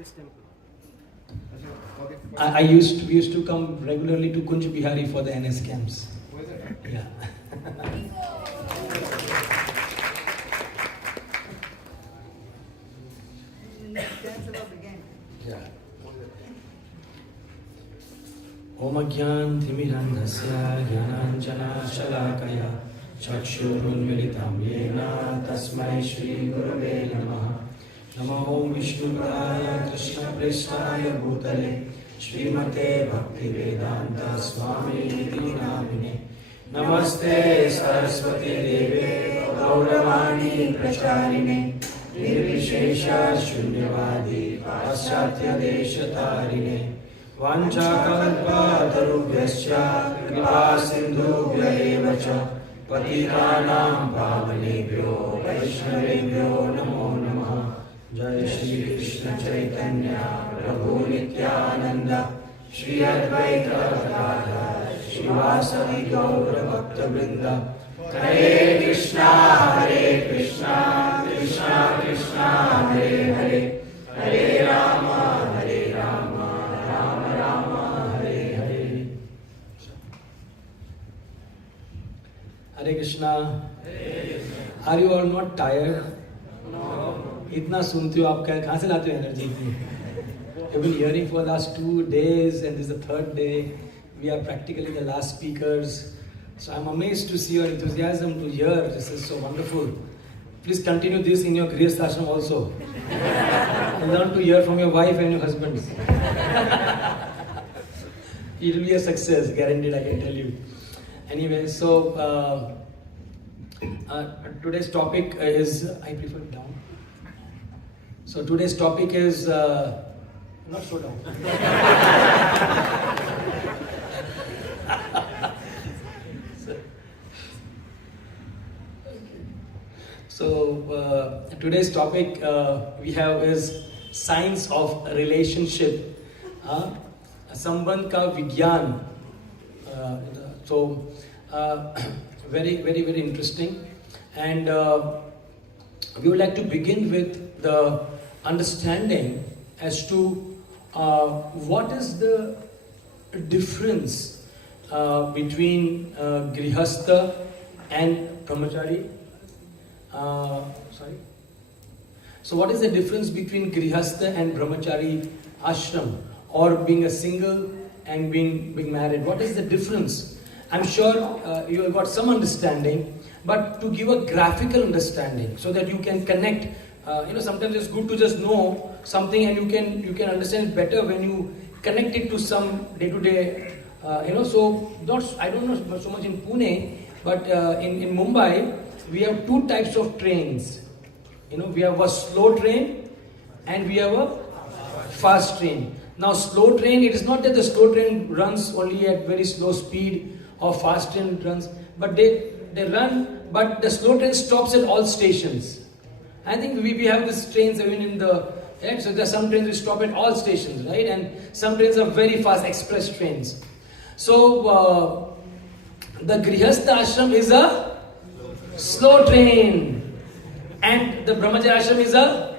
this temple? We used to come regularly to Kunj Bihari for the NS camps. Was it? Yeah. Yeah. Om Agyan Thimirandhasya Jnananjana Shalakaya Chakshurunmilitam Yena Tasmai Shri Gurave Namaha. Namo Om Vishnupadaya Krishna Prestaya Bhutale Srimate Bhaktivedanta Swami Niti Namine. Namaste Saraswati Deve Gauravani Pracharine Nirvishesha Shunyavadi Paschatya Deshatarine Vanchakalpa Tarubhyascha Kripa Sindhubhya eva cha Patitanam Pavanebhyo Vaishnavebhyo Namo Namaha. Jai Shri Krishna Chaitanya Prabhu Nityananda Shri Advaita Gadadhar Shivasadi Gaura Bhakta Vrinda. Hare Krishna Krishna Krishna Hare Hare Hare Rama Rama Rama Hare Hare. Hare Krishna. Are you all not tired? No. इतना सुनते हो आप, कहाँ से लाते हो energy इतनी? You've been hearing for the last 2 days and this is the third day. We are practically the last speakers. So I'm amazed to see your enthusiasm to hear. This is so wonderful. Please continue this in your Grihastha ashram also. And learn to hear from your wife and your husband. It will be a success, guaranteed, I can tell you. Anyway, so today's topic is, I prefer down. So today's topic is, not so down. So today's topic we have is science of relationship, Sambandh ka Vigyan. So very interesting, and we would like to begin with the understanding as to what is the difference between Grihastha and Brahmachari. So what is the difference between Grihastha and Brahmachari ashram, or being a single and being married? What is the difference? I'm sure you have got some understanding, but to give a graphical understanding so that you can connect. Sometimes it's good to just know something and you can understand it better when you connect it to some day-to-day. So I don't know so much in Pune, but in Mumbai we have 2 types of trains. We have a slow train and we have a fast train. Now slow train, it is not that the slow train runs only at very slow speed or fast train runs, but they run, but the slow train stops at all stations. I think we have these trains even in the, right? So there are some trains which stop at all stations, right? And some trains are very fast, express trains. So the Grihastha ashram is a slow train and the Brahmacharya ashram is a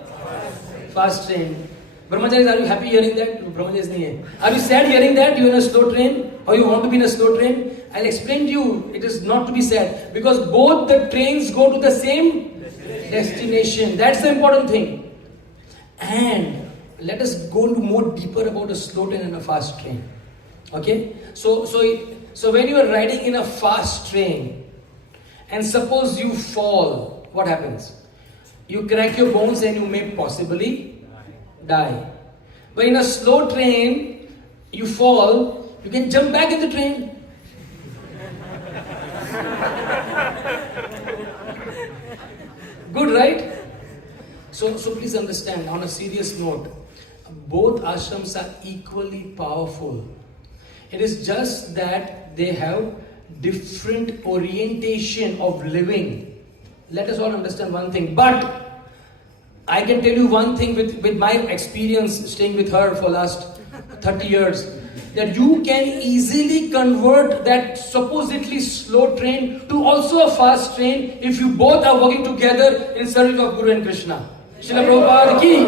fast train. Brahmacharis, are you happy hearing that? Brahmacharis nahi hai. Are you sad hearing that you are in a slow train or you want to be in a slow train? I'll explain to you, it is not to be sad because both the trains go to the same destination. That's the important thing. And let us go into more deeper about a slow train and a fast train. Okay? So when you are riding in a fast train and suppose you fall, what happens? You crack your bones and you may possibly die. But in a slow train, you fall, you can jump back in the train. Good, right? So please understand, on a serious note, both ashrams are equally powerful. It is just that they have different orientation of living. Let us all understand one thing. But I can tell you one thing with my experience staying with her for last 30 years, that you can easily convert that supposedly slow train to also a fast train if you both are working together in service of Guru and Krishna. Srila Prabhupada ki.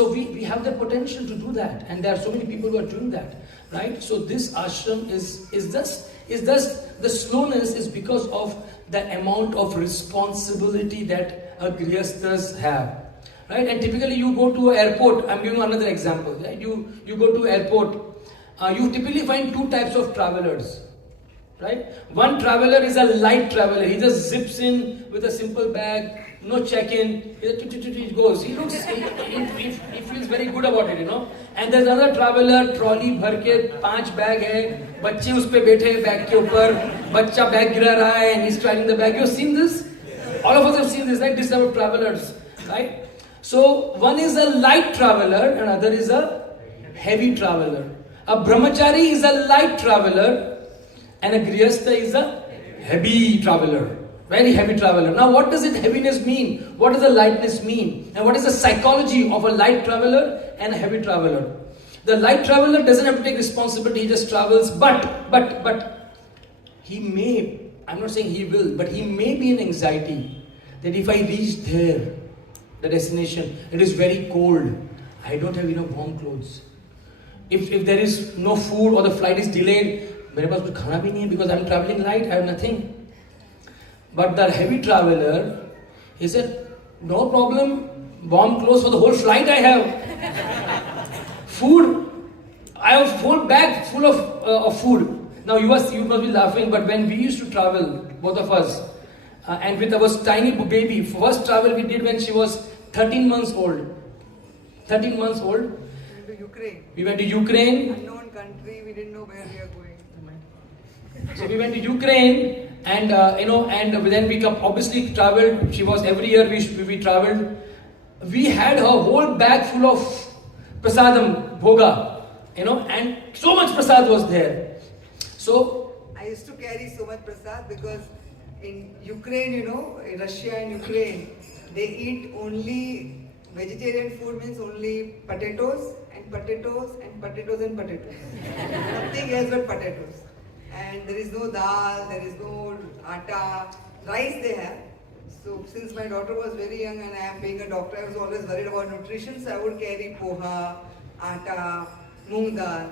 So we have the potential to do that, and there are so many people who are doing that, right? So this ashram is just the slowness is because of the amount of responsibility that grihasthas have, right? And typically you go to an airport. I'm giving you another example. Right? You go to airport. You typically find two types of travelers, right? One traveler is a light traveler. He just zips in with a simple bag, no check-in. He goes. He feels very good about it, And there's another traveler, trolley भर के 5 bag है, बच्चे उस पे बैठे हैं bag के ऊपर, बच्चा बैग गिरा रहा है, and he's carrying the bag. You've seen this? All of us have seen this, right? This type of travelers, right? So one is a light traveler, and other is a heavy traveler. A brahmachari is a light traveler, and a grihastha is a heavy traveler. Very heavy traveler. Now what does it heaviness mean? What does the lightness mean? And what is the psychology of a light traveler and a heavy traveler? The light traveler doesn't have to take responsibility, he just travels, but he may, I'm not saying he will, but he may be in anxiety that if I reach there, the destination, it is very cold, I don't have enough warm clothes. If there is no food or the flight is delayed, मेरे पास कुछ खाना भी नहीं है because I'm traveling light, I have nothing. But the heavy traveler, he said, no problem, warm clothes for the whole flight I have. Food, I have a full bag full of food. Now you must be laughing, but when we used to travel, both of us, and with our tiny baby, first travel we did when she was 13 months old. 13 months old. We went to Ukraine. We went to Ukraine. Unknown country, we didn't know where we are going. So we went to Ukraine. And and then we obviously traveled. She was every year we traveled. We had her whole bag full of prasadam, bhoga, and so much prasad was there. So I used to carry so much prasad because in Ukraine, in Russia and Ukraine, they eat only vegetarian food, means only potatoes and potatoes and potatoes and potatoes. Nothing else but potatoes. And there is no dal, there is no atta, rice they have. So since my daughter was very young and I am being a doctor, I was always worried about nutrition, so I would carry poha, atta, moong dal.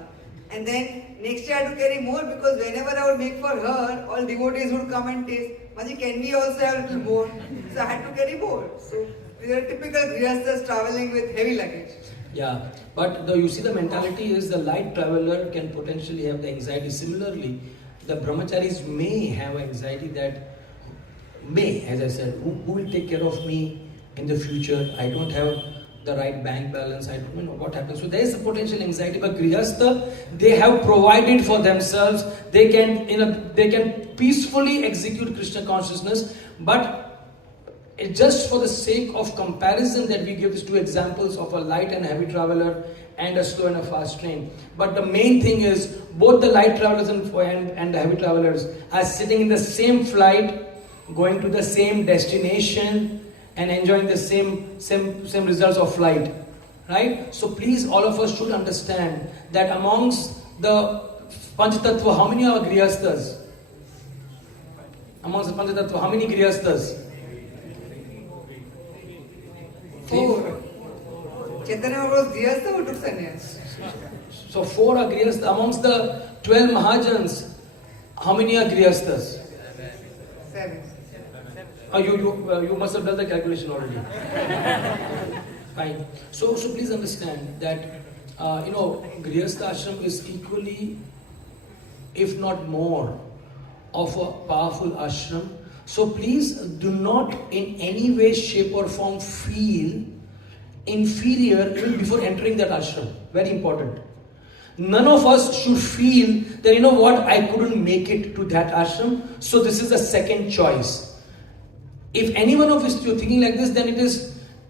And then next year I had to carry more because whenever I would make for her, all devotees would come and taste. Maji, can we also have a little more? So I had to carry more. So these are typical grihasthas traveling with heavy luggage. Yeah, but you see the mentality is the light traveler can potentially have the anxiety. Similarly, the brahmacharis may have anxiety that as I said, who will take care of me in the future? I don't have the right bank balance. I don't know what happens. So there is a potential anxiety. But grihastha, they have provided for themselves. They can peacefully execute Krishna consciousness. But it's just for the sake of comparison that we give these two examples of a light and heavy traveler and a slow and a fast train. But the main thing is both the light travelers and the heavy travelers are sitting in the same flight, going to the same destination and enjoying the same results of flight. Right? So please, all of us should understand that amongst the Panchatattva, how many are grihasthas? Amongst the Panchatattva, how many grihasthas? 4. Chaitanya was grihastha who took sannyas. So 4 are grihasthas. Amongst the 12 Mahajans, how many are grihasthas? 7. You must have done the calculation already. Fine. So please understand that grihastha ashram is equally, if not more, of a powerful ashram. So please do not in any way, shape or form feel inferior even before entering that ashram. Very important. None of us should feel that, I couldn't make it to that ashram, so this is the second choice. If any one of you are thinking like this, then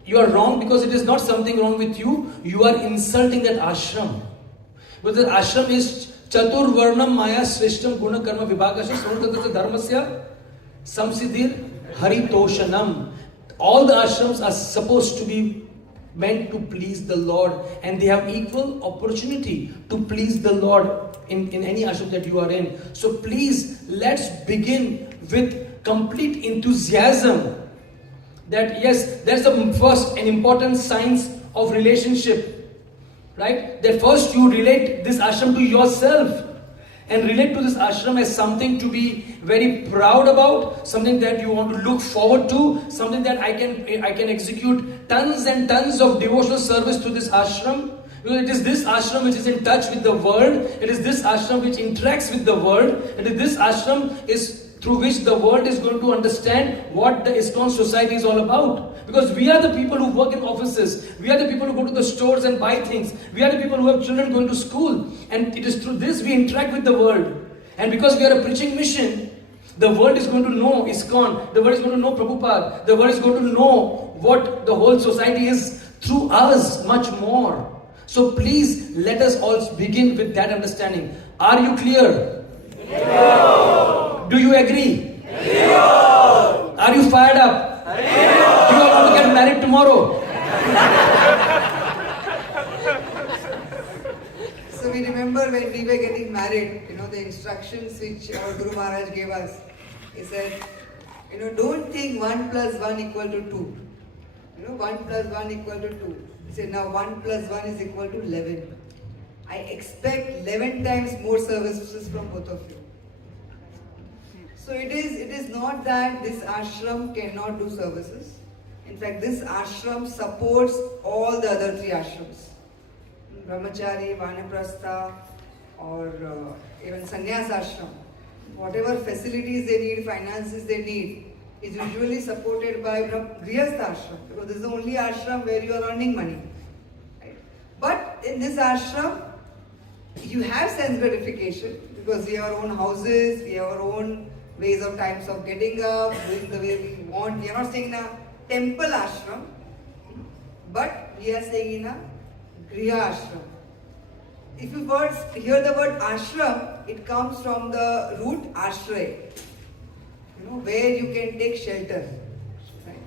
you are wrong, because it is not something wrong with you. You are insulting that ashram. Because the ashram is Chatur Varnam Maya Srishtam Guna Karma Vibhagashya Svanatatatva Dharmasya Samsiddhir Haritoshanam. All the ashrams are supposed to be meant to please the Lord, and they have equal opportunity to please the Lord in any ashram that you are in. So please, let's begin with complete enthusiasm that yes, that's the first and important signs of relationship, right? That first you relate this ashram to yourself and relate to this ashram as something to be very proud about, something that you want to look forward to, something that I can execute tons and tons of devotional service to this ashram. Because it is this ashram which is in touch with the world. It is this ashram which interacts with the world. It is this ashram is through which the world is going to understand what the ISKCON society is all about. Because we are the people who work in offices. We are the people who go to the stores and buy things. We are the people who have children going to school. And it is through this we interact with the world. And because we are a preaching mission, the world is going to know ISKCON. The world is going to know Prabhupada. The world is going to know what the whole society is through us much more. So please let us all begin with that understanding. Are you clear? Yeah. Do you agree? Yeah. Are you fired up? Yeah. Do you all want to get married tomorrow? So we remember when we were getting married, the instructions which our Guru Maharaj gave us. He said, don't think 1 plus 1 equal to 2. 1 plus 1 equal to 2. He said, now 1 plus 1 is equal to 11. I expect 11 times more services from both of you. So it is not that this ashram cannot do services. In fact, this ashram supports all the other 3 ashrams. Brahmachari, Vanaprastha, or even Sannyas ashram. Whatever facilities they need, finances they need, is usually supported by Grihastha ashram, because this is the only ashram where you are earning money. Right? But in this ashram, you have sense gratification, because we have our own houses, we have our own ways of times of getting up, doing the way we want. We are not staying in a temple ashram, but we are staying in a Griha ashram. If you first hear the word ashram, it comes from the root ashray, where you can take shelter. Right?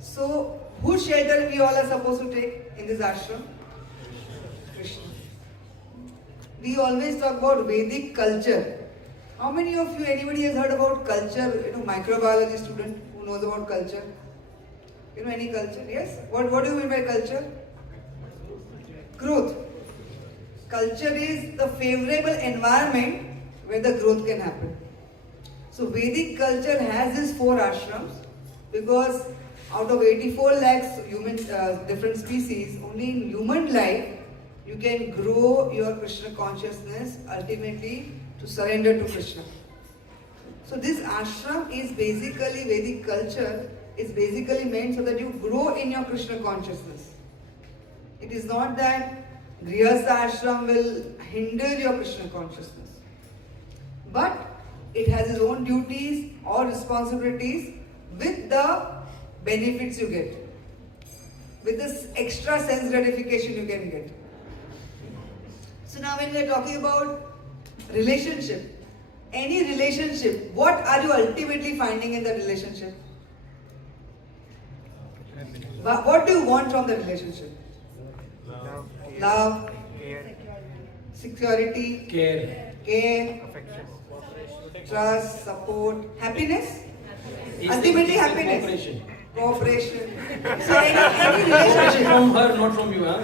So, whose shelter we all are supposed to take in this ashram? Krishna. We always talk about Vedic culture. How many of you, anybody has heard about culture? Microbiology student who knows about culture? Any culture? Yes? What do you mean by culture? Growth. Culture is the favorable environment where the growth can happen. So Vedic culture has these 4 ashrams, because out of 84 lakhs human different species, only in human life you can grow your Krishna consciousness ultimately to surrender to Krishna. So this ashram is basically, Vedic culture is basically meant so that you grow in your Krishna consciousness. It is not that Grihastha ashram will hinder your Krishna consciousness, but it has its own duties or responsibilities with the benefits you get, with this extra sense gratification you can get. So now when we are talking about relationship, any relationship, what are you ultimately finding in the relationship? What do you want from the relationship? Love, security, care, trust, support, happiness. Ultimately happiness. Cooperation. So any relationship. From her, not from you, huh?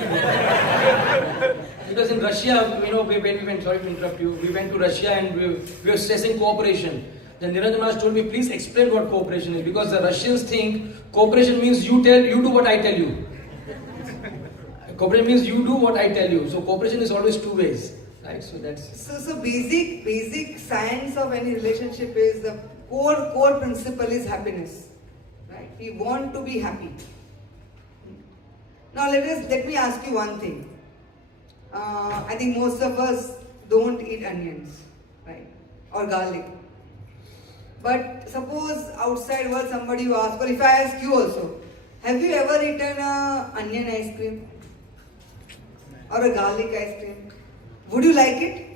Because in Russia, when we went, sorry to interrupt you, we went to Russia and we were stressing cooperation. Then Niranjan Maharaj told me, please explain what cooperation is, because the Russians think cooperation means you do what I tell you. Cooperation means you do what I tell you. So cooperation is always 2 ways, right? So that's so basic science of any relationship is the core principle is happiness, right? We want to be happy. Now let me ask you one thing. I think most of us don't eat onions, right? Or garlic. But suppose outside world somebody you ask, or if I ask you also, have you ever eaten an onion ice cream? Or a garlic ice cream? Would you like it?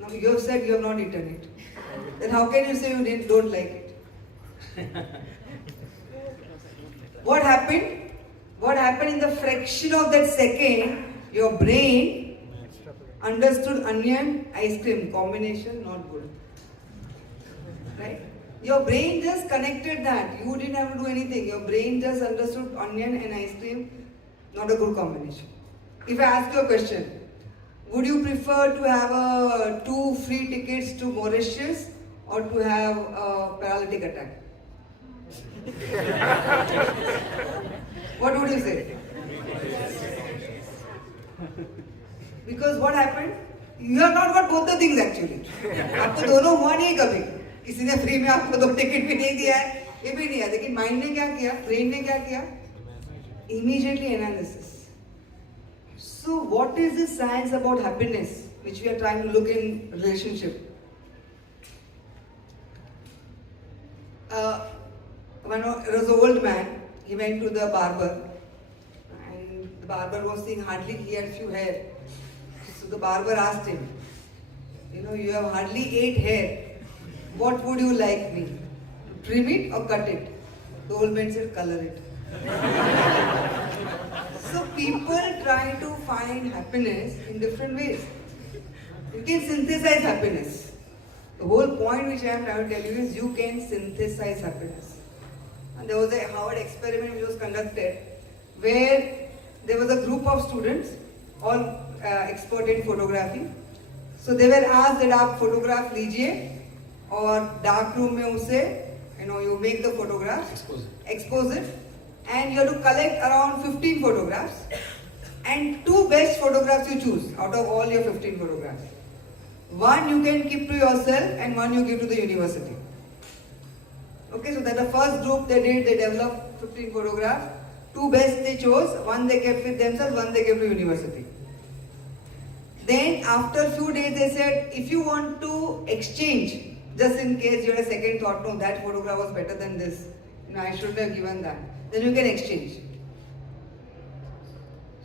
No, you have said you have not eaten it. Then how can you say you don't like it? What happened? What happened in the fraction of that second? Your brain understood onion, ice cream combination, not good. Right? Your brain just connected that. You didn't have to do anything. Your brain just understood onion and ice cream. not a good combination. If I ask you a question, would you prefer to have 2 free tickets to Mauritius or to have a paralytic attack? What would you say? Because what happened? You have not got both the things actually. आपको दोनों हुआ नहीं कभी. किसी ने free में आपको 2 ticket भी नहीं दिया है, ये भी नहीं है. लेकिन माइंड ने क्या किया? ब्रेन ने क्या किया? Immediately analysis. So what is the science about happiness which we are trying to look in relationship? When there was an old man, he went to the barber and the barber was saying hardly he had few hair. So the barber asked him, you have hardly 8 hair. What would you like me? To trim it or cut it? The old man said, color it. So people try to find happiness in different ways. You can synthesize happiness. The whole point which I am trying to tell you is you can synthesize happiness. And there was a Harvard experiment which was conducted where there was a group of students, all expert in photography. So they were asked that आप photograph लीजिए और dark room में उसे you make the photographs, expose it, and you have to collect around 15 photographs and 2 best photographs you choose out of all your 15 photographs. 1 you can keep to yourself and 1 you give to the university. Okay, so that the first group they developed 15 photographs. 2 best they chose, 1 they kept with themselves, 1 they gave to university. Then after a few days they said, if you want to exchange, just in case you had a second thought, no, that photograph was better than this, I shouldn't have given that, then you can exchange.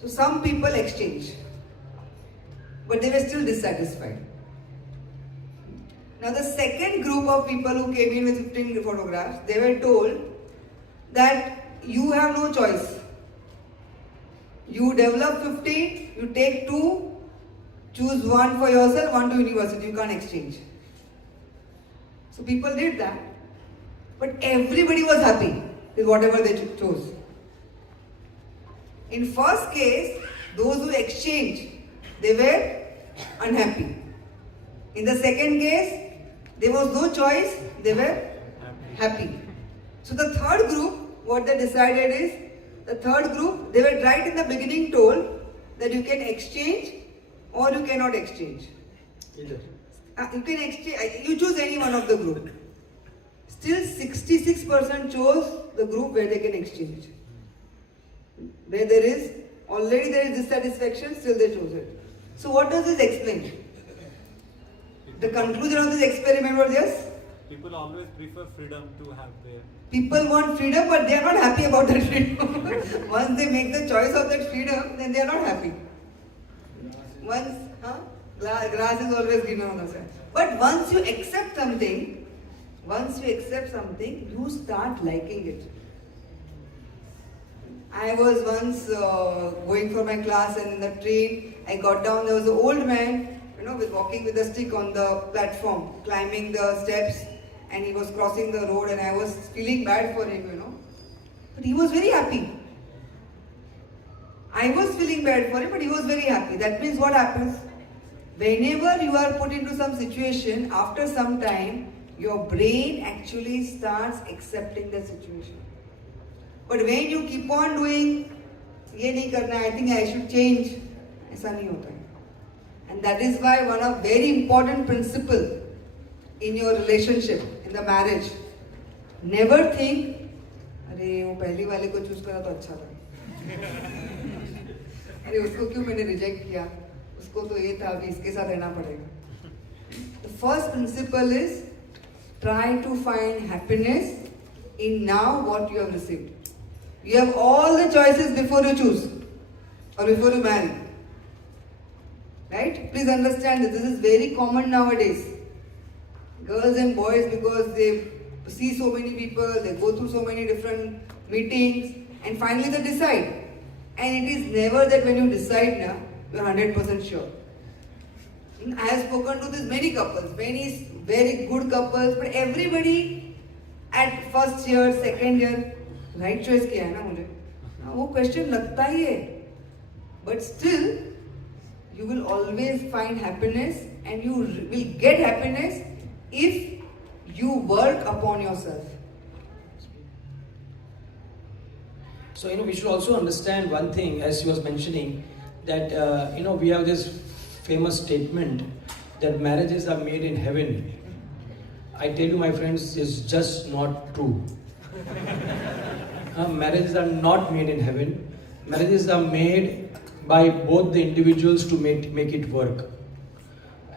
So some people exchange, but they were still dissatisfied. Now the second group of people who came in with 15 photographs, they were told that you have no choice. You develop 15, you take 2, choose 1 for yourself, 1 to university, you can't exchange. So people did that, but everybody was happy with whatever they chose. In first case, those who exchanged, they were unhappy. In the second case, there was no choice, they were happy. So the third group, what they decided is, the third group, they were right in the beginning told that you can exchange or you cannot exchange. Either. You can exchange, you choose any one of the group. Still 66% chose the group where they can exchange. Where already there is dissatisfaction, still they chose it. So what does this explain? The conclusion of this experiment was yes? People always prefer freedom to have their... People want freedom, but they are not happy about that freedom. Once they make the choice of that freedom, then they are not happy. Grass is always greener on the side. But once you accept something, you start liking it. I was once going for my class and in the train, I got down, there was an old man, walking with a stick on the platform, climbing the steps, and he was crossing the road and I was feeling bad for him, But he was very happy. I was feeling bad for him, but he was very happy. That means what happens? Whenever you are put into some situation, after some time, your brain actually starts accepting the situation. But when you keep on doing, ये नहीं करना, I think I should change, ऐसा नहीं होता है. And that is why one of very important principle in your relationship, in the marriage, never think, अरे वो पहली वाले को choose करा तो अच्छा था. अरे उसको क्यों मैंने reject किया? उसको तो ये था, अभी इसके साथ रहना पड़ेगा. The first principle is try to find happiness in now what you have received. You have all the choices before you choose or before you marry. Right? Please understand that this is very common nowadays. Girls and boys, because they see so many people, they go through so many different meetings, and finally they decide. And it is never that when you decide now, you are 100% sure. I have spoken to this many couples, many very good couples, but everybody at first year, second year, right choice किया है ना मुझे. वो question लगता ही है. But still, you will always find happiness, and you will get happiness if you work upon yourself. So, we should also understand one thing, as she was mentioning, that, we have this famous statement that marriages are made in heaven. I tell you, my friends, it's just not true. Marriages are not made in heaven. Marriages are made by both the individuals to make it work.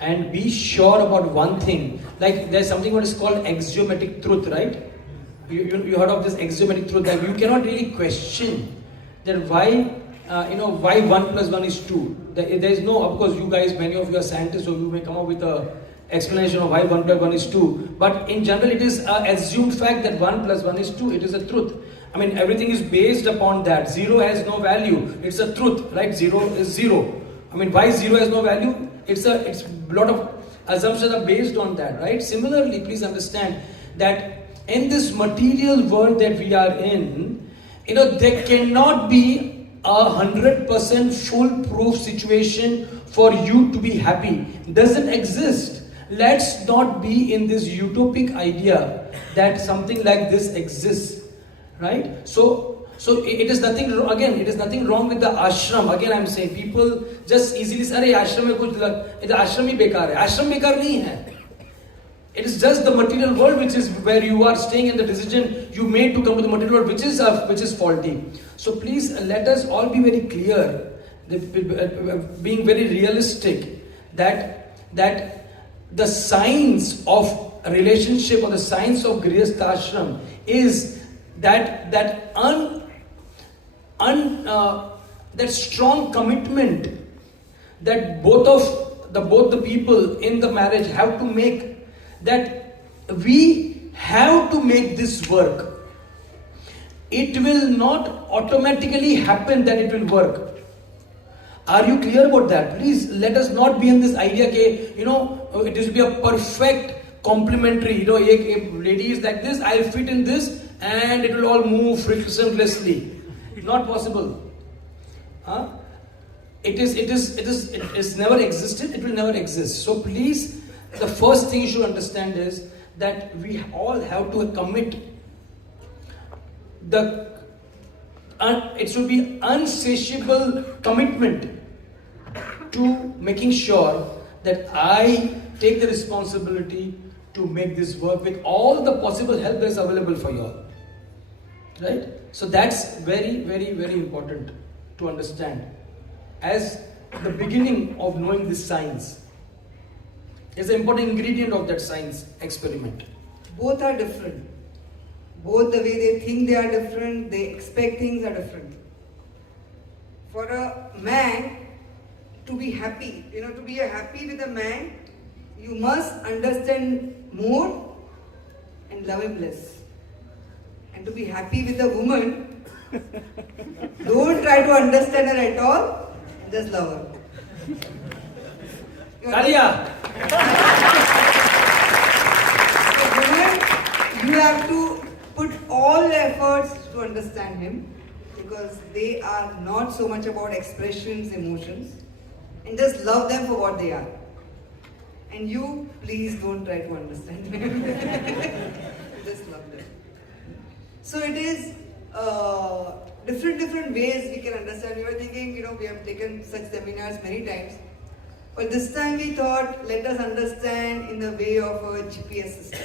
And be sure about one thing, like there's something what is called axiomatic truth, right? You heard of this axiomatic truth, that you cannot really question that why 1 plus 1 is 2. There is no, of course, you guys, many of you are scientists, so you may come up with a explanation of why 1 plus 1 is 2. But in general, it is an assumed fact that 1 plus 1 is 2. It is a truth. I mean, everything is based upon that. 0 has no value. It's a truth, right? 0 is 0. I mean, why 0 has no value? It's a lot of assumptions are based on that, right? Similarly, please understand that in this material world that we are in, there cannot be 100% foolproof situation for you to be happy. Doesn't exist. Let's not be in this utopic idea that something like this exists, right? So it is nothing wrong. Again, it is nothing wrong with the ashram. Again, I'm saying people just easily say, "Arey ashram mein kuch ashram hi bekar hai." Ashram bekar nahi hai. It is just the material world which is where you are staying, and the decision you made to come to the material world which is faulty. So please let us all be very clear, being very realistic, that the science of a relationship or the science of Grihastha ashram is that strong commitment that both the people in the marriage have to make, that we have to make this work. It will not automatically happen that it will work. Are you clear about that? Please let us not be in this idea that, it will be a perfect complementary. If lady is like this, I'll fit in this and it will all move frictionlessly. Not possible. It is never existed, it will never exist. So please, the first thing you should understand is that we all have to commit. It should be unsatiable commitment to making sure that I take the responsibility to make this work with all the possible help that is available for you all. Right? So that's very, very, very important to understand as the beginning of knowing this science. It's an important ingredient of that science experiment. Both are different. Both the way they think they are different, they expect things are different. For a man to be happy, to be happy with a man, you must understand more and love him less. And to be happy with a woman, don't try to understand her at all, just love her. Talia! So women, you have to put all efforts to understand him, because they are not so much about expressions, emotions, and just love them for what they are. And you, please don't try to understand them. Just love them. So it is different ways we can understand. We were thinking, we have taken such seminars many times, but this time we thought, let us understand in the way of a GPS system.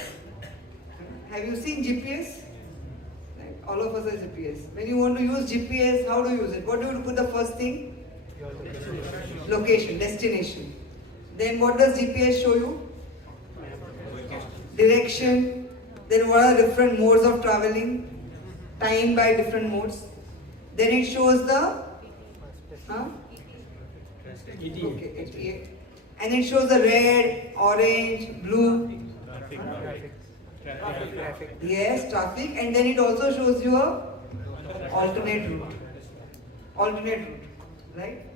Have you seen GPS? Right. All of us are GPS. When you want to use GPS, how do you use it? What do you put the first thing? Location, destination. Then what does GPS show you? Direction. Then what are different modes of traveling? Time by different modes. Then it shows the ETA. And it shows the red, orange, blue. Traffic. Yes, traffic. And then it also shows you a alternate route. Right?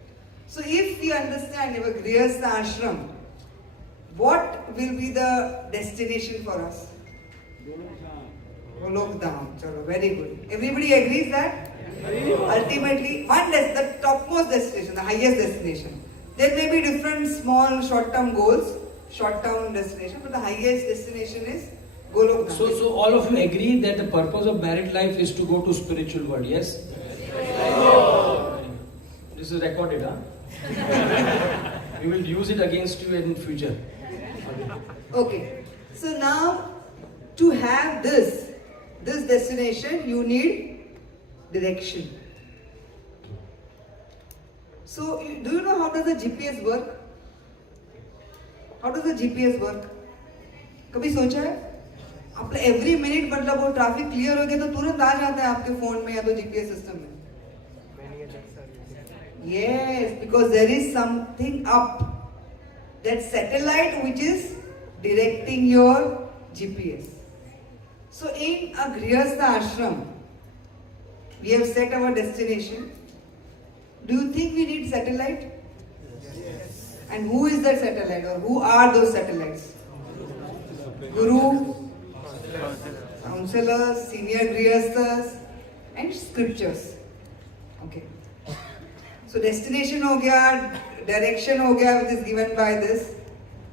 So if we understand our Grihastha ashram, what will be the destination for us? Golok Dham. Chalo, very good. Everybody agrees that? Ultimately, the topmost topmost destination, the highest destination. There may be different small short-term goals, short-term destination, but the highest destination is Golok. So all of you agree that the purpose of married life is to go to spiritual world, yes? This is recorded, huh? We will use it against you in future. Okay. So now, to have this destination, you need direction. So, do you know how does the GPS work? How does the GPS work? कभी सोचा है? आपका every minute मतलब वो traffic clear हो गया तो तुरंत आ जाता है आपके phone में या तो GPS system में. Yes, because there is something up. That satellite which is directing your GPS. So in a Grihastha ashram, we have set our destination. Do you think we need satellite? Yes. And who is that satellite or who are those satellites? Guru, counselors, senior Grihasthas and scriptures. Okay. So destination ho gaya, direction ho gaya, which is given by this.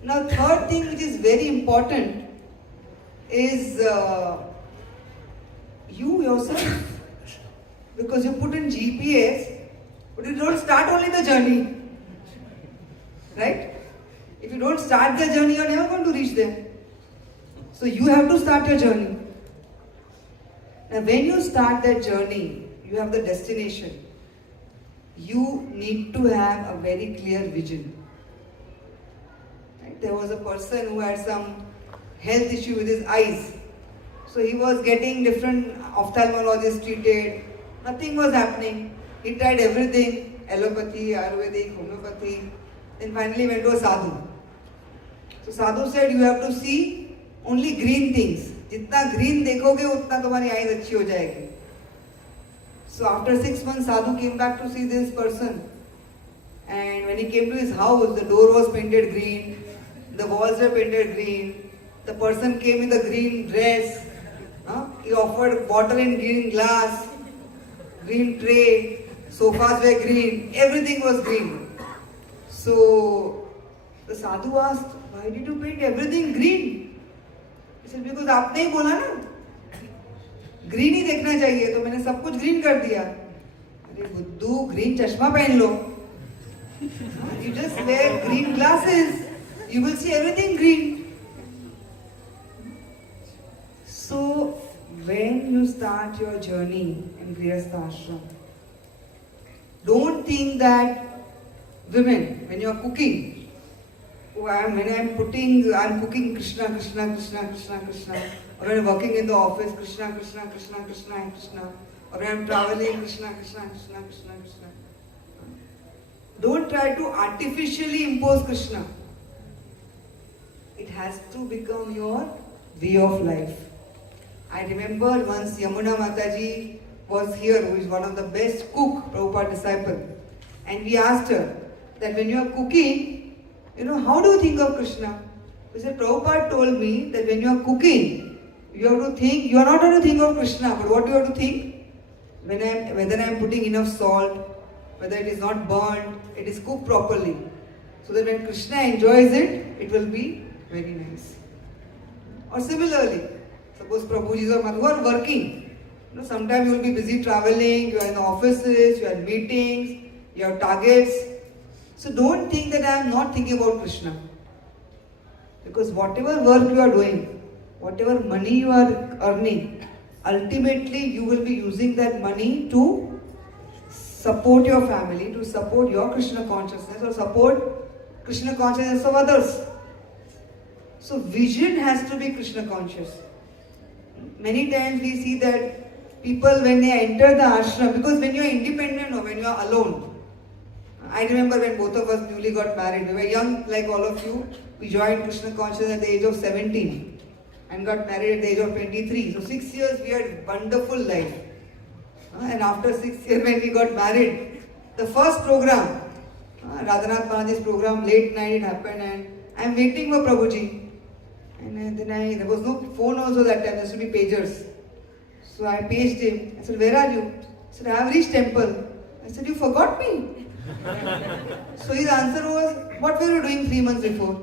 Now third thing which is very important is you yourself. Because you put in GPS, but you don't start only the journey. Right? If you don't start the journey, you're never going to reach there. So you have to start your journey. Now when you start that journey, you have the destination. You need to have a very clear vision. Right? There was a person who had some health issue with his eyes. So he was getting different ophthalmologists treated. Nothing was happening. He tried everything, allopathy, Ayurvedic, homeopathy. Then finally went to a sadhu. So sadhu said, you have to see only green things. जितना green देखोगे उतना तुम्हारी eyes अच्छी हो जाएगी. So after 6 months, sadhu came back to see this person. And when he came to his house, the door was painted green, the walls were painted green, the person came in the green dress, he offered water in green glass, green tray, sofas were green, everything was green. So the sadhu asked, why did you paint everything green? He said, because आपने ही बोला ना, green ही देखना चाहिए तो मैंने सब कुछ green कर दिया. अरे बुद्धू, ग्रीन चश्मा पहन लो. You just wear green glasses, you will see everything green. So when you start your journey in Grihastha ashram, don't think that women, when you are cooking, I'm cooking Krishna, Krishna, Krishna, Krishna, Krishna. Or when I'm working in the office, Krishna, Krishna, Krishna, Krishna, and Krishna. Or when I'm traveling, Krishna, Krishna, Krishna, Krishna, Krishna. Don't try to artificially impose Krishna. It has to become your way of life. I remember once Yamuna Mataji was here, who is one of the best cook, Prabhupada disciple. And we asked her that when you are cooking, how do you think of Krishna? We said, Prabhupada told me that when you are cooking, you have to think, you are not going to think of Krishna, but what you have to think? Whether I am putting enough salt, whether it is not burnt, it is cooked properly. So that when Krishna enjoys it, it will be very nice. Or similarly, suppose Prabhuji or Madhu are working. Sometimes you will be busy traveling, you are in the offices, you are in meetings, you have targets. So don't think that I am not thinking about Krishna. Because whatever work you are doing, whatever money you are earning, ultimately you will be using that money to support your family, to support your Krishna consciousness or support Krishna consciousness of others. So vision has to be Krishna conscious. Many times we see that people when they enter the ashram, because when you are independent or when you are alone, I remember when both of us newly got married, we were young like all of you, we joined Krishna consciousness at the age of 17 and got married at the age of 23. So 6 years we had wonderful life. And after 6 years when we got married, the first program, Radhanath Maharaj's program, late night it happened and I am waiting for Prabhuji. And then there was no phone also that time, there used to be pagers. So I paged him. I said, where are you? He said, I have reached temple. I said, you forgot me? So his answer was, what were you doing 3 months before?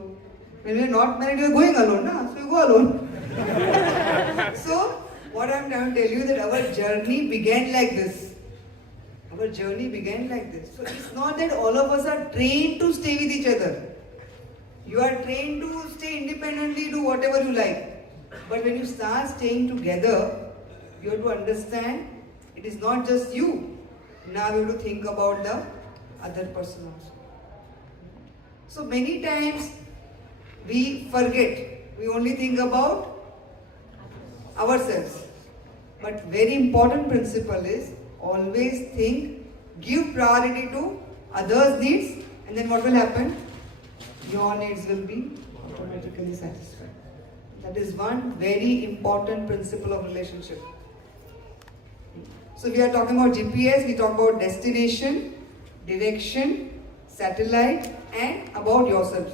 When you were not married, you were going alone, na? So you go alone. So what I am trying to tell you that our journey began like this. Our journey began like this. So it's not that all of us are trained to stay with each other. You are trained to stay independently, do whatever you like. But when you start staying together, you have to understand it is not just you. Now you have to think about the other person also. So many times we forget. We only think about ourselves. But very important principle is always think, give priority to others' needs, and then what will happen? Your needs will be automatically satisfied. That is one very important principle of relationship. So we are talking about GPS, we talk about destination, direction, satellite, and about yourself.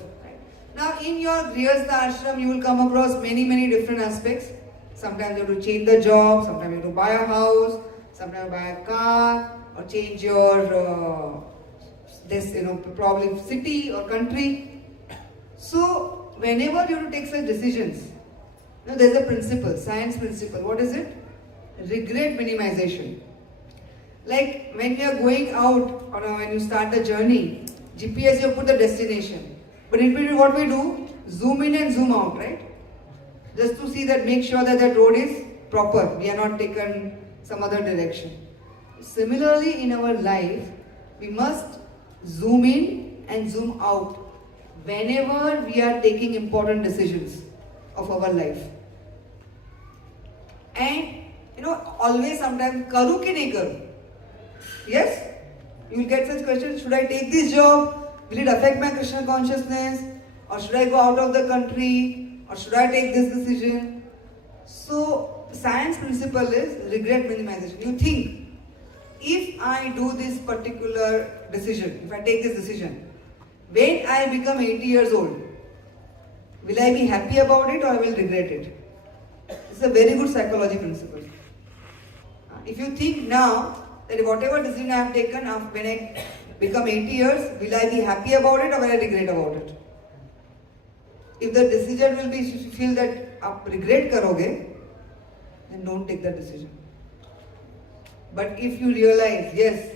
Now in your Grihastha ashram, you will come across many different aspects. Sometimes you have to change the job, sometimes you have to buy a house, sometimes you buy a car, or change your probably city or country. So whenever you have to take such decisions, there's a principle, science principle. What is it? Regret minimization. Like when you are going out or when you start the journey, GPS you put the destination. But in between what we do, zoom in and zoom out, right? Just to see that, make sure that road is proper. We are not taken some other direction. Similarly in our life, we must zoom in and zoom out whenever we are taking important decisions of our life. And always sometimes karu ki nahi karu? Yes? You will get such questions, should I take this job? Will it affect my Krishna consciousness? Or should I go out of the country? Or should I take this decision? So science principle is regret minimization. You think, if I do this particular decision, if I take this decision, when I become 80 years old, will I be happy about it or I will regret it? It's a very good psychology principle. If you think now that whatever decision I have taken when I become 80 years, will I be happy about it or will I regret about it? If the decision will be, if you feel that आप regret करोगे, then don't take that decision. But if you realize, yes,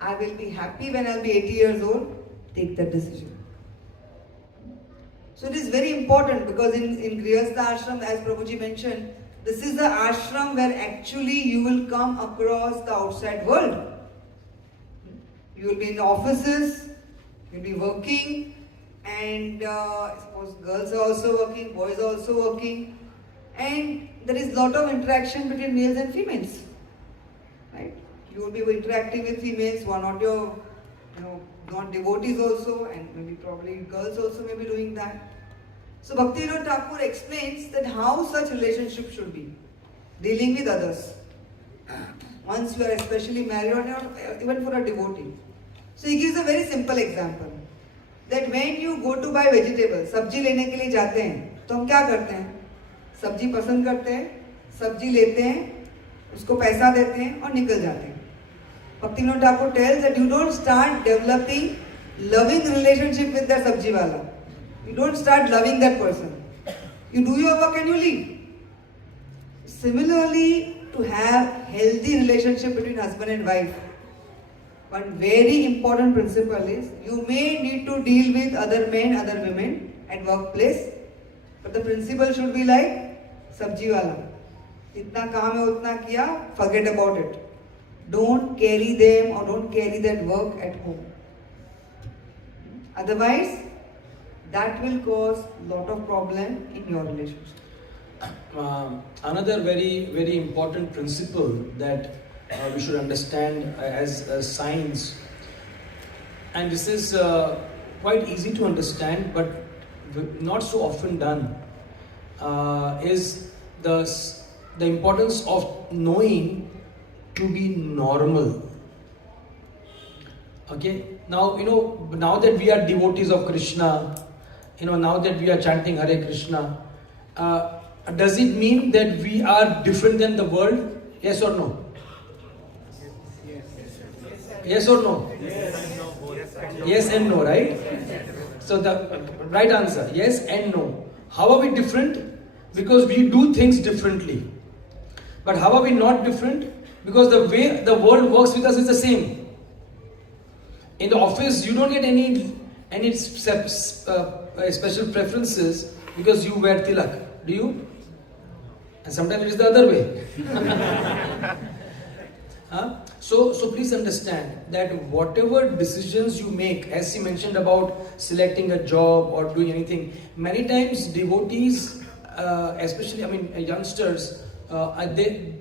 I will be happy when I'll be 80 years old, take that decision. So it is very important because in Grihastha ashram, as Prabhuji mentioned, this is the ashram where actually you will come across the outside world. You will be in offices, you will be working, and I suppose girls are also working, boys are also working, and there is lot of interaction between males and females. Right? You will be interacting with females who are not your, not devotees also, and maybe probably girls also may be doing that. So Bhaktivinoda Thakur explains that how such relationship should be, dealing with others. Once you are especially married or even for a devotee. So he gives a very simple example. That when you go to buy vegetables, सब्जी लेने के लिए जाते हैं, तो हम क्या करते हैं? सब्जी पसंद करते हैं, सब्जी लेते हैं, उसको पैसा देते हैं और निकल जाते हैं. Bhaktivinoda Thakur tells that you don't start developing loving relationship with the sabji wala. You don't start loving that person. You do your work and you leave. Similarly, to have healthy relationship between husband and wife, one very important principle is you may need to deal with other men, other women at workplace, but the principle should be like sabji wala. Itna kaam hai utna kiya, forget about it. Don't carry them or don't carry that work at home. Otherwise, that will cause lot of problem in your relationship. Another very important principle that we should understand as science, and this is quite easy to understand but not so often done, is the importance of knowing to be normal. Okay, now now that we are devotees of Krishna, now that we are chanting Hare Krishna, does it mean that we are different than the world? Yes or no? Yes or no? Yes. Yes and no, right? So the right answer, yes and no. How are we different? Because we do things differently. But how are we not different? Because the way the world works with us is the same. In the office, you don't get any special preferences because you wear tilak, do you? And sometimes it is the other way. So please understand that whatever decisions you make, as he mentioned about selecting a job or doing anything, many times devotees, especially youngsters, they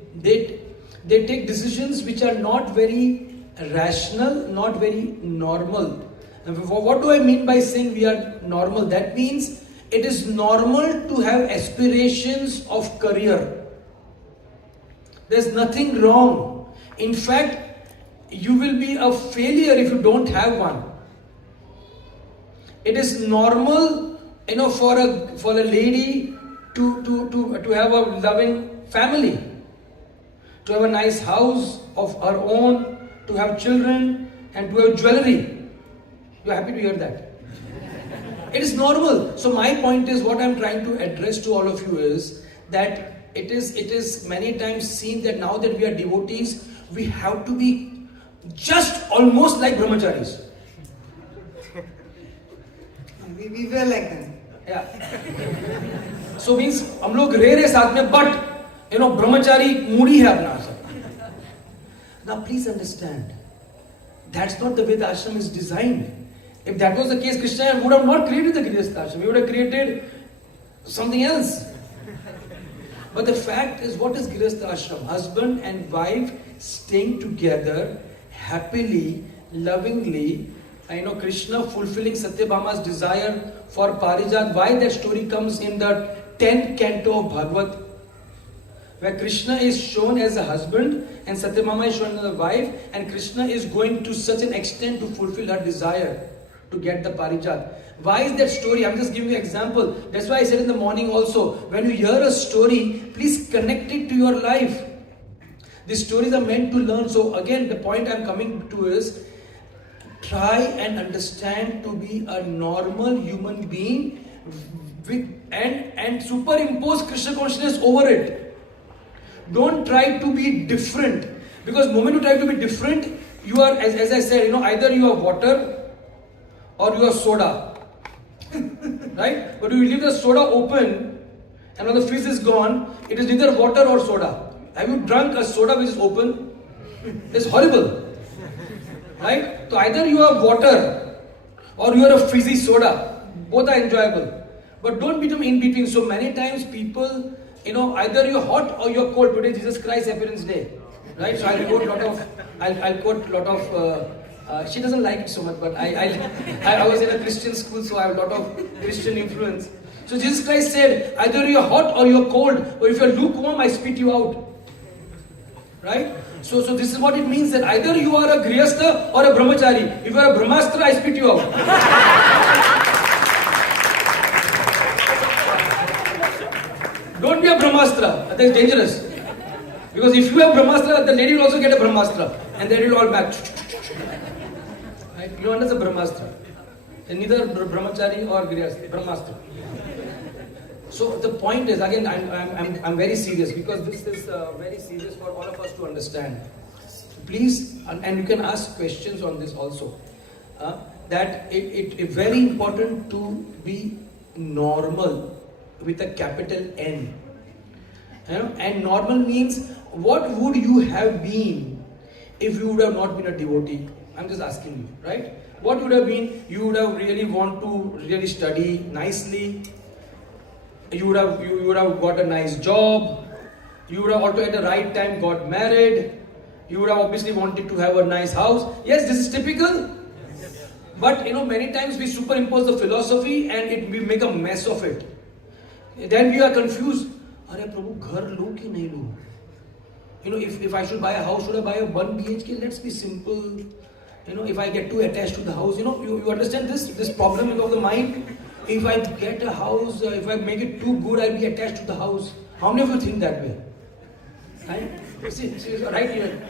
take decisions which are not very rational, not very normal. And what do I mean by saying we are normal? That means it is normal to have aspirations of career. There's nothing wrong. In fact, you will be a failure if you don't have one. It is normal, for a lady to have a loving family, to have a nice house of her own, to have children, and to have jewelry. You're happy to hear that? It is normal. So my point is, what I'm trying to address to all of you is that it is many times seen that now that we are devotees, we have to be just almost like brahmacharis. We were like that. Yeah. So means हम लोग रह रहे साथ में, but brahmachari Moody है अपना सब. Now please understand, that's not the way the ashram is designed. If that was the case, Krishna would have not created the Grihastha ashram. He would have created something else. But the fact is, what is Grihastha ashram? Husband and wife staying together happily, lovingly. Krishna fulfilling Satyabhama's desire for Parijat. Why that story comes in the 10th canto of Bhagavad, where Krishna is shown as a husband and Satyabhama is shown as a wife, and Krishna is going to such an extent to fulfill her desire to get the Parijat. Why is that story? I'm just giving you an example. That's why I said in the morning also, when you hear a story, please connect it to your life. These stories are meant to learn. So again, the point I'm coming to is, try and understand to be a normal human being and superimpose Krishna consciousness over it. Don't try to be different, because the moment you try to be different, you are, as I said, either you are water or you are soda. Right? But you leave the soda open and when the fizz is gone, it is neither water or soda. Have you drunk a soda which is open? It's horrible. Right? So either you are water or you are a fizzy soda. Both are enjoyable. But don't become in between. So many times people, either you're hot or you're cold. Today Jesus Christ's appearance day. Right? So I'll quote a lot of she doesn't like it so much, but I was in a Christian school, so I have a lot of Christian influence. So Jesus Christ said, either you're hot or you're cold, or if you're lukewarm, I spit you out. Right? So this is what it means, that either you are a Grihastha or a Brahmachari. If you are a Brahmastra, I spit you out. Don't be a Brahmastra, that is dangerous. Because if you have Brahmastra, the lady will also get a Brahmastra, and then it will all match. Right? You understand Brahmastra? And neither Brahmachari or Grihastha, Brahmastra. So the point is, again, I'm very serious, because this is very serious for all of us to understand. Please, and you can ask questions on this also. That it's very important to be normal with a capital N. And normal means, what would you have been if you would have not been a devotee? I'm just asking you, right? What would have been? You would have really want to really study nicely. You would have got a nice job. You would have also at the right time got married. You would have obviously wanted to have a nice house. Yes, this is typical. But many times we superimpose the philosophy and we make a mess of it. Then we are confused. Are Prabhu, ghar lo ki nahi lo? If I should buy a house, should I buy a 1 BHK? Let's be simple. If I get too attached to the house, you understand this problem of the mind? If I get a house, if I make it too good, I'll be attached to the house. How many of you think that way? Right? See, right here.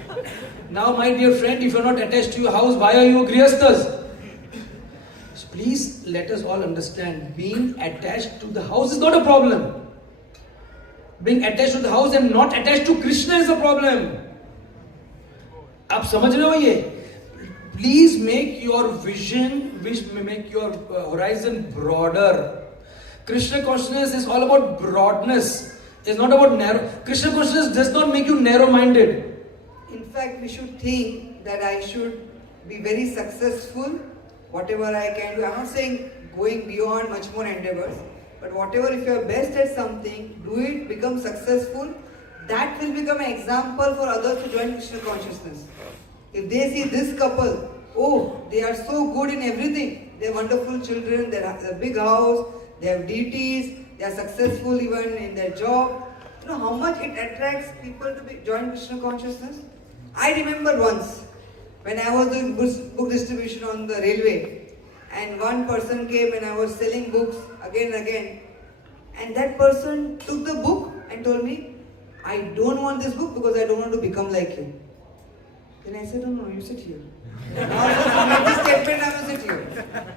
Now, my dear friend, if you're not attached to your house, why are you Grihasthas? So please let us all understand, being attached to the house is not a problem. Being attached to the house and not attached to Krishna is a problem. आप समझ रहे हो ये? Please make your vision, make your horizon broader. Krishna consciousness is all about broadness. It's not about narrow. Krishna consciousness does not make you narrow-minded. In fact, we should think that I should be very successful, whatever I can do. I'm not saying going beyond much more endeavors, but whatever, if you're best at something, do it, become successful. That will become an example for others to join Krishna consciousness. If they see this couple, oh, they are so good in everything. They have wonderful children, they have a big house, they have deities, they are successful even in their job. You know how much it attracts people to join Krishna consciousness? I remember once, when I was doing book distribution on the railway, and one person came and I was selling books again and again, and that person took the book and told me, I don't want this book because I don't want to become like you. Then I said, no, you sit here. Now this statement, I will sit here.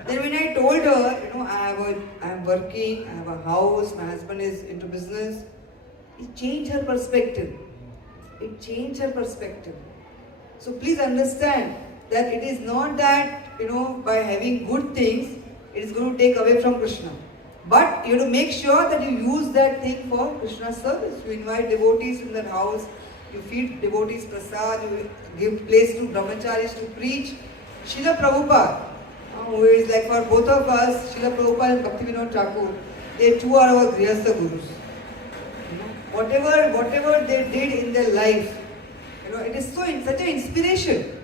Then when I told her, I am working, I have a house, my husband is into business, it changed her perspective. It changed her perspective. So please understand that it is not that, by having good things, it is going to take away from Krishna. But you have to make sure that you use that thing for Krishna's service. You invite devotees in that house, you feed devotees prasad, you give place to brahmacharis to preach. Srila Prabhupada, who is like for both of us, Srila Prabhupada and Bhaktivinoda Thakur, they too are our Grihastha Gurus. Whatever they did in their life, it is such an inspiration.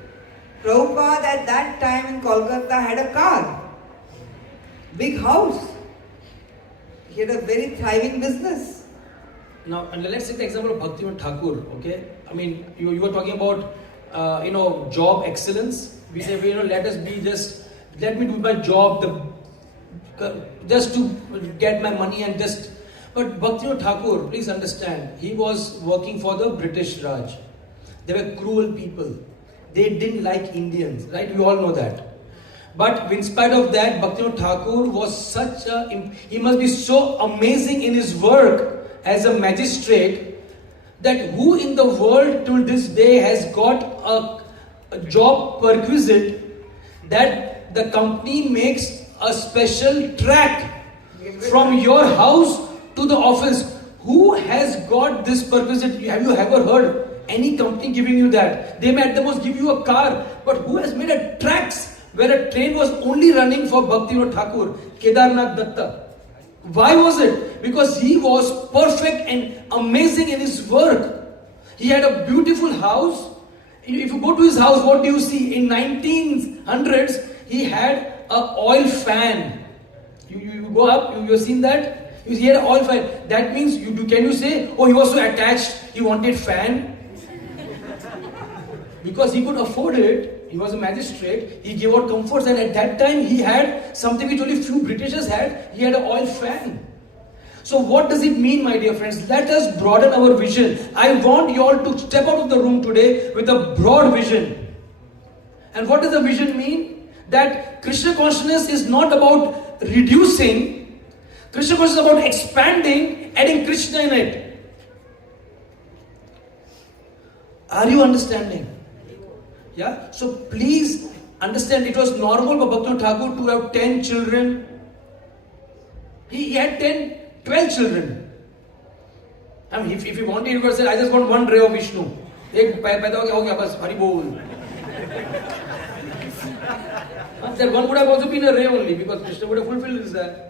Prabhupada at that time in Kolkata had a car, big house. He had a very thriving business. Now, and let's take the example of Bhaktivinoda Thakur, okay? I mean, you were talking about, job excellence. We say, let me do my job, just to get my money and just... But Bhaktivinoda Thakur, please understand, he was working for the British Raj. They were cruel people. They didn't like Indians, right? We all know that. But in spite of that, Bhaktivinoda Thakur was he must be so amazing in his work as a magistrate, that who in the world till this day has got a job perquisite that the company makes a special track from your house to the office? Who has got this perquisite? Have you ever heard any company giving you that? They may at the most give you a car, but who has made a tracks where a train was only running for Bhaktivinoda Thakur, Kedarnath Datta? Why was it? Because he was perfect and amazing in his work. He had a beautiful house. If you go to his house, what do you see? In 1900s, he had an oil fan. You go up, you have seen that? He had an oil fan. That means, can you say, oh, he was so attached, he wanted fan? Because he could afford it. He was a magistrate, he gave out comforts, and at that time he had something which only few Britishers had. He had an oil fan. So what does it mean, my dear friends? Let us broaden our vision. I want you all to step out of the room today with a broad vision. And what does the vision mean? That Krishna consciousness is not about reducing. Krishna consciousness is about expanding, adding Krishna in it. Are you understanding? Yeah? So please understand, it was normal for Bhaktivinoda Thakur to have 10 children. He had 12 children. I mean, if he wanted, he would say, I just want one ray of Vishnu. That one would have also been a ray only, because Krishna would have fulfilled his desire.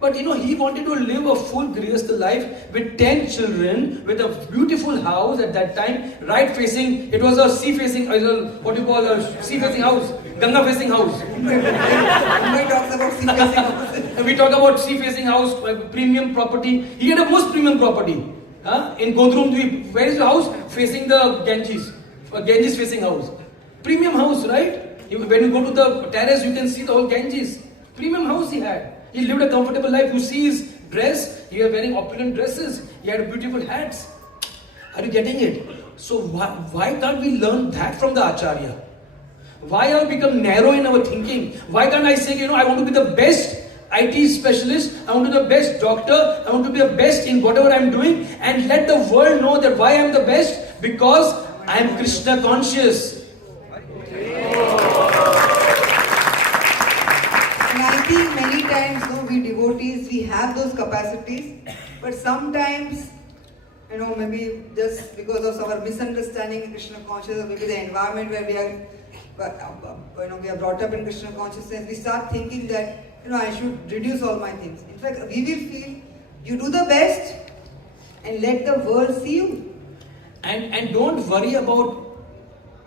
But he wanted to live a full Grihastha life with 10 children, with a beautiful house at that time, right facing, it was a sea facing, what you call a sea facing house, Ganga facing house. Nobody talks about sea facing house. We talk about sea facing house, premium property. He had a most premium property. In Godrum Dweep, where is the house? Facing the Ganges. Ganges facing house. Premium house, right? When you go to the terrace, you can see the whole Ganges. Premium house he had. He lived a comfortable life. You see his dress, he was wearing opulent dresses. He had beautiful hats. Are you getting it? So why can't we learn that from the Acharya? Why have we become narrow in our thinking? Why can't I say, I want to be the best IT specialist, I want to be the best doctor, I want to be the best in whatever I'm doing, and let the world know that why I'm the best? Because I'm Krishna conscious. And I think many times, we devotees, we have those capacities, but sometimes, maybe just because of our misunderstanding in Krishna consciousness, maybe the environment where we are, we are brought up in Krishna consciousness, we start thinking that, I should reduce all my things. In fact, we will feel, you do the best and let the world see you. And don't worry about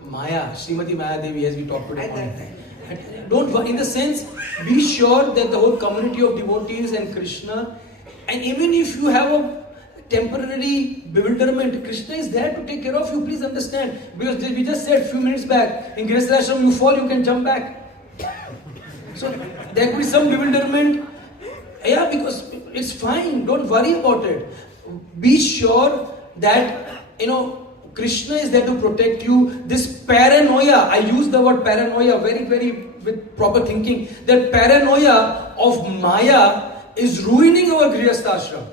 Maya, Srimati Maya Devi, as we talked today. At that time. Don't worry, in the sense, be sure that the whole community of devotees and Krishna, and even if you have a temporary bewilderment, Krishna is there to take care of you, please understand. Because we just said a few minutes back, in Grihastha Ashram you fall, you can jump back. So there could be some bewilderment. Yeah, because it's fine, don't worry about it. Be sure that, Krishna is there to protect you. This paranoia, I use the word paranoia very, very with proper thinking. That paranoia of Maya is ruining our Grihastha Ashram.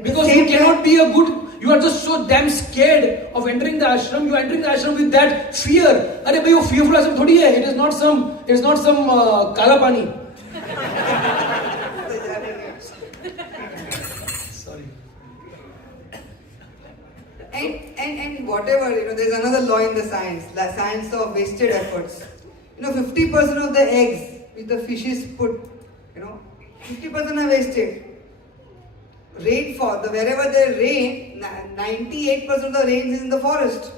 Because you cannot be a good, you are just so damn scared of entering the ashram. You are entering the ashram with that fear. Arey bhai, wo fearful ashram thodi hai. It is not some kala pani. Sorry. And whatever, there's another law in the science of wasted efforts. 50% of the eggs which the fishes put, 50% are wasted. Rainfall, wherever there rain, 98% of the rain is in the forest.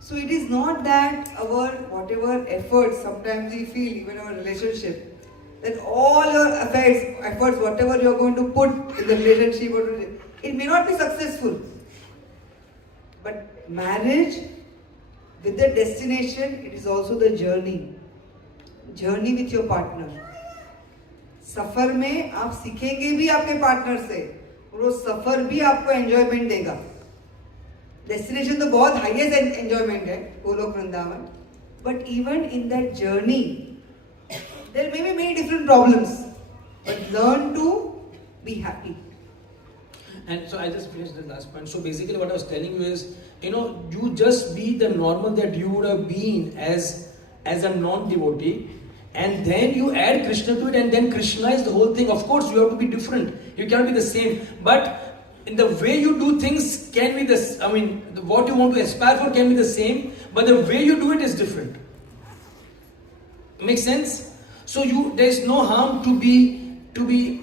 So it is not that our whatever efforts, sometimes we feel, even our relationship, that all your efforts, whatever you are going to put in the relationship, it may not be successful. But marriage, with the destination, it is also the journey. Journey with your partner. सफर में आप सीखेंगे भी आपके partner से और वो सफर भी आपको एंजॉयमेंट देगा. डेस्टिनेशन तो बहुत हाईएस्ट एंजॉयमेंट है Golok Vrindavan, but even in that journey there may be many different problems, but learn to be happy. And so I just finished the last point. So basically what I was telling you is, you just be the normal that you would have been as a non-devotee, and then you add Krishna to it, and then Krishna is the whole thing. Of course, you have to be different. You cannot be the same. But in the way you do things can be what you want to aspire for can be the same, but the way you do it is different. Makes sense? So there is no harm to be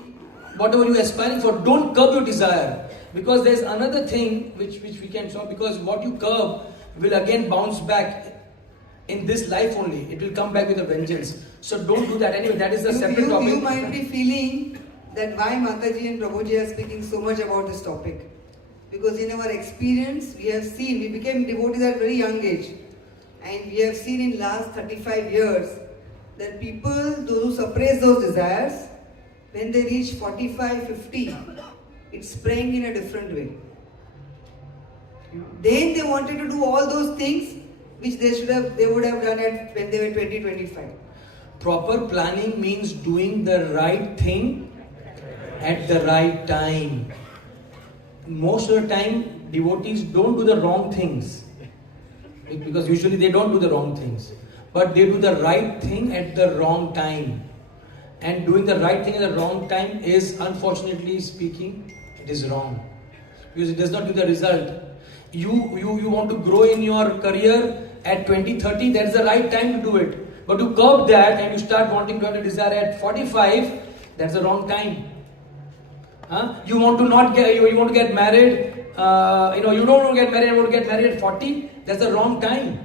whatever you are aspiring for. Don't curb your desire, because there is another thing which we can solve, because what you curb will again bounce back in this life only. It will come back with a vengeance. So don't do that. Anyway, that is a separate topic. You might be feeling that why Mataji and Prabhuji are speaking so much about this topic. Because in our experience, we have seen, we became devotees at a very young age. And we have seen in last 35 years that people, those who suppress those desires, when they reach 45, 50, it's sprang in a different way. Then they wanted to do all those things which they would have done when they were 20, 25. Proper planning means doing the right thing at the right time. Most of the time, devotees don't do the wrong things, because usually they don't do the wrong things, but they do the right thing at the wrong time. And doing the right thing at the wrong time is, unfortunately speaking, it is wrong, because it does not give the result. You want to grow in your career at 20, 30, that's the right time to do it. But to curb that and you start wanting to have a desire at 45, that's the wrong time. You want to get married, you don't want to get married, you want to get married at 40, that's the wrong time.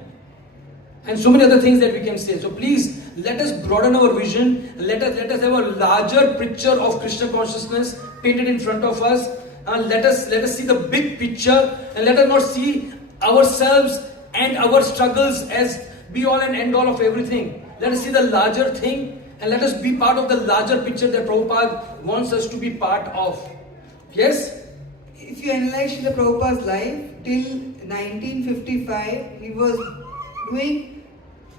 And so many other things that we can say. So please, let us broaden our vision. Let us have a larger picture of Krishna consciousness painted in front of us. Let us see the big picture, and let us not see ourselves and our struggles as be all and end all of everything. Let us see the larger thing, and let us be part of the larger picture that Prabhupada wants us to be part of. Yes? if you analyze Srila Prabhupada's life, till 1955, he was doing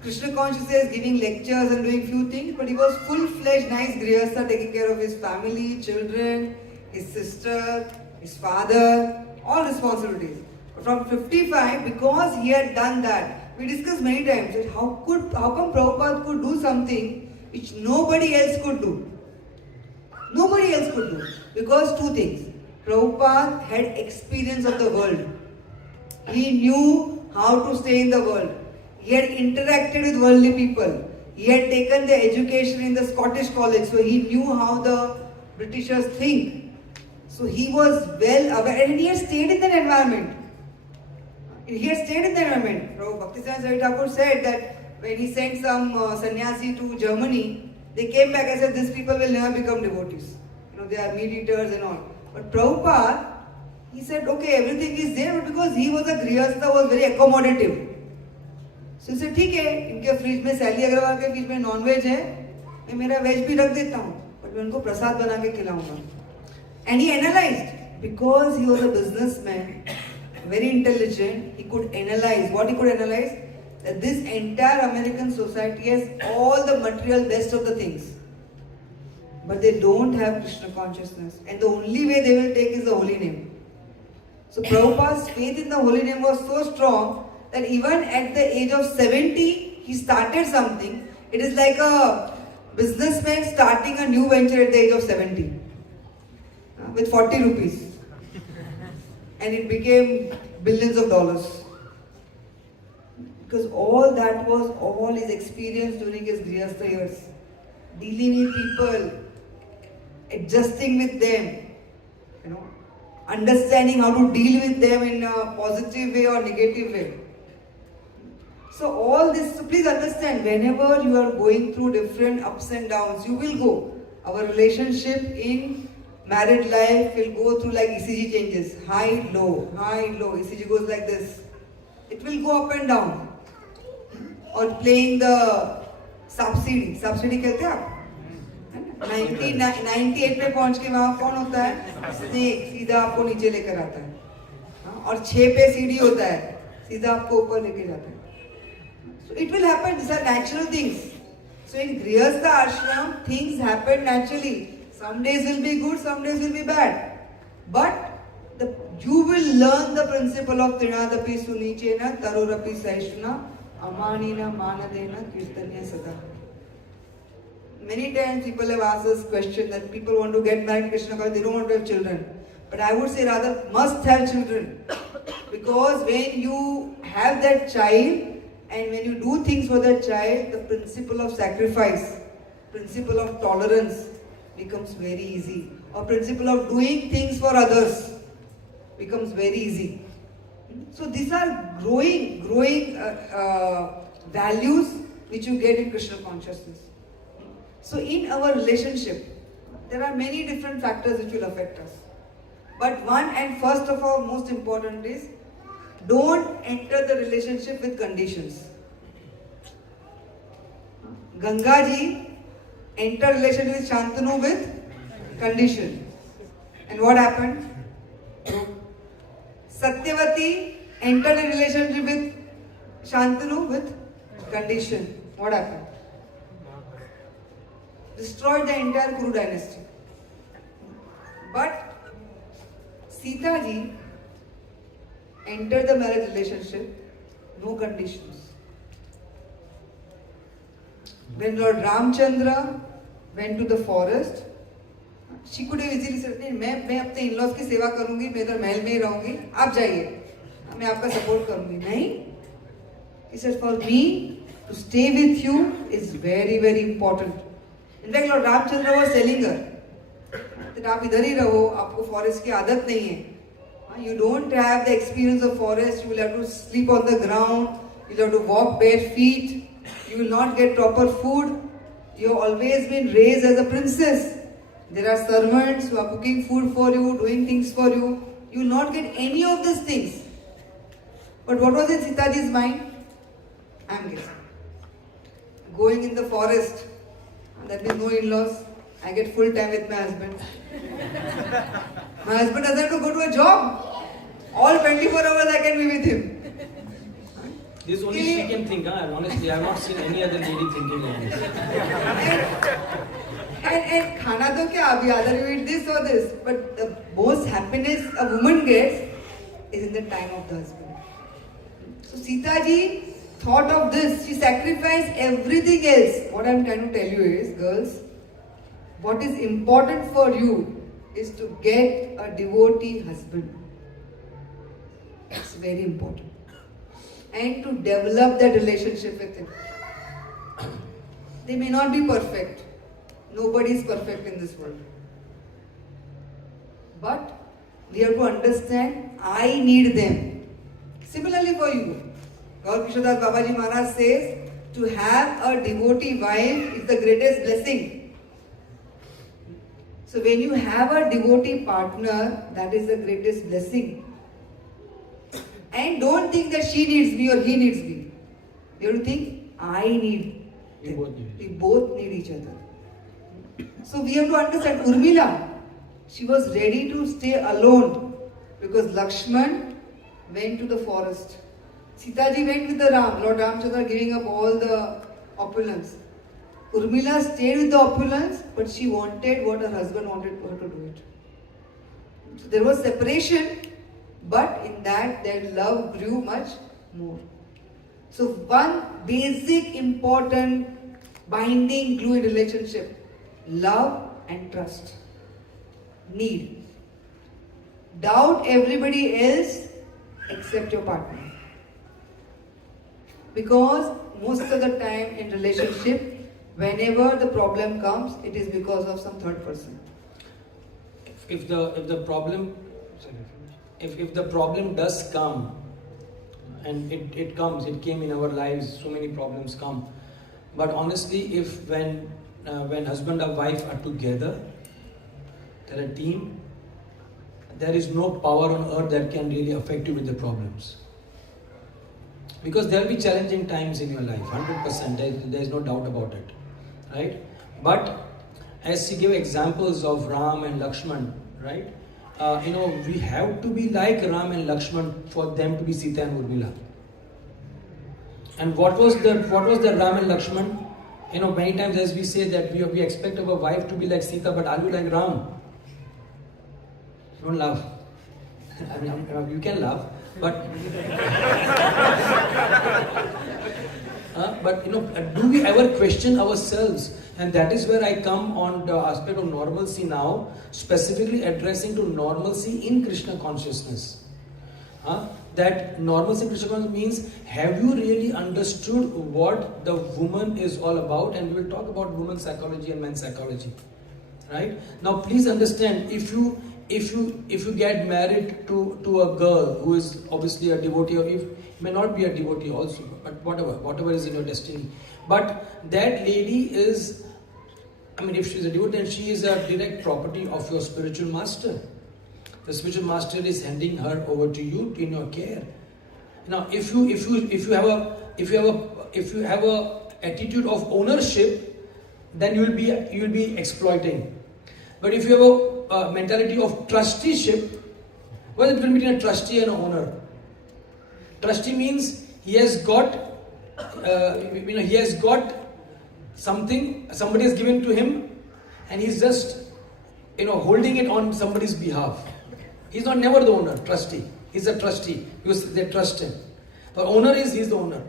Krishna consciousness, giving lectures and doing few things, but he was full-fledged, nice grihastha, taking care of his family, children, his sister, his father, all responsibilities. But from 55, because he had done that, we discussed many times that how come Prabhupada could do something which nobody else could do. Nobody else could do. Because two things. Prabhupada had experience of the world. He knew how to stay in the world. He had interacted with worldly people. He had taken the education in the Scottish college, so he knew how the Britishers think. So he was well aware, and he had stayed in that environment. He had stayed in the environment. Bhaktisiddhanta Saraswati Thakur said that when he sent some sannyasi to Germany, they came back and said, these people will never become devotees. They are meat eaters and all. But Prabhupada, he said, okay, everything is there, but because he was a grihastha, was very accommodative. So he said, ठीक है, इनके fridge में सैली अग्रवाल के fridge में nonveg है, मैं मेरा veg भी रख देता हूँ, but मैं उनको प्रसाद बना के खिलाऊंगा. And he analyzed, because he was a businessman, very intelligent, he could analyze. What he could analyze? That this entire American society has all the material best of the things. But they don't have Krishna consciousness. And the only way they will take is the holy name. So Prabhupada's faith in the holy name was so strong that even at the age of 70, he started something. It is like a businessman starting a new venture at the age of 70 with 40 rupees. And it became billions of dollars. Because all that was all his experience during his grihastha years. Dealing with people, adjusting with them, understanding how to deal with them in a positive way or negative way. So all this, so please understand, whenever you are going through different ups and downs, you will go. Our relationship in married life will go through like ECG changes, high, low, ECG goes like this. It will go up and down. Or playing the subsidy कहते हैं आप? 98 पे पहुंच के वहाँ कौन होता है? स्नेक, सीधा आपको नीचे लेकर आता है. और 6 पे सीढ़ी होता है, सीधा आपको ऊपर लेके जाता है. So it will happen, these are natural things. So in grihastha ashram, things happen naturally. Some days will be good, some days will be bad. But you will learn the principle of Trinadapi Sunichena Tarurapi Saishna Amanina Manadena Kirtanya Sada. Many times people have asked us question that people want to get married to Krishna because they don't want to have children. But I would say rather must have children. Because when you have that child and when you do things for that child, the principle of sacrifice, principle of tolerance becomes very easy. Or principle of doing things for others becomes very easy. So these are growing values which you get in Krishna consciousness. So in our relationship, there are many different factors which will affect us. But one and first of all, most important is, don't enter the relationship with conditions. Ganga ji entered relationship with Shantanu with condition. And what happened? Satyavati entered a relationship with Shantanu with condition. What happened? Destroyed the entire Kuru dynasty. But Sita ji entered the marriage relationship, no conditions. When Lord Ramchandra went to the forest, she could have easily said, मैं अपने in-laws की सेवा करूंगी, मैं इधर महल में ही रहूंगी, आप जाइए, मैं आपका support करूंगी. नहीं. He said, for me to stay with you is very, very important. In fact, Lord Ramchandra was telling her that आप इधर ही रहो, आपको forest की आदत नहीं है. You don't have the experience of forest. You will have to sleep on the ground. You will have to walk bare feet. You will not get proper food. You have always been raised as a princess. There are servants who are cooking food for you, doing things for you. You will not get any of these things. But what was in Sitaji's mind? I am guessing. Going in the forest, that means no in-laws, I get full time with my husband. My husband doesn't have to go to a job. All 24 hours I can be with him. This only she can think, huh? Honestly, I have not seen any other lady thinking like this. And khana to kya, abhi either you eat this or this. But the most happiness a woman gets is in the time of the husband. So Sita ji thought of this. She sacrificed everything else. What I am trying to tell you is, girls, what is important for you is to get a devotee husband. It's very important. And to develop that relationship with him. They may not be perfect. Nobody is perfect in this world. But we have to understand, I need them. Similarly for you, Gaur Kishodas Babaji Maharaj says, to have a devotee wife is the greatest blessing. So when you have a devotee partner, that is the greatest blessing. And don't think that she needs me or he needs me. You have to think, I need them. We both need each other. So we have to understand, Urmila, she was ready to stay alone because Lakshman went to the forest. Sitaji went with the Ram, Lord Ramchandra giving up all the opulence. Urmila stayed with the opulence, but she wanted what her husband wanted her to do it. So there was separation, but in that their love grew much more. So one basic important binding glue in relationship, love and trust. Need. Doubt everybody else except your partner. Because most of the time in relationship, whenever the problem comes, it is because of some third person. If the problem does come, and it comes, it came in our lives, so many problems come. But honestly, if when husband and wife are together, they're a team, there is no power on earth that can really affect you with the problems. Because there will be challenging times in your life, 100%, there is no doubt about it. Right? But as she gave examples of Ram and Lakshman, right? We have to be like Ram and Lakshman for them to be Sita and Urmila. And what was the Ram and Lakshman? Many times as we say that we expect our wife to be like Sita, but are you like Ram? Don't laugh. I mean, you can laugh, but do we ever question ourselves? And that is where I come on the aspect of normalcy now, specifically addressing to normalcy in Krishna consciousness. That normalcy in Krishna consciousness means, have you really understood what the woman is all about? And we will talk about women's psychology and men's psychology. Right? Now please understand, if you get married to a girl who is obviously a devotee, or if may not be a devotee also, but whatever is in your destiny, but that lady is, if she is a devotee, then she is a direct property of your spiritual master. The spiritual master is handing her over to you in your care. Now, if you have a attitude of ownership, then you will be exploiting. But if you have a mentality of trusteeship, what is the difference between a trustee and an owner? Trustee means he has got something, somebody has given to him, and he's just holding it on somebody's behalf. He's never the owner. Trustee, he's a trustee because they trust him. The owner he's the owner.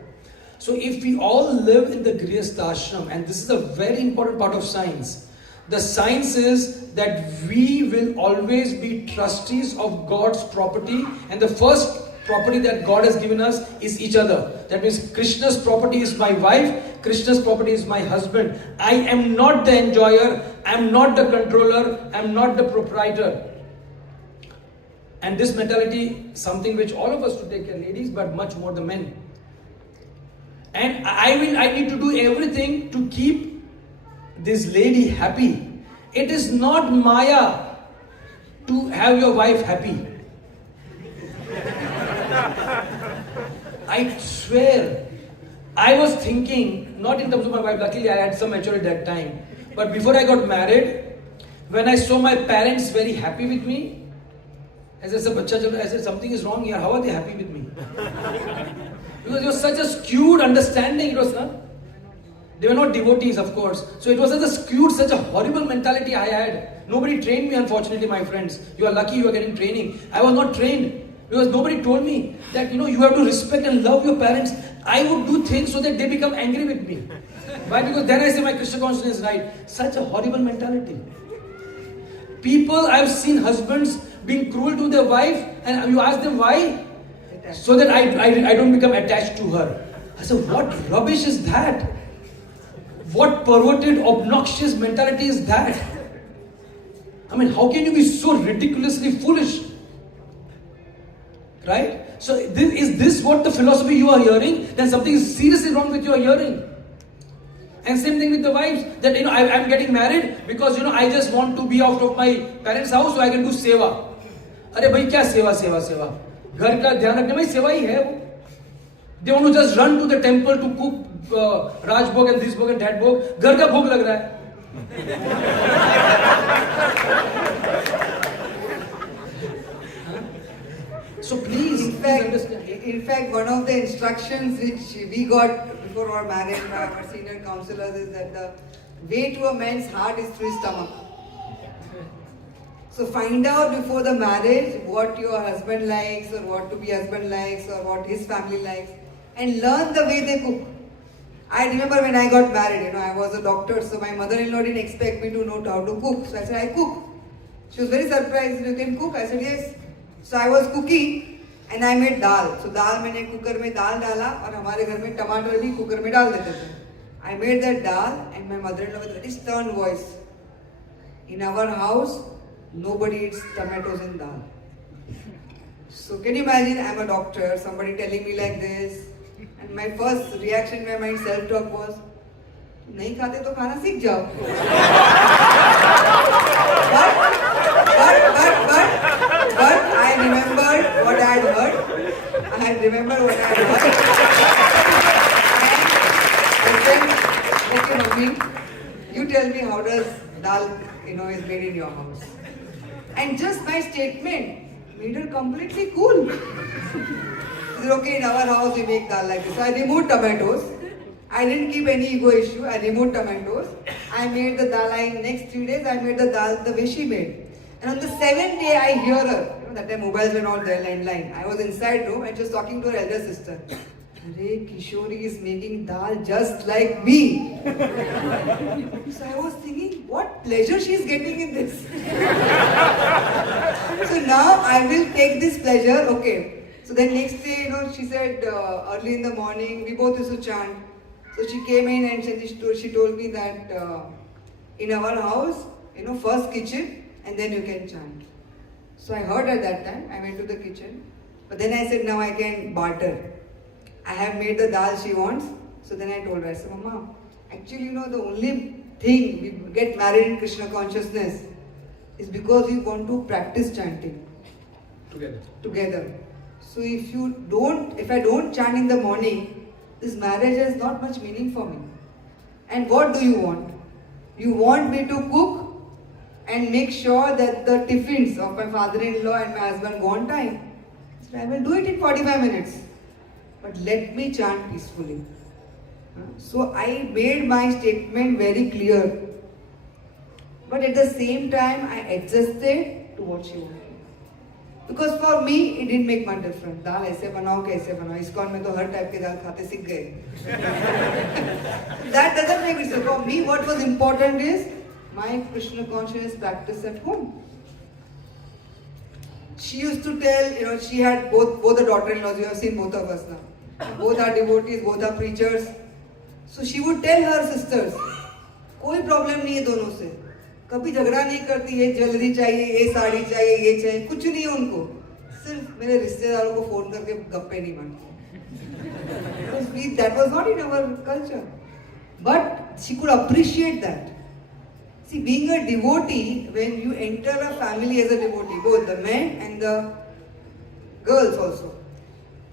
So if we all live in the Grihastha ashram, and this is a very important part of science, the science is that we will always be trustees of God's property, and the first property that God has given us is each other. That means Krishna's property is my wife, Krishna's property is my husband. I am not the enjoyer, I am not the controller, I am not the proprietor. And this mentality, something which all of us should take care, ladies, but much more the men. And I need to do everything to keep this lady happy. It is not Maya to have your wife happy. I swear, I was thinking, not in terms of my wife, luckily I had some maturity at that time, But before I got married, when I saw my parents very happy with me, I said, something is wrong here. How are they happy with me? Because it was such a skewed understanding. It was not. They were not devotees, of course. So it was such a skewed, such a horrible mentality I had. Nobody trained me, unfortunately, my friends. You are lucky you are getting training. I was not trained. Because nobody told me that, you have to respect and love your parents. I would do things so that they become angry with me. Why? Because then I say my Krishna consciousness is right. Such a horrible mentality. People, I've seen husbands being cruel to their wife, and you ask them why? So that I don't become attached to her. I said, what rubbish is that? What perverted, obnoxious mentality is that? I mean, how can you be so ridiculously foolish? Right? So, is this what the philosophy you are hearing? Then something is seriously wrong with your hearing. And same thing with the wives, that I'm getting married because I just want to be out of my parents' house so I can do seva. अरे भाई क्या सेवा सेवा सेवा घर का ध्यान रखने में सेवा ही है वो. They want to just run to the temple to cook Raj Bhog and this Bhog and that Bhog. घर का भोग लग रहा है. So please, in fact, one of the instructions which we got before our marriage by our senior counselors is that the way to a man's heart is through his stomach. So find out before the marriage what your husband likes or what to be husband likes or what his family likes and learn the way they cook. I remember when I got married, I was a doctor, so my mother-in-law didn't expect me to know how to cook. So I said, I cook. She was very surprised, you can cook? I said, yes. So I was cooking and I made dal. So dal मैंने cooker में दाल डाला और हमारे घर में टमाटर भी cooker में डाल देते थे. I made that dal and my mother-in-law with a very stern voice. In our house, nobody eats tomatoes in dal. So can you imagine, I'm a doctor, somebody telling me like this. And my first reaction when my self-talk was, नहीं खाते तो खाना सीख जाओ. But I remembered what I had heard. And I said, okay mummy, you tell me how does dal, is made in your house. And just my statement made her completely cool. She said, okay, in our house we make dal like this. So I removed tomatoes. I didn't keep any ego issue. I removed tomatoes. I made the dal. Next 3 days, I made the dal the way she made. And on the 7th day, I hear her. That time mobiles were not there, landline. I was inside room and she was talking to her elder sister. Hare Kishori is making dal just like me. So I was thinking, what pleasure she is getting in this. So now I will take this pleasure. Okay. So then next day, she said early in the morning, we both used to chant. So she came in and she told me that in our house, first kitchen and then you can chant. So I heard at that time, I went to the kitchen. But then I said, now I can barter. I have made the dal she wants. So then I told her, I said, Mama, actually, the only thing we get married in Krishna consciousness is because we want to practice chanting. Together. So if I don't chant in the morning, this marriage has not much meaning for me. And what do you want? You want me to cook and make sure that the tiffins of my father-in-law and my husband go on time. So I will do it in 45 minutes. But let me chant peacefully. So I made my statement very clear. But at the same time, I adjusted to what she wanted. Because for me, it didn't make much difference. दाल ऐसे बनाओ कैसे बनाओ ISKCON में तो हर type की दाल खाते सीख गए. That doesn't make it so. For me, what was important is my Krishna consciousness practice at home. She used to tell, she had both the daughter-in-laws. You have seen both of us now. Both are devotees, both are preachers. So she would tell her sisters, कोई problem नहीं है दोनों से. कभी झगड़ा नहीं करती है, ज्वेलरी चाहिए, ये साड़ी चाहिए, ये चाहिए, कुछ नहीं है उनको. सिर्फ मेरे रिश्तेदारों को फोन करके गप्पे नहीं मारती. That was not in our culture. But she could appreciate that. See, being a devotee, when you enter a family as a devotee, both the men and the girls also,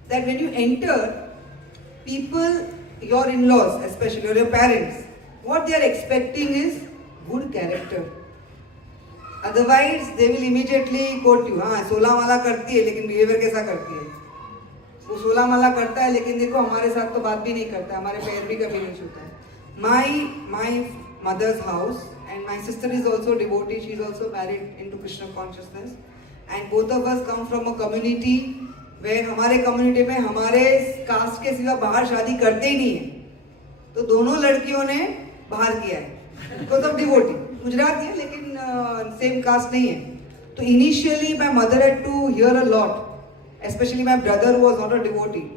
that when you enter, people, your in-laws especially, or your parents, what they are expecting is good character. Otherwise, they will immediately quote you. हाँ 16 माला करती है लेकिन behaviour कैसा करती है? वो 16 माला करता है लेकिन देखो हमारे साथ तो बात भी नहीं करता, हमारे पैर भी कभी नहीं छूता है. My mother's house, and my sister is also devotee. She is also married into Krishna consciousness, and both of us come from a community where हमारे community में हमारे caste के सिवा बाहर शादी करते ही नहीं है. तो दोनों लड़कियों ने बाहर किया है. Because of devotee. गुजरात है लेकिन same caste नहीं है. तो initially my mother had to hear a lot. Especially my brother who was not a devotee.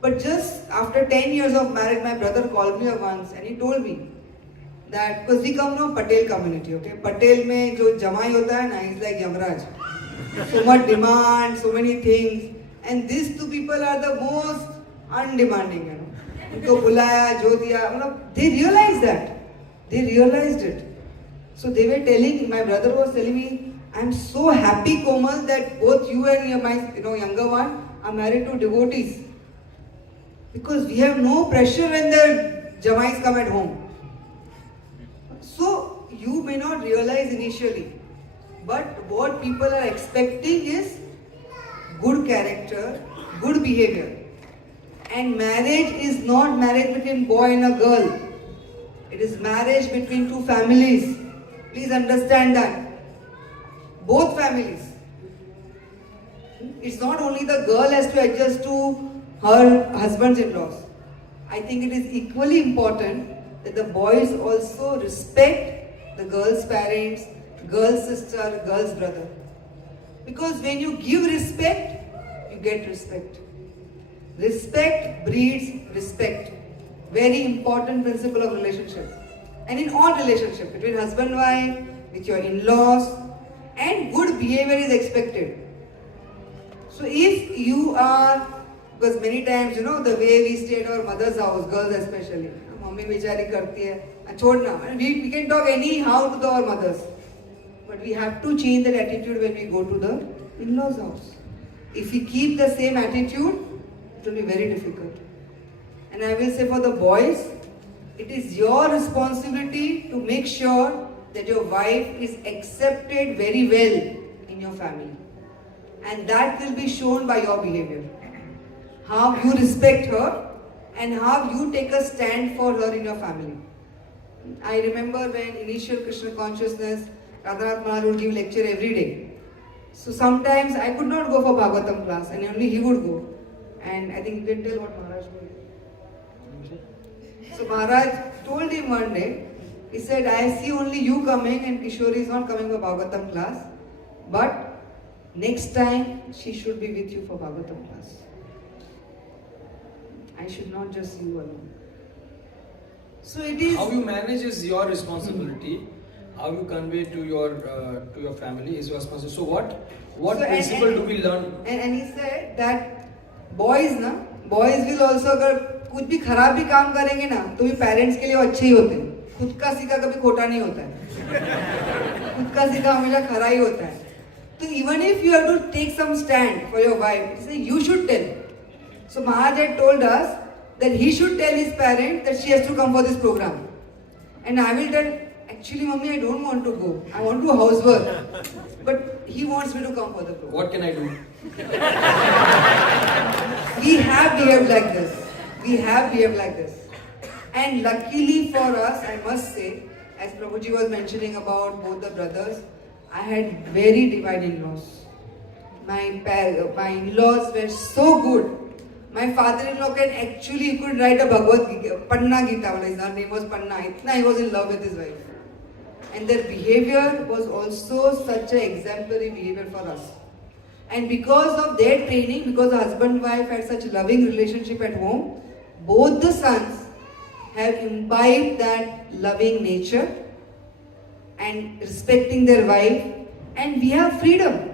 But just after 10 years of marriage, my brother called me once and he told me that, because we come from Patel community, okay? Patel में जो जमाई होता है ना, he's like Yamaraj. So much demand, so many things. And these two people are the most undemanding, you know. उनको बुलाया, जो दिया, मतलब they realized that. They realized it. So they were telling, my brother was telling me, I'm so happy, Komal, that both you and my younger one are married to devotees. Because we have no pressure when the jamais come at home. So you may not realize initially, but what people are expecting is good character, good behavior. And marriage is not marriage between boy and a girl. It is marriage between two families. Please understand that. Both families. It's not only the girl has to adjust to her husband's in-laws. I think it is equally important that the boys also respect the girl's parents, girl's sister, girl's brother. Because when you give respect, you get respect. Respect breeds respect. Very important principle of relationship. And in all relationships, between husband and wife, with your in-laws, and good behavior is expected. So if you are, because many times, the way we stay at our mother's house, girls especially, mummy bichari karti hai, chodna. We can talk anyhow to our mothers. But we have to change that attitude when we go to the in-laws house. If we keep the same attitude, it will be very difficult. And I will say for the boys, it is your responsibility to make sure that your wife is accepted very well in your family. And that will be shown by your behavior. How you respect her and how you take a stand for her in your family. I remember when initial Krishna consciousness, Radhanath Maharaj would give lecture every day. So sometimes I could not go for Bhagavatam class and only he would go. And I think you can tell what Maharaj told. So Maharaj told him one day, he said, I see only you coming and Kishori is not coming for Bhagavatam class. But next time she should be with you for Bhagavatam class. I should not just see you alone. So it is. How you manage is your responsibility. How you convey to your family is your responsibility. So what principle do we learn? And he said that boys will also अगर कुछ भी खराब भी काम करेंगे ना तो भी पेरेंट्स के लिए अच्छे ही होते हैं. खुद का सीखा कभी खोटा नहीं होता है. खुद का सीखा हमेशा खरा ही होता है. So even if you have to take some stand for your wife, you should tell. So Maharaj had told us that he should tell his parents that she has to come for this program. And I will tell, actually mommy, I don't want to go. I want to do housework. But he wants me to come for the program. What can I do? We have behaved like this. We have behaved like this. And luckily for us, I must say, as Prabhuji was mentioning about both the brothers, I had very divine in-laws. My in-laws were so good. My father-in-law could write a Bhagavad Gita, Panna Gita, his name was Panna. He was in love with his wife. And their behavior was also such an exemplary behavior for us. And because of their training, because the husband and wife had such a loving relationship at home, both the sons have imbibed that loving nature and respecting their wife, and we have freedom.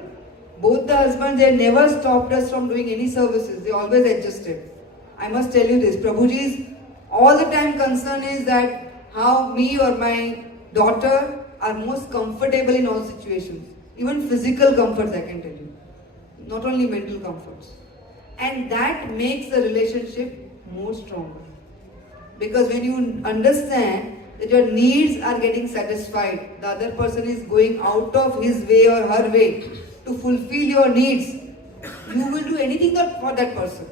Both the husbands, they never stopped us from doing any services. They always adjusted. I must tell you this, Prabhuji's all the time concern is that how me or my daughter are most comfortable in all situations. Even physical comforts, I can tell you. Not only mental comforts. And that makes the relationship more stronger. Because when you understand that your needs are getting satisfied, the other person is going out of his way or her way to fulfill your needs, you will do anything for that person.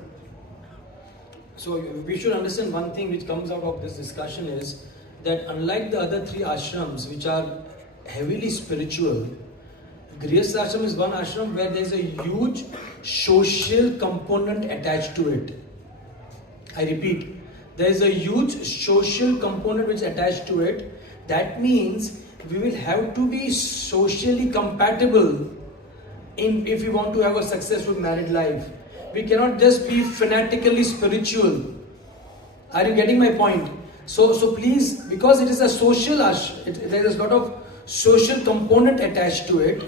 So we should understand one thing which comes out of this discussion is that unlike the other three ashrams which are heavily spiritual, Grihastha ashram is one ashram where there is a huge social component attached to it. I repeat, there is a huge social component which is attached to it. That means we will have to be socially compatible if we want to have a successful married life. We cannot just be fanatically spiritual. Are you getting my point? So please, because it is a social there is a lot of social component attached to it,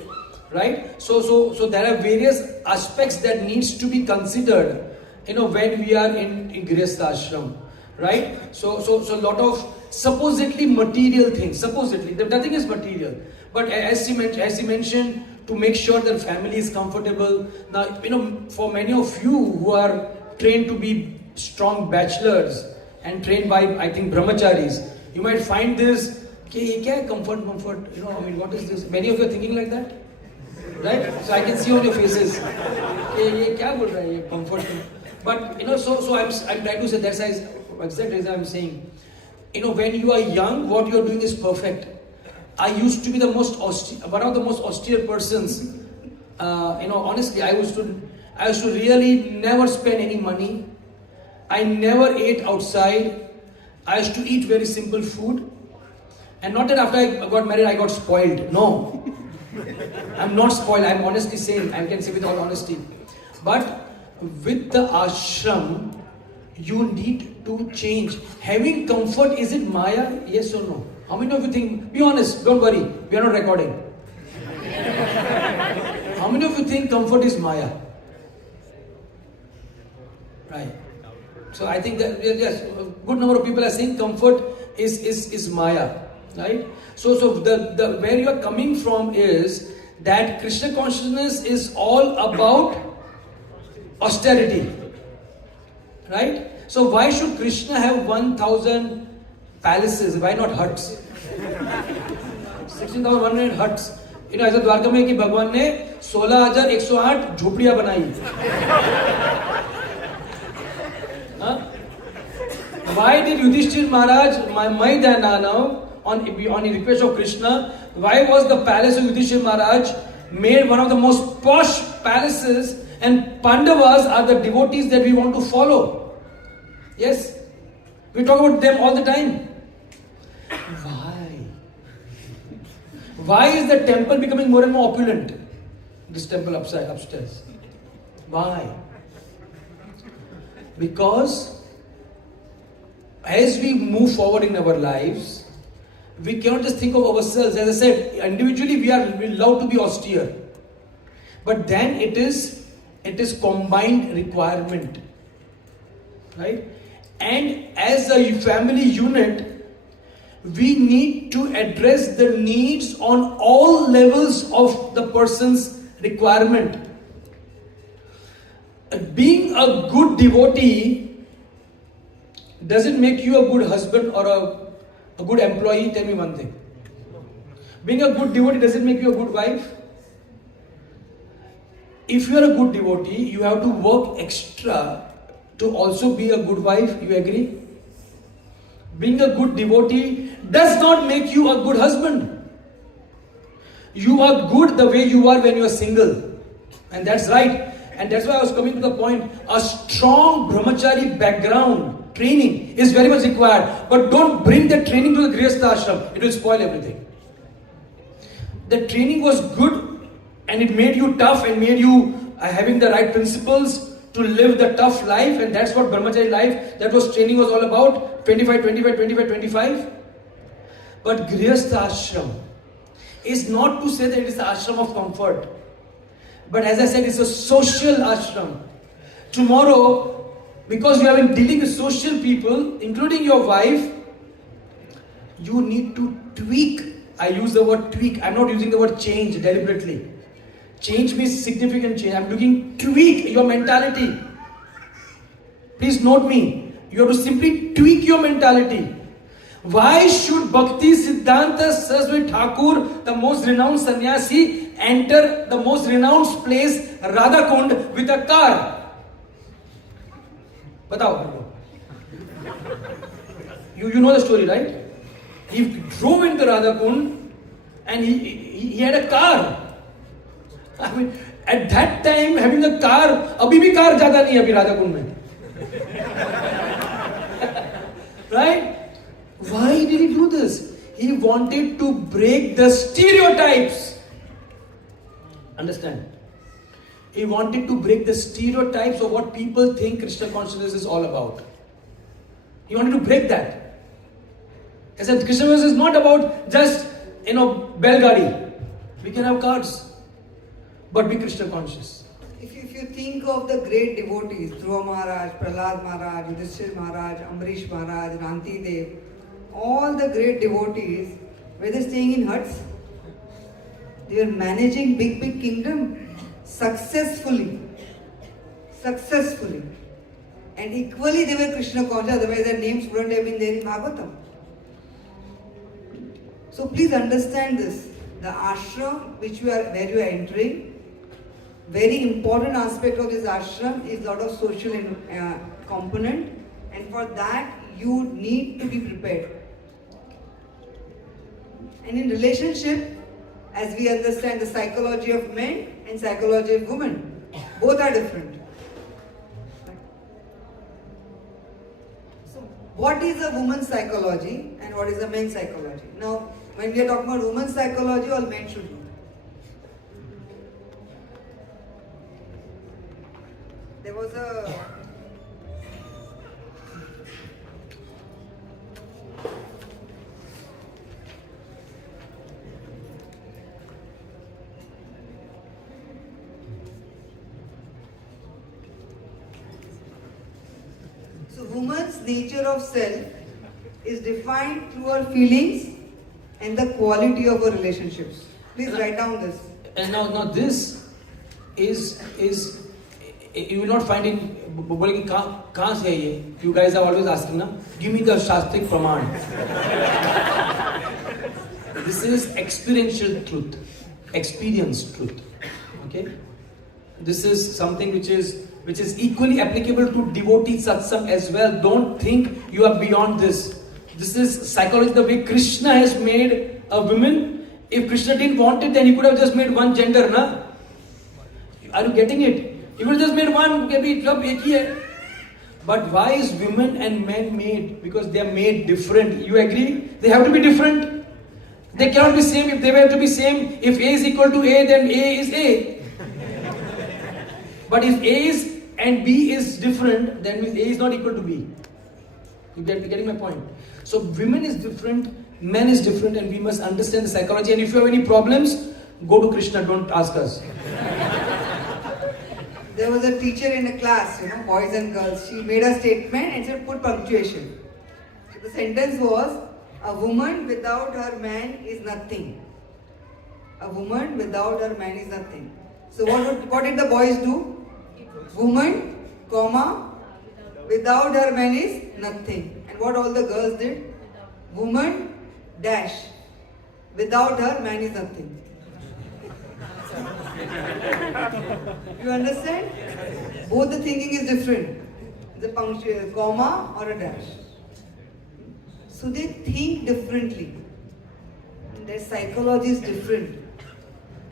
right? So there are various aspects that needs to be considered, when we are in Grihastha ashram, right? So a lot of supposedly material things. Supposedly, nothing is material, but as he mentioned, to make sure that family is comfortable. Now, for many of you who are trained to be strong bachelors and trained by, I think, brahmacharis, you might find this, comfort, what is this? Many of you are thinking like that, right? So I can see on your faces, comfort. But, so I'm trying to say, that's the exact reason I'm saying, when you are young, what you are doing is perfect. I used to be one of the most austere persons. Honestly, I used to really never spend any money. I never ate outside. I used to eat very simple food. And not that after I got married, I got spoiled. No. I'm not spoiled. I'm honestly saying, I can say with all honesty. But with the ashram, you need to change. Having comfort, is it Maya? Yes or no? How many of you think, be honest, don't worry, we are not recording. How many of you think comfort is Maya? Right. So I think that, yes, a good number of people are saying comfort is Maya. Right? So the where you are coming from is that Krishna consciousness is all about austerity. Right? So why should Krishna have 1,000 palaces? Why not huts? 16,100 huts. ऐसा द्वारका में कि भगवान ने 16,108 झोपड़ियां बनाई. Why did Yudhishthir Maharaj, on the request of Krishna, why was the palace of Yudhishthir Maharaj made one of the most posh palaces, and Pandavas are the devotees that we want to follow? Yes, we talk about them all the time. Why is the temple becoming more and more opulent? This temple upstairs. Why? Because as we move forward in our lives, we cannot just think of ourselves. As I said, individually we love to be austere. But then it is combined requirement. Right? And as a family unit, we need to address the needs on all levels of the person's requirement. Being a good devotee doesn't make you a good husband or a good employee. Tell me one thing. Being a good devotee doesn't make you a good wife. If you are a good devotee, you have to work extra to also be a good wife. You agree? Being a good devotee does not make you a good husband. You are good the way you are when you are single. And that's right. And that's why I was coming to the point. A strong brahmachari background training is very much required. But don't bring the training to the Grihastha ashram. It will spoil everything. The training was good and it made you tough and made you having the right principles to live the tough life, and that's what brahmachari life, that was training was all about. 25, 25, 25, 25. But Grihastha ashram is not to say that it is the ashram of comfort. But as I said, it's a social ashram. Tomorrow, because you have been dealing with social people, including your wife, you need to tweak. I use the word tweak. I'm not using the word change deliberately. Change means significant change. I'm looking tweak your mentality. Please note me. You have to simply tweak your mentality. Why should Bhakti Siddhanta Saraswati Thakur, the most renowned sannyasi, enter the most renowned place, Radha Kund, with a car? Batao. You know the story, right? He drove into Radha Kund and he had a car. I mean, at that time, having a car, abhi bhi car jata nahi abhi Radha Kund mein. Right? Why did he do this? He wanted to break the stereotypes. Understand? He wanted to break the stereotypes of what people think Krishna consciousness is all about. He wanted to break that. He said Krishna consciousness is not about just, Belgadi. We can have cars, but be Krishna conscious. If you think of the great devotees, Dhruva Maharaj, Prahlad Maharaj, Yudhishthira Maharaj, Amrish Maharaj, Ranti Dev, all the great devotees, were they staying in huts? They were managing big kingdom successfully. And equally they were Krishna conscious, otherwise their names wouldn't have been there in Bhagavatam. So please understand this. The ashram where you are entering, very important aspect of this ashram is lot of social component, and for that you need to be prepared. And in relationship, as we understand the psychology of men and psychology of women, both are different. So what is a woman's psychology and what is a men's psychology? Now, when we are talking about women's psychology, all men should know. There was a So woman's nature of self is defined through her feelings and the quality of her relationships. Please write down this. And now this is you will not find in बोलेंगे कहाँ से है ये? You guys are always asking ना. Give me the शास्त्रिक प्रमाण. This is experiential truth, experienced truth. Okay, this is something which is equally applicable to devotee satsang as well. Don't think you are beyond this. This is psychology. The way Krishna has made a woman. If Krishna didn't want it, then he could have just made one gender, na? Are you getting it? He would have just made one. But why is women and men made? Because they are made different. You agree? They have to be different. They cannot be same. If they were to be same, if A is equal to A, then A is A. But if A is and B is different, then means A is not equal to B. You getting my point? So women is different, men is different, and we must understand the psychology. And if you have any problems, go to Krishna, don't ask us. There was a teacher in a class, boys and girls. She made a statement and said, put punctuation. So the sentence was, a woman without her man is nothing. A woman without her man is nothing. So what did the boys do? Woman, comma, without her man is nothing. And what all the girls did? Woman, dash, without her man is nothing. You understand? Both the thinking is different. The punctuation, comma or a dash. So they think differently. Their psychology is different.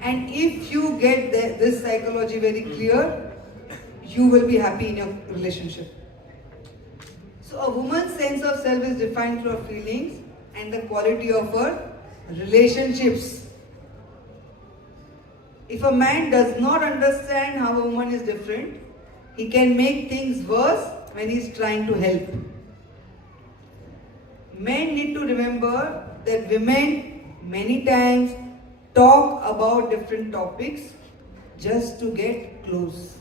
And if you get this psychology very clear, you will be happy in your relationship. So a woman's sense of self is defined through her feelings and the quality of her relationships. If a man does not understand how a woman is different, he can make things worse when he is trying to help. Men need to remember that women many times talk about different topics just to get close.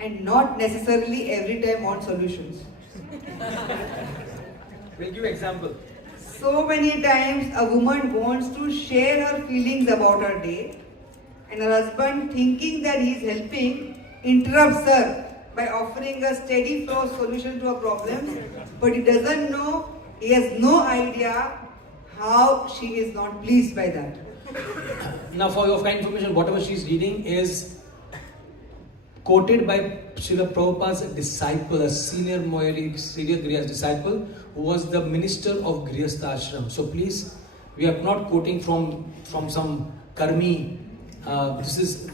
And not necessarily every time want solutions. We'll give example. So many times a woman wants to share her feelings about her day, and her husband, thinking that he is helping, interrupts her by offering a steady flow solution to her problems, but he doesn't know He has no idea how she is not pleased by that. Now, for your kind information, whatever she's reading is quoted by Srila Prabhupada's disciple, a senior Grihastha disciple, who was the minister of Grihastha ashram. So please, we are not quoting from some karmi. This is,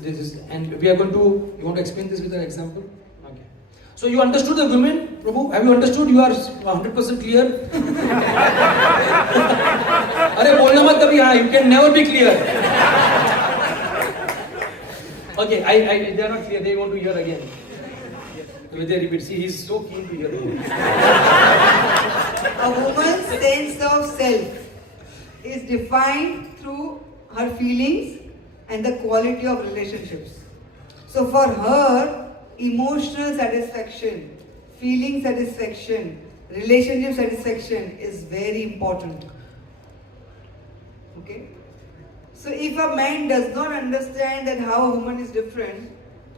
and we are going to. You want to explain this with an example? Okay. So you understood the women, Prabhu? Have you understood? You are 100% clear. अरे बोलना मत कभी हाँ. You can never be clear. Okay, they are not clear. They want to hear again. They repeat. See, he is so keen to hear. A woman's sense of self is defined through her feelings and the quality of relationships. So for her, emotional satisfaction, feeling satisfaction, relationship satisfaction is very important. Okay? So if a man does not understand that how a woman is different,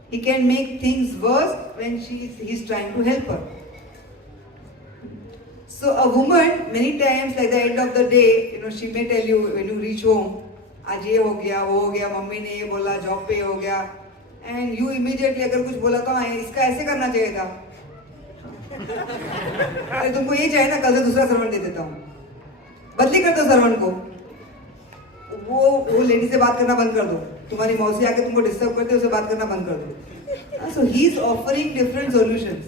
he can make things worse when he's trying to help her. So a woman, many times, like the end of the day, she may tell you when you reach home, आज ये हो गया, वो हो गया, mummy ने ये बोला, जॉब पे हो गया, and you immediately अगर कुछ बोला तो इसका ऐसे करना चाहिए था. अरे तुमको ये चाहिए ना, कल से दूसरा सर्वेंट दे देता हूँ. बदली कर दो सर्वेंट को. वो लेडी से बात करना बंद कर दो. तुम्हारी मौसी आके तुमको डिस्टर्ब करते है, उससे बात करना बंद कर दो. So he is offering different solutions,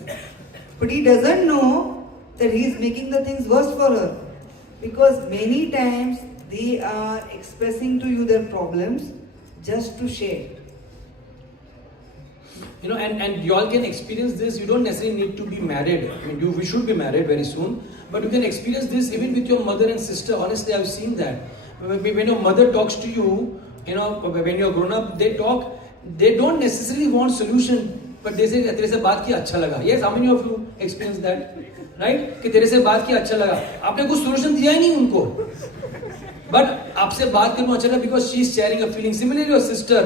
but he doesn't know that he is making the things worse for her, because many times they are expressing to you their problems just to share. And you all can experience this. You don't necessarily need to be married. I mean, we should be married very soon, but you can experience this even with your mother and sister. Honestly, I've seen that. When your mother talks to you, when you're grown up, they talk. They don't necessarily want solution, but they say, "तेरे से बात की अच्छा लगा." Yes, how many of you experienced that? Right? कि तेरे से बात की अच्छा लगा. आपने कुछ solution दिया ही नहीं उनको. But आपसे बात करना अच्छा लगा because she is sharing a feeling. Similarly, your sister,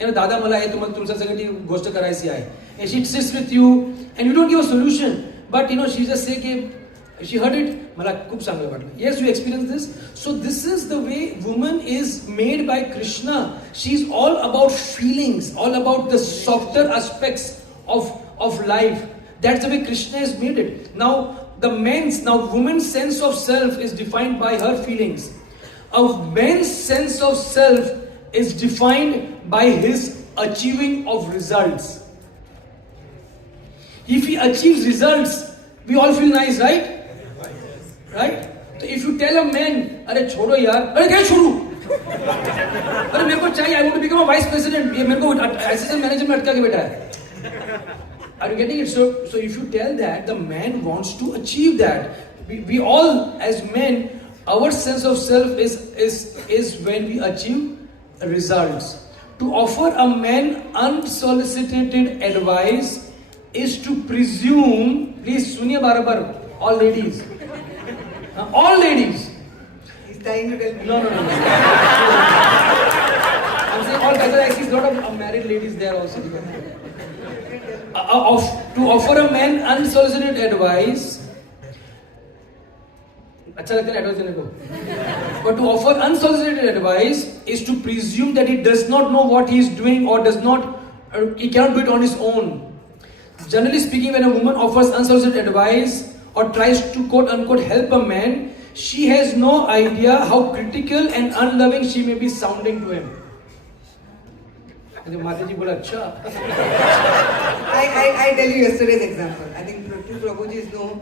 दादा मला हे तुमच्या सगळी गोष्ट करायची आहे. And she sits with you and you don't give a solution. But she just say कि she heard it, मला खूप चांगलं वाटलं. Yes, you experience this. So this is the way woman is made by Krishna. She is all about feelings, all about the softer aspects of life. That's the way Krishna has made it. Now woman's sense of self is defined by her feelings. A man's sense of self is defined by his achieving of results. If he achieves results, we all feel nice, right? Right? So if you tell a man, अरे छोड़ो यार, अरे क्या छोड़ू? अरे मेरे को चाहिए, I want to become a vice president. ये मेरे को assistant manager में अटका के बैठा है. Are you getting it? So if you tell that, the man wants to achieve that. We all, as men, our sense of self is when we achieve results. To offer a man unsolicited advice is to presume. Please सुनिए बार-बार, all ladies. All ladies. He's trying to tell me. No. I'm saying all guys. Actually, a lot of married ladies there also. To offer a man unsolicited advice. अच्छा लगता है advice देने को. But to offer unsolicited advice is to presume that he does not know what he is doing or he cannot do it on his own. Generally speaking, when a woman offers unsolicited advice or tries to quote unquote help a man, she has no idea how critical and unloving she may be sounding to him. Mataji bola acha. I tell you yesterday's example. I think two Prabhujis know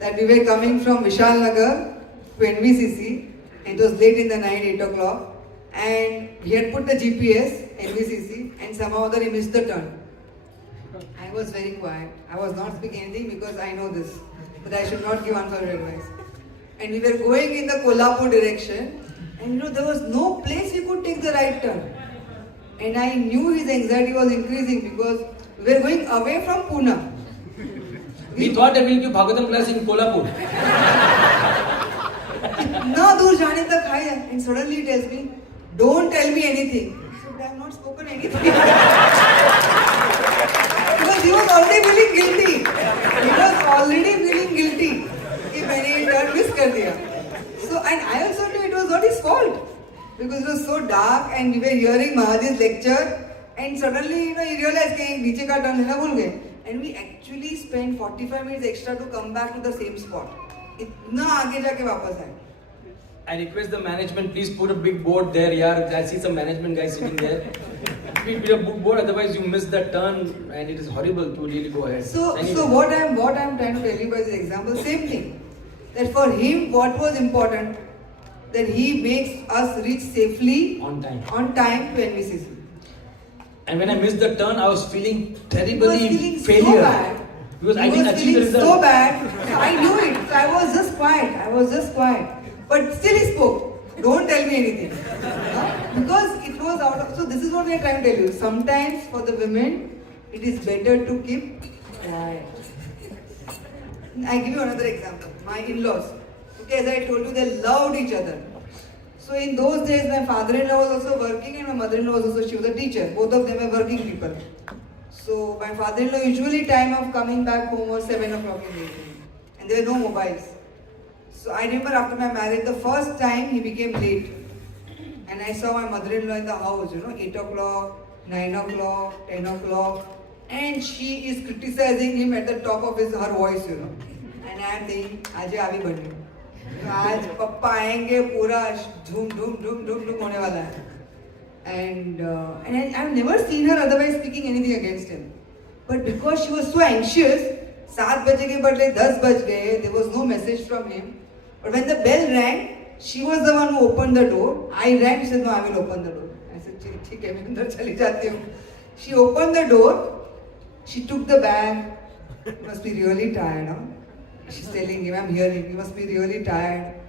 that we were coming from Vishal Nagar to NVCC. It was late in the night, 8 o'clock, and we had put the GPS NVCC, and somehow other he missed the turn. I was very quiet. I was not speaking anything because I know this, that I should not give unsolicited advice. And we were going in the Kolhapur direction, and there was no place we could take the right turn. And I knew his anxiety was increasing because we were going away from Pune. We thought that we'll give Bhagavatam class in Kolhapur. इतना दूर जाने तक है, and suddenly he tells me, "Don't tell me anything." I said, "I have not spoken anything." Because he was already feeling guilty. He was already feeling guilty कि मैंने ये turn miss कर कर दिया. So and I also knew it was not his fault because it was so dark and we were hearing Mataji's lecture and suddenly he realized कि नीचे का turn लेना भूल गए and we actually spent 45 minutes extra to come back to the same spot. इतना आगे जाके वापस आए. I request the management, please put a big board there. Yeah, I see some management guys sitting there. Please put a big board, otherwise you miss that turn, and it is horrible to really go ahead. So what I'm trying to tell you by this example, same thing. That for him, what was important, that he makes us reach safely On time to NVCC. And when I missed the turn, I was feeling He terribly was feeling failure. so bad. Because I He didn't was achieve the feeling result. so bad. So I knew it. So I was just quiet. But still he spoke. Don't tell me anything. Because it was out of... So this is what we are trying to tell you. Sometimes for the women, it is better to keep quiet. I give you another example. My in-laws. Okay, as I told you, they loved each other. So in those days, my father-in-law was also working and my mother-in-law was also, she was a teacher. Both of them were working people. So my father-in-law usually time of coming back home was 7 o'clock in the evening. And there were no mobiles. So I remember after my marriage, the first time he became late. And I saw my mother-in-law in the house, 8 o'clock, 9 o'clock, 10 o'clock. And she is criticizing him at the top of her voice, And I am saying, Aaj avi bani. आज पप्पा आएंगे पूरा धूम धूम धूम धूम धूम होने वाला है. And I've never seen her otherwise speaking anything against him. But because she was so anxious, 7 बजे के बदले 10 बज गए, there was no message from him. But when the bell rang, she was the one who opened the door. I rang, she said, no, I will open the door. I said, ठीक है, मैं अंदर चली जाती हूँ. She opened the door. She took the bag. You must be really tired, huh? She's telling him, I'm hearing, you must be really tired.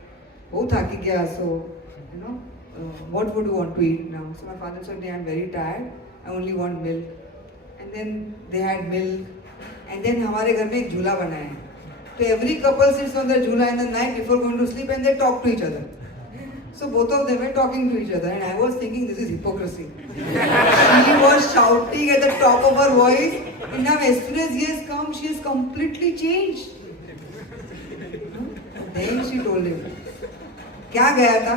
बहुत थाकी गया, so, what would you want to eat now? So my father said, I'm very tired. I only want milk. And then they had milk. And then हमारे घर में एक झूला बना है. So every couple sits on the jhula in the night before going to sleep and they talk to each other. So both of them were talking to each other and I was thinking this is hypocrisy. She was shouting at the top of her voice and now as soon as he has come, she has completely changed. Then she told him, क्या गया था?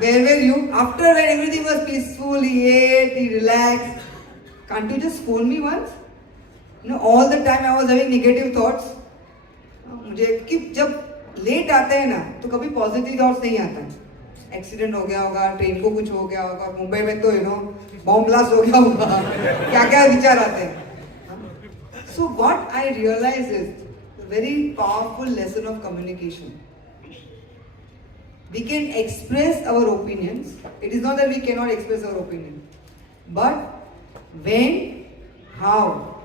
Where were you? After that everything was peaceful, he ate, he relaxed. Can't you just phone me once? All the time I was having negative thoughts. मुझे कि जब late आता है ना तो कभी पॉजिटिव थॉट्स नहीं आता है. एक्सीडेंट हो गया होगा, ट्रेन को कुछ हो गया होगा, मुंबई में तो बॉम्ब ब्लास्ट हो गया होगा, क्या क्या विचार आते हैं. So what I realized is a very powerful lesson of communication. We can express our opinions. It is not that we cannot express our opinion, but when, how,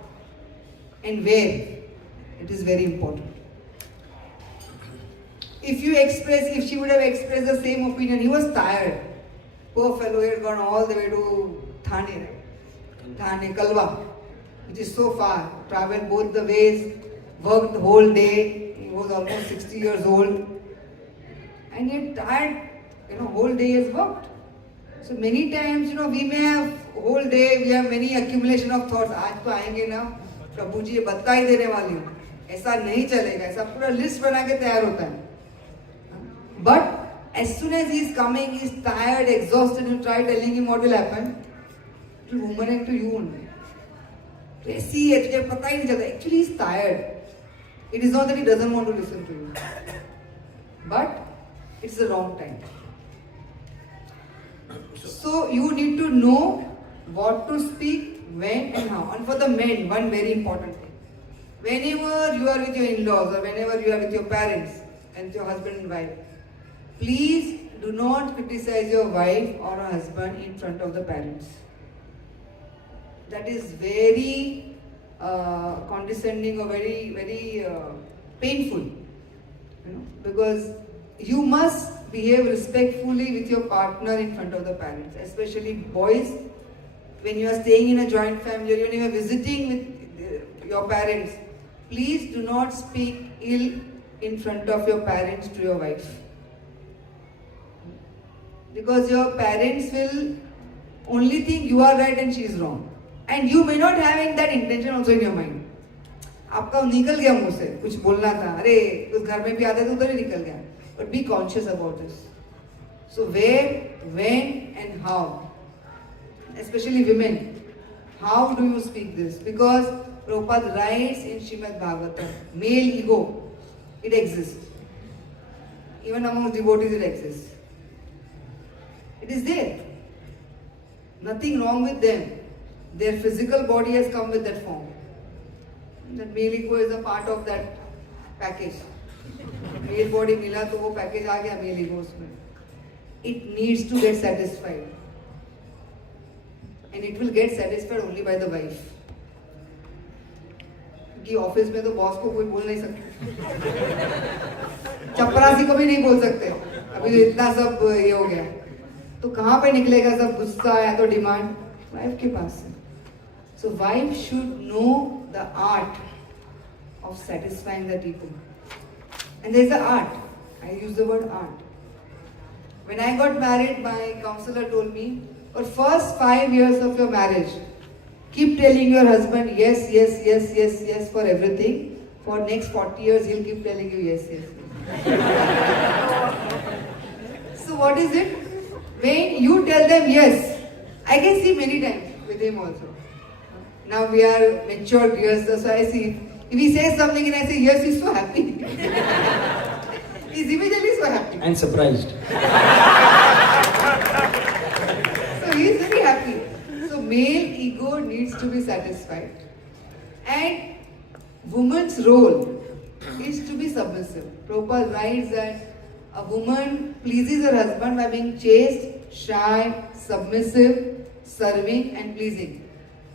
and where, it is very important. If she would have expressed the same opinion, he was tired. Poor fellow, he had gone all the way to Thane, Kalwa, which is so far. Traveled both the ways, worked the whole day. He was almost 60 years old. And yet tired, whole day he has worked. So many times, we may have whole day, we have many accumulation of thoughts. आज तो आएंगे ना, प्रभु जी ये बता ही देने वाली हूँ. ऐसा नहीं चलेगा, ऐसा पूरा लिस्ट बना के तैयार होता है. But as soon as he is coming, he is tired, exhausted, you try telling him what will happen. It will boomerang to you only. तो ऐसी है, तुझे पता ही नहीं चलता. Actually, he is tired. It is not that he doesn't want to listen to you, but it's the wrong time. So you need to know what to speak, when and how. And for the men, one very important thing. Whenever you are with your in-laws or whenever you are with your parents and your husband and wife, please do not criticize your wife or a husband in front of the parents. That is very condescending or very, very painful. Because you must behave respectfully with your partner in front of the parents, especially boys. When you are staying in a joint family or when you are visiting with your parents, please do not speak ill in front of your parents to your wife. Because your parents will only think you are right and she is wrong. And you may not having that intention also in your mind. आपका निकल गया मुंह से, कुछ बोलना था, अरे उस घर में भी आते तो उधर ही निकल गया. But be conscious about this. So where, when and how, especially women, how do you speak this? Because Prabhupada writes in Srimad Bhagavatam, male ego, it exists. Even among devotees it exists. It is there. Nothing wrong with them. Their physical body has come with that form. That male ego is a part of that package. Male body मिला तो वो package आ गया male ego उसमें. It needs to get satisfied. And it will get satisfied only by the wife. क्योंकि office में तो boss को कोई बोल नहीं सकता, चपरासी को भी नहीं बोल सकते. अभी तो इतना सब ये हो गया, तो कहाँ पे निकलेगा सब गुस्सा या तो डिमांड वाइफ के पास है. So wife should know the art of satisfying that ego. And there is an art. I use the word art. When I got married, my counselor told me, for first 5 years of your marriage, keep telling your husband yes, yes, yes, yes, yes for everything. For next 40 years, he'll keep telling you yes, yes, yes. So what is it? When you tell them yes, I can see many times with him also. Now we are mature years, so I see, if he says something and I say yes, he's so happy. He's immediately so happy. And surprised. So he's very happy. So male ego needs to be satisfied. And woman's role is to be submissive. Prabhupada writes that a woman pleases her husband by being chaste, shy, submissive, serving and pleasing.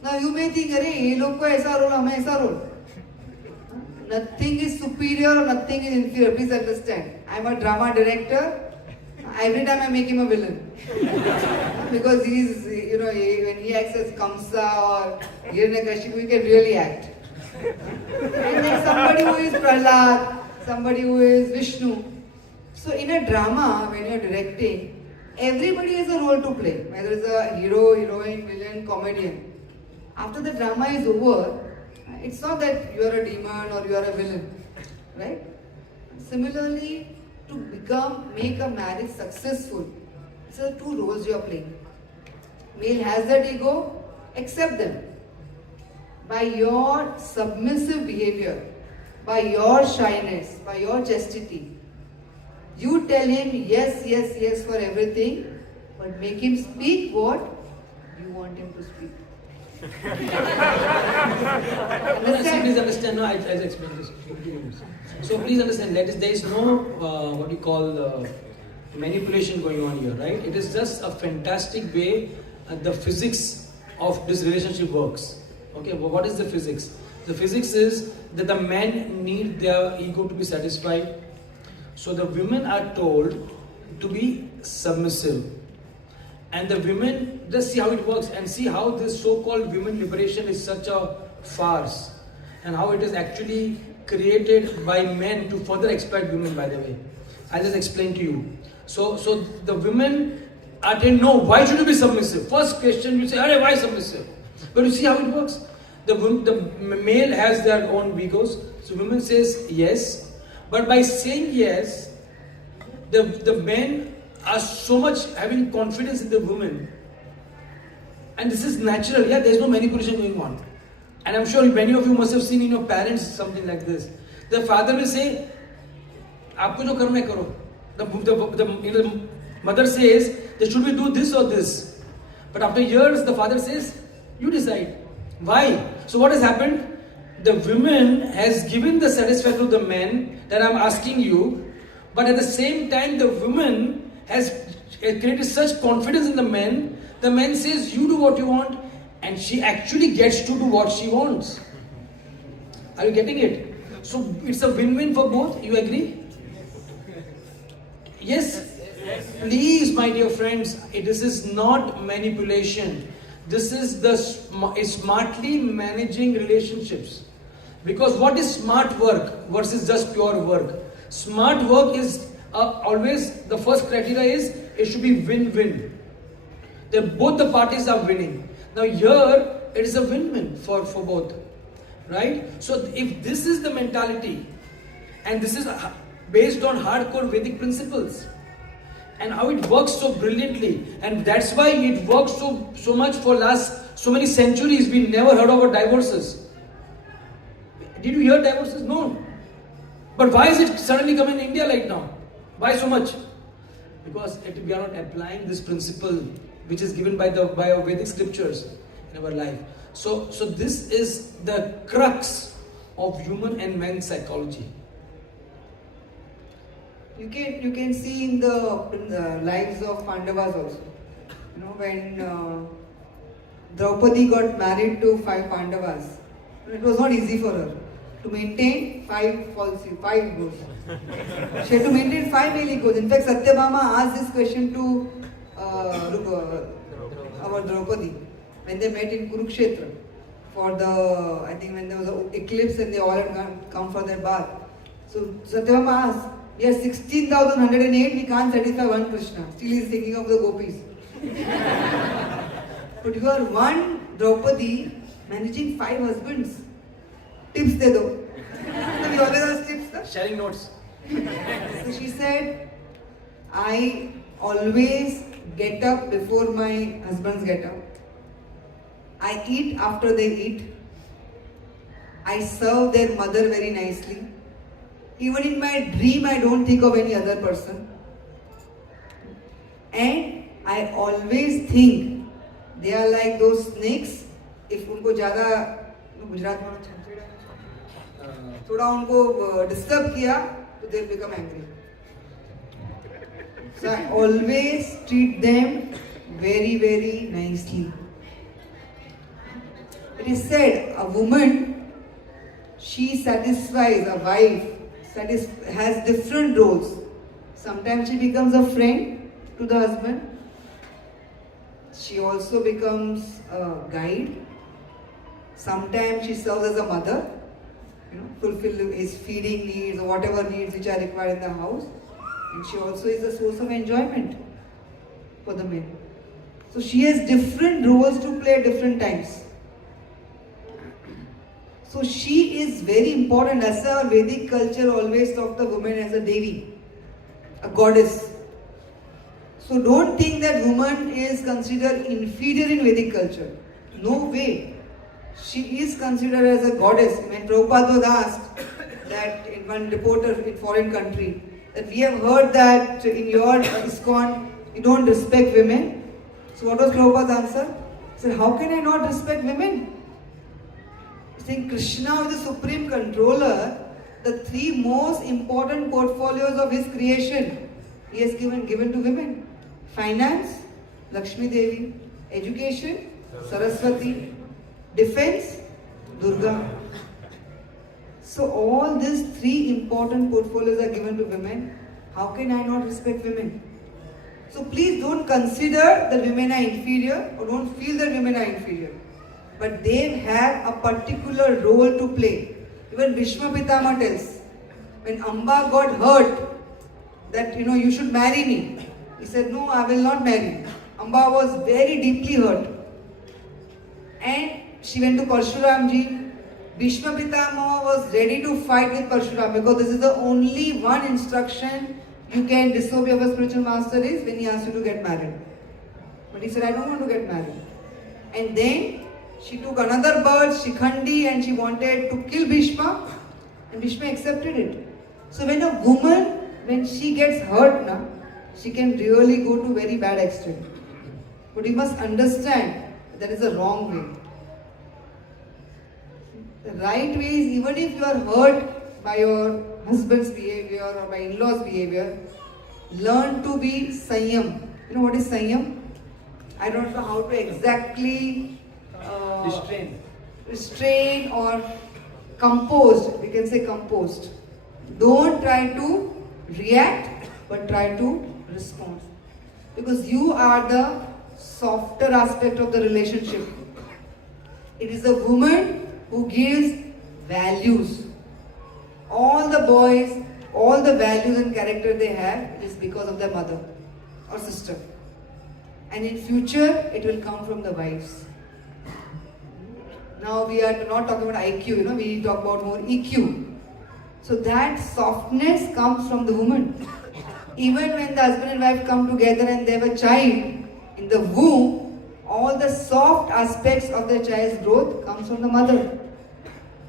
Now you may think, अरे ये लोग को ऐसा role, हमें ऐसा role. Nothing is superior or nothing is inferior. Please understand. I'm a drama director. Every time I make him a villain. Because he's, when he acts as Kamsa or Hiranyakashipu, he can really act. And then somebody who is Prahlad, somebody who is Vishnu. So in a drama, when you're directing, everybody has a role to play. Whether it's a hero, heroine, villain, comedian. After the drama is over, it's not that you are a demon or you are a villain, right? Similarly, to make a marriage successful, these are two roles you are playing. Male has that ego, accept them. By your submissive behavior, by your shyness, by your chastity, you tell him yes, yes, yes for everything, but make him speak what you want him to speak. See, please understand. No, I'll explain this. So please understand. There is no what you call manipulation going on here, right? It is just a fantastic way the physics of this relationship works. Okay, well, what is the physics? The physics is that the men need their ego to be satisfied. So the women are told to be submissive. And the women, just see how it works and see how this so-called women liberation is such a farce. And how it is actually created by men to further exploit women, by the way. I'll just explain to you. So the women are told, no, why should you be submissive? First question, you say, why submissive? But you see how it works? The male has their own egos. So women says yes. But by saying yes, the men are so much having confidence in the women. And this is natural. Yeah, there's no manipulation going on. And I'm sure many of you must have seen in your parents something like this. The father will say, "Aapko jo karna hai karo." The mother says, "That should we do this or this?" But after years, the father says, "You decide." Why? So what has happened? The women has given the satisfaction to the men that I'm asking you, but at the same time, the woman has created such confidence in the men. The man says, "You do what you want," and she actually gets to do what she wants. Are you getting it? So it's a win-win for both. You agree? Yes? Please, my dear friends, this is not manipulation. This is the smartly managing relationships. Because what is smart work versus just pure work? Smart work is always, the first criteria is, it should be win-win. Both the parties are winning. Now here, it is a win-win for both. Right? So if this is the mentality, and this is based on hardcore Vedic principles, and how it works so brilliantly, and that's why it works so much for last so many centuries. We never heard about divorces. Did you hear divorces? No. But why is it suddenly coming in India right now? Why so much? Because we are not applying this principle which is given by our Vedic scriptures in our life. So this is the crux of human and men's psychology. You can see in the lives of Pandavas also. You know, when Draupadi got married to 5 Pandavas, it was not easy for her to maintain 5 egos. She had to maintain 5 male egos. In fact, Satyabhama asked this question to our Draupadi when they met in Kurukshetra for I think when there was an eclipse and they all had come for their bath. So Satyabhama asked, we are 16,108, we can't satisfy one Krishna. Still he is thinking of the gopis. But you are one Draupadi managing 5 husbands. Tips de do. We always ask tips, sir. Sharing notes. So she said, I always get up before my husbands get up. I eat after they eat. I serve their mother very nicely. Even in my dream, I don't think of any other person. And I always think they are like those snakes. If उनको ज़्यादा गुजरात में थोड़ा उनको disturb किया, so they'll become angry. So I always treat them very, very nicely. It is said a woman, she satisfies, a wife has different roles. Sometimes she becomes a friend to the husband. She also becomes a guide. Sometimes she serves as a mother, fulfill his feeding needs or whatever needs which are required in the house. And she also is a source of enjoyment for the men. So she has different roles to play at different times. So she is very important. As our Vedic culture always talked the woman as a Devi, a goddess. So don't think that woman is considered inferior in Vedic culture. No way. She is considered as a goddess. When Prabhupada was asked that in one reporter in foreign country, that we have heard that in your ISKCON you don't respect women. So what was Prabhupada's answer? He said, how can I not respect women? Saying Krishna is the supreme controller, the 3 most important portfolios of his creation he has given to women. Finance, Lakshmi Devi. Education, Saraswati. Defense, Durga. So all these 3 important portfolios are given to women. How can I not respect women? So please don't consider that women are inferior or don't feel that women are inferior. But they have a particular role to play. Even Bhishma Pitama tells, when Amba got hurt that you should marry me, he said, no, I will not marry. Amba was very deeply hurt. And she went to Parshuramji. Bhishma Pitama was ready to fight with Parshuram because this is the only one instruction you can disobey of a spiritual master is when he asks you to get married. But he said, I don't want to get married. And then she took another bird, Shikhandi, and she wanted to kill Bhishma, and Bhishma accepted it. So when a woman, when she gets hurt, she can really go to very bad extent. But you must understand that is the wrong way. The right way is, even if you are hurt by your husband's behavior or by in-laws' behavior, learn to be Sanyam. You know what is Sanyam? I don't know how to exactly restrain or composed. We can say composed. Don't try to react, but try to respond. Because you are the softer aspect of the relationship. It is the woman who gives values. All the boys, all the values and character they have is because of their mother or sister. And in future, it will come from the wives. Now we are not talking about IQ, we talk about more EQ. So that softness comes from the woman. Even when the husband and wife come together and they have a child, in the womb, all the soft aspects of the child's growth comes from the mother.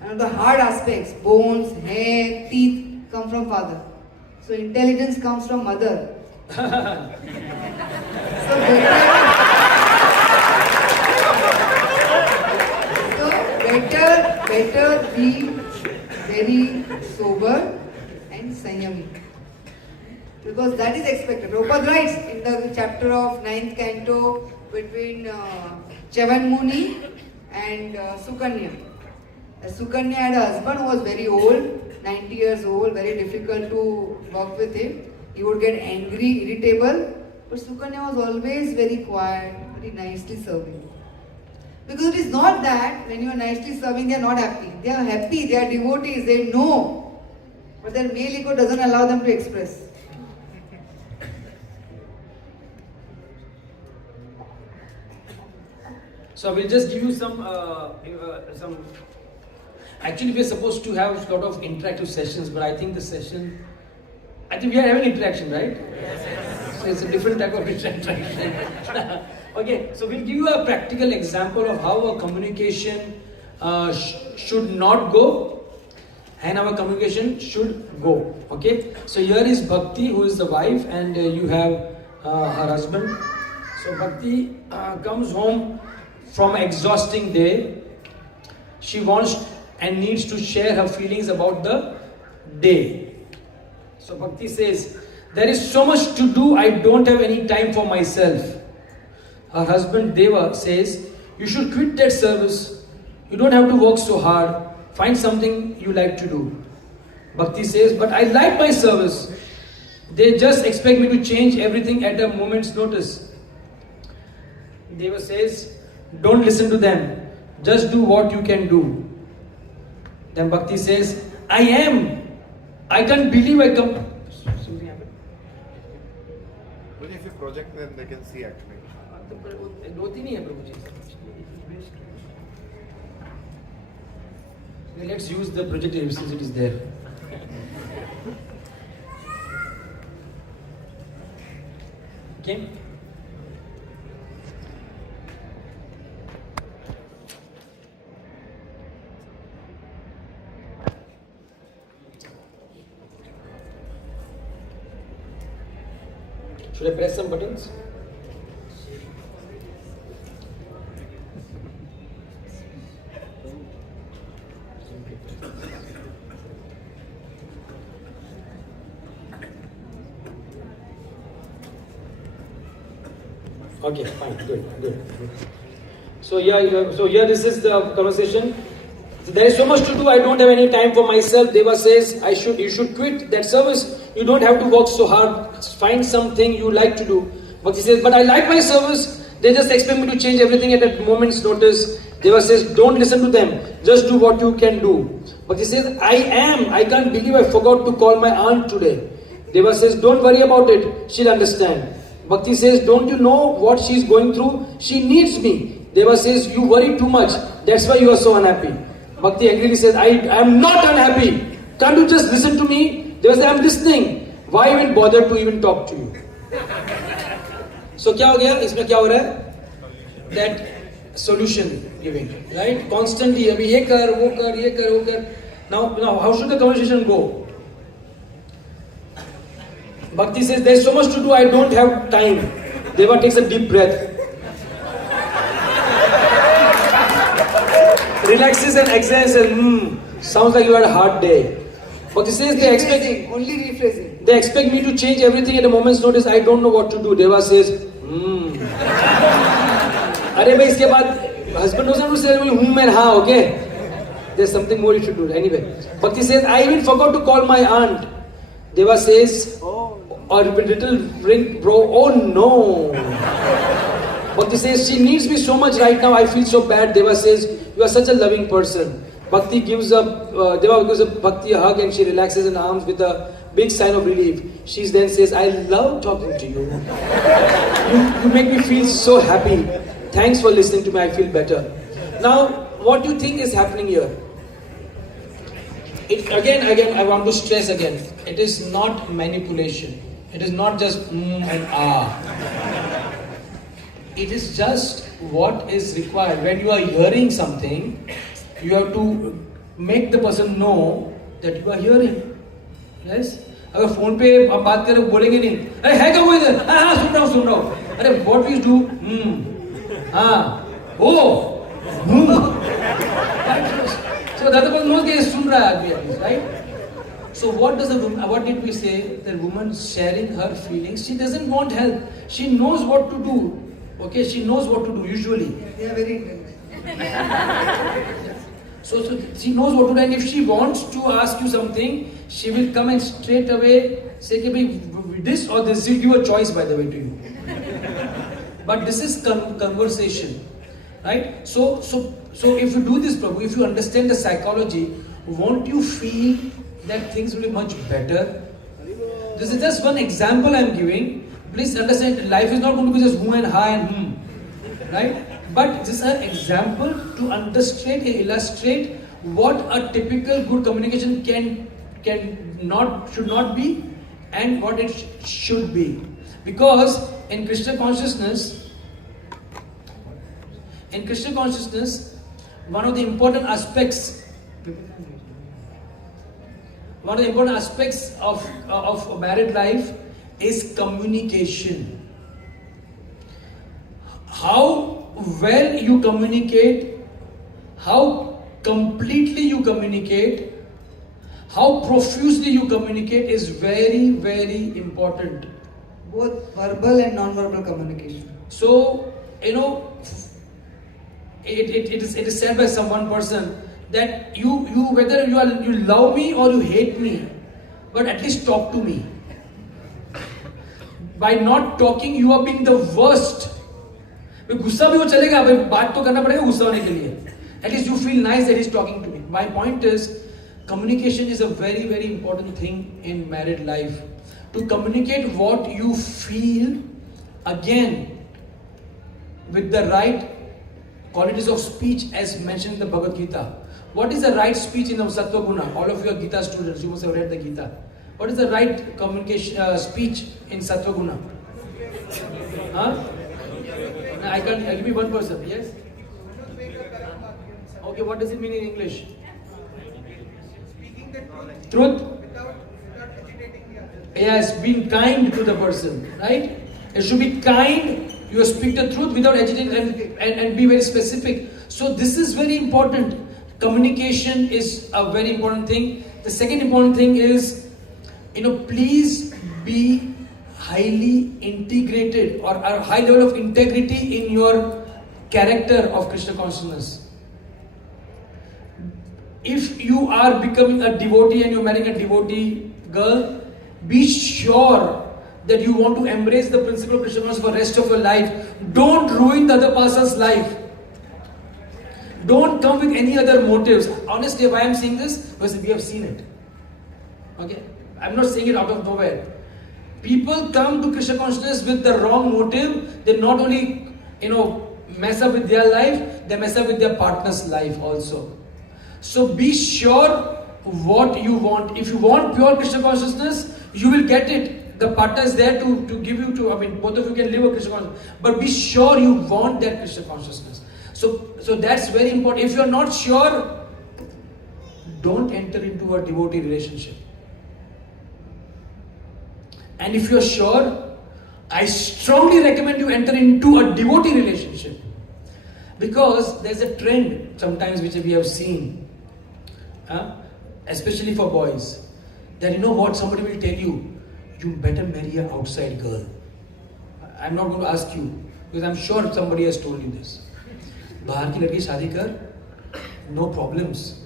And the hard aspects, bones, hair, teeth, come from father. So intelligence comes from mother. So better be very sober and sanyami. Because that is expected. Prabhupada writes in the chapter of 9th canto between Chavan Muni and Sukanya. Sukanya had a husband who was very old, 90 years old, very difficult to work with him. He would get angry, irritable, but Sukanya was always very quiet, very nicely serving. Because it is not that when you are nicely serving, they are not happy. They are happy, they are devotees, they know. But their male ego doesn't allow them to express. So we'll just give you some. Actually, we're supposed to have a lot of interactive sessions, but I think we are having interaction, right? Yes. So it's a different type of interaction. Okay, so we'll give you a practical example of how a communication should not go and our communication should go. Okay, so here is Bhakti, who is the wife, and you have her husband. So Bhakti comes home from an exhausting day. She wants and needs to share her feelings about the day. So Bhakti says, there is so much to do, I don't have any time for myself. Her husband Deva says, you should quit that service. You don't have to work so hard. Find something you like to do. Bhakti says, but I like my service. They just expect me to change everything at a moment's notice. Deva says, don't listen to them. Just do what you can do. Then Bhakti says, I can't believe I come. Something happened. If you project, then they can see actually. Let's use the projector since it is there. Okay. Should I press some buttons? Okay, fine, good. So here this is the conversation. So there is so much to do, I don't have any time for myself. Deva says, you should quit that service. You don't have to work so hard. Find something you like to do. Bhakti says, but I like my service. They just expect me to change everything at a moment's notice. Deva says, don't listen to them. Just do what you can do. Bhakti says, I can't believe I forgot to call my aunt today. Deva says, don't worry about it. She'll understand. Bhakti says, don't you know what she's going through? She needs me. Deva says, you worry too much. That's why you are so unhappy. Bhakti angrily says, I am not unhappy. Can't you just listen to me? Deva says, I'm listening. Why even bother to even talk to you? So क्या हो गया? इसमें क्या हो रहा है? That solution giving, right? Constantly, अभी ये कर, वो कर, ये कर, वो कर. Now, how should the conversation go? Bhakti says, there's so much to do, I don't have time. Deva takes a deep breath. Relaxes and exhales and sounds like you had a hard day. Bhakti says, they expect me to change everything at a moment's notice. I don't know what to do. Deva says, अरे भाई इसके बाद husband knows how to say and हाँ, okay. There's something more you should do. Anyway, Bhakti says, I even forgot to call my aunt. Deva says, or a little ring, bro. Oh no. Bhakti says, she needs me so much right now. I feel so bad. Deva says, you are such a loving person. Bhakti gives Deva gives Bhakti a hug and she relaxes in arms with a big sign of relief. She then says, I love talking to you. You make me feel so happy. Thanks for listening to me. I feel better. Now, what do you think is happening here? Again, I want to stress again, it is not manipulation. It is not just and ah. It is just what is required. When you are hearing something, you have to make the person know that you are hearing. Yes? अगर phone पे आप बात करें बोलेंगे नहीं, अरे है क्या वो इधर? हाँ सुन रहा हूँ. अरे what we do? हाँ, oh, So the other person knows that सुन रहा है आदमी at least, right? So what did we say? The woman sharing her feelings, she doesn't want help. She knows what to do. Okay, she knows what to do usually. They are very intelligent. So she knows what to do, and if she wants to ask you something, she will come and straight away say, this or this. She'll give a choice, by the way, to you. But this is conversation, right? So if you do this, Prabhu, if you understand the psychology, won't you feel that things will be much better? This is just one example I'm giving. Please understand, life is not going to be just and ha and right? But this is an example to understand and illustrate what a typical good communication should not be and what it should be. Because in Krishna consciousness, one of the important aspects of married life is communication. How well you communicate, how completely you communicate, how profusely you communicate is very, very important. Both verbal and non-verbal communication. So, it is said by one person that whether you love me or you hate me, but at least talk to me. By not talking, you are being the worst. गुस्सा भी वो चलेगा, भाई बात तो करना पड़ेगा गुस्सा होने के लिए. At least you feel nice that he's talking to me. My point is, communication is a very, very important thing in married life. To communicate what you feel, again, with the right qualities of speech as mentioned in the Bhagavad Gita. What is the right speech in the Sattva Guna? All of you are Gita students, you must have read the Gita. What is the right communication speech in Sattva Guna? Huh? I'll give you one person, yes? Okay, what does it mean in English? Speaking the Truth? without agitating the other. Yes, being kind to the person, right? It should be kind, you speak the truth without agitating and be very specific. So this is very important. Communication is a very important thing. The second important thing is, please be highly integrated or a high level of integrity in your character of Krishna consciousness. If you are becoming a devotee and you're marrying a devotee girl, be sure that you want to embrace the principle of Krishna consciousness for the rest of your life. Don't ruin the other person's life. Don't come with any other motives. Honestly, why I'm saying this? Because we have seen it. Okay? I'm not saying it out of nowhere. People come to Krishna consciousness with the wrong motive. They not only, mess up with their life, they mess up with their partner's life also. So be sure what you want. If you want pure Krishna consciousness, you will get it. The partner is there to give you both of you can live a Krishna consciousness. But be sure you want that Krishna consciousness. So that's very important. If you're not sure, don't enter into a devotee relationship. And if you're sure, I strongly recommend you enter into a devotee relationship. Because there's a trend sometimes which we have seen, especially for boys, that somebody will tell you, you better marry an outside girl. I'm not going to ask you, because I'm sure somebody has told you this. बाहर की लड़की शादी कर, no problems.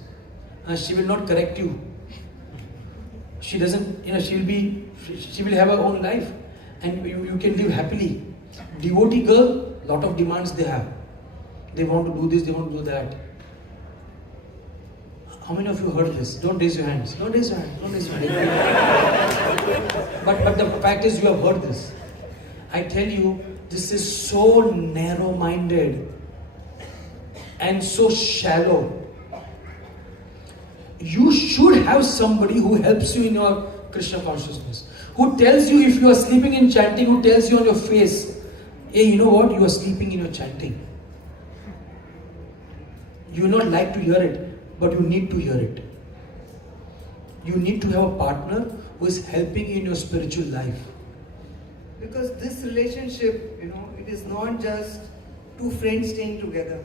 She will not correct you. She doesn't, she will have her own life and you can live happily. Devotee girl, lot of demands they have. They want to do this, they want to do that. How many of you heard this? Don't raise your hands. Don't raise your hands. Don't raise your hands. But the fact is you have heard this. I tell you, this is so narrow-minded. and so shallow. You should have somebody who helps you in your Krishna consciousness, who tells you if you are sleeping in chanting, who tells you on your face, hey, you know what, you are sleeping in your chanting. You will not like to hear it, but you need to hear it. You need to have a partner who is helping you in your spiritual life. Because this relationship, it is not just two friends staying together.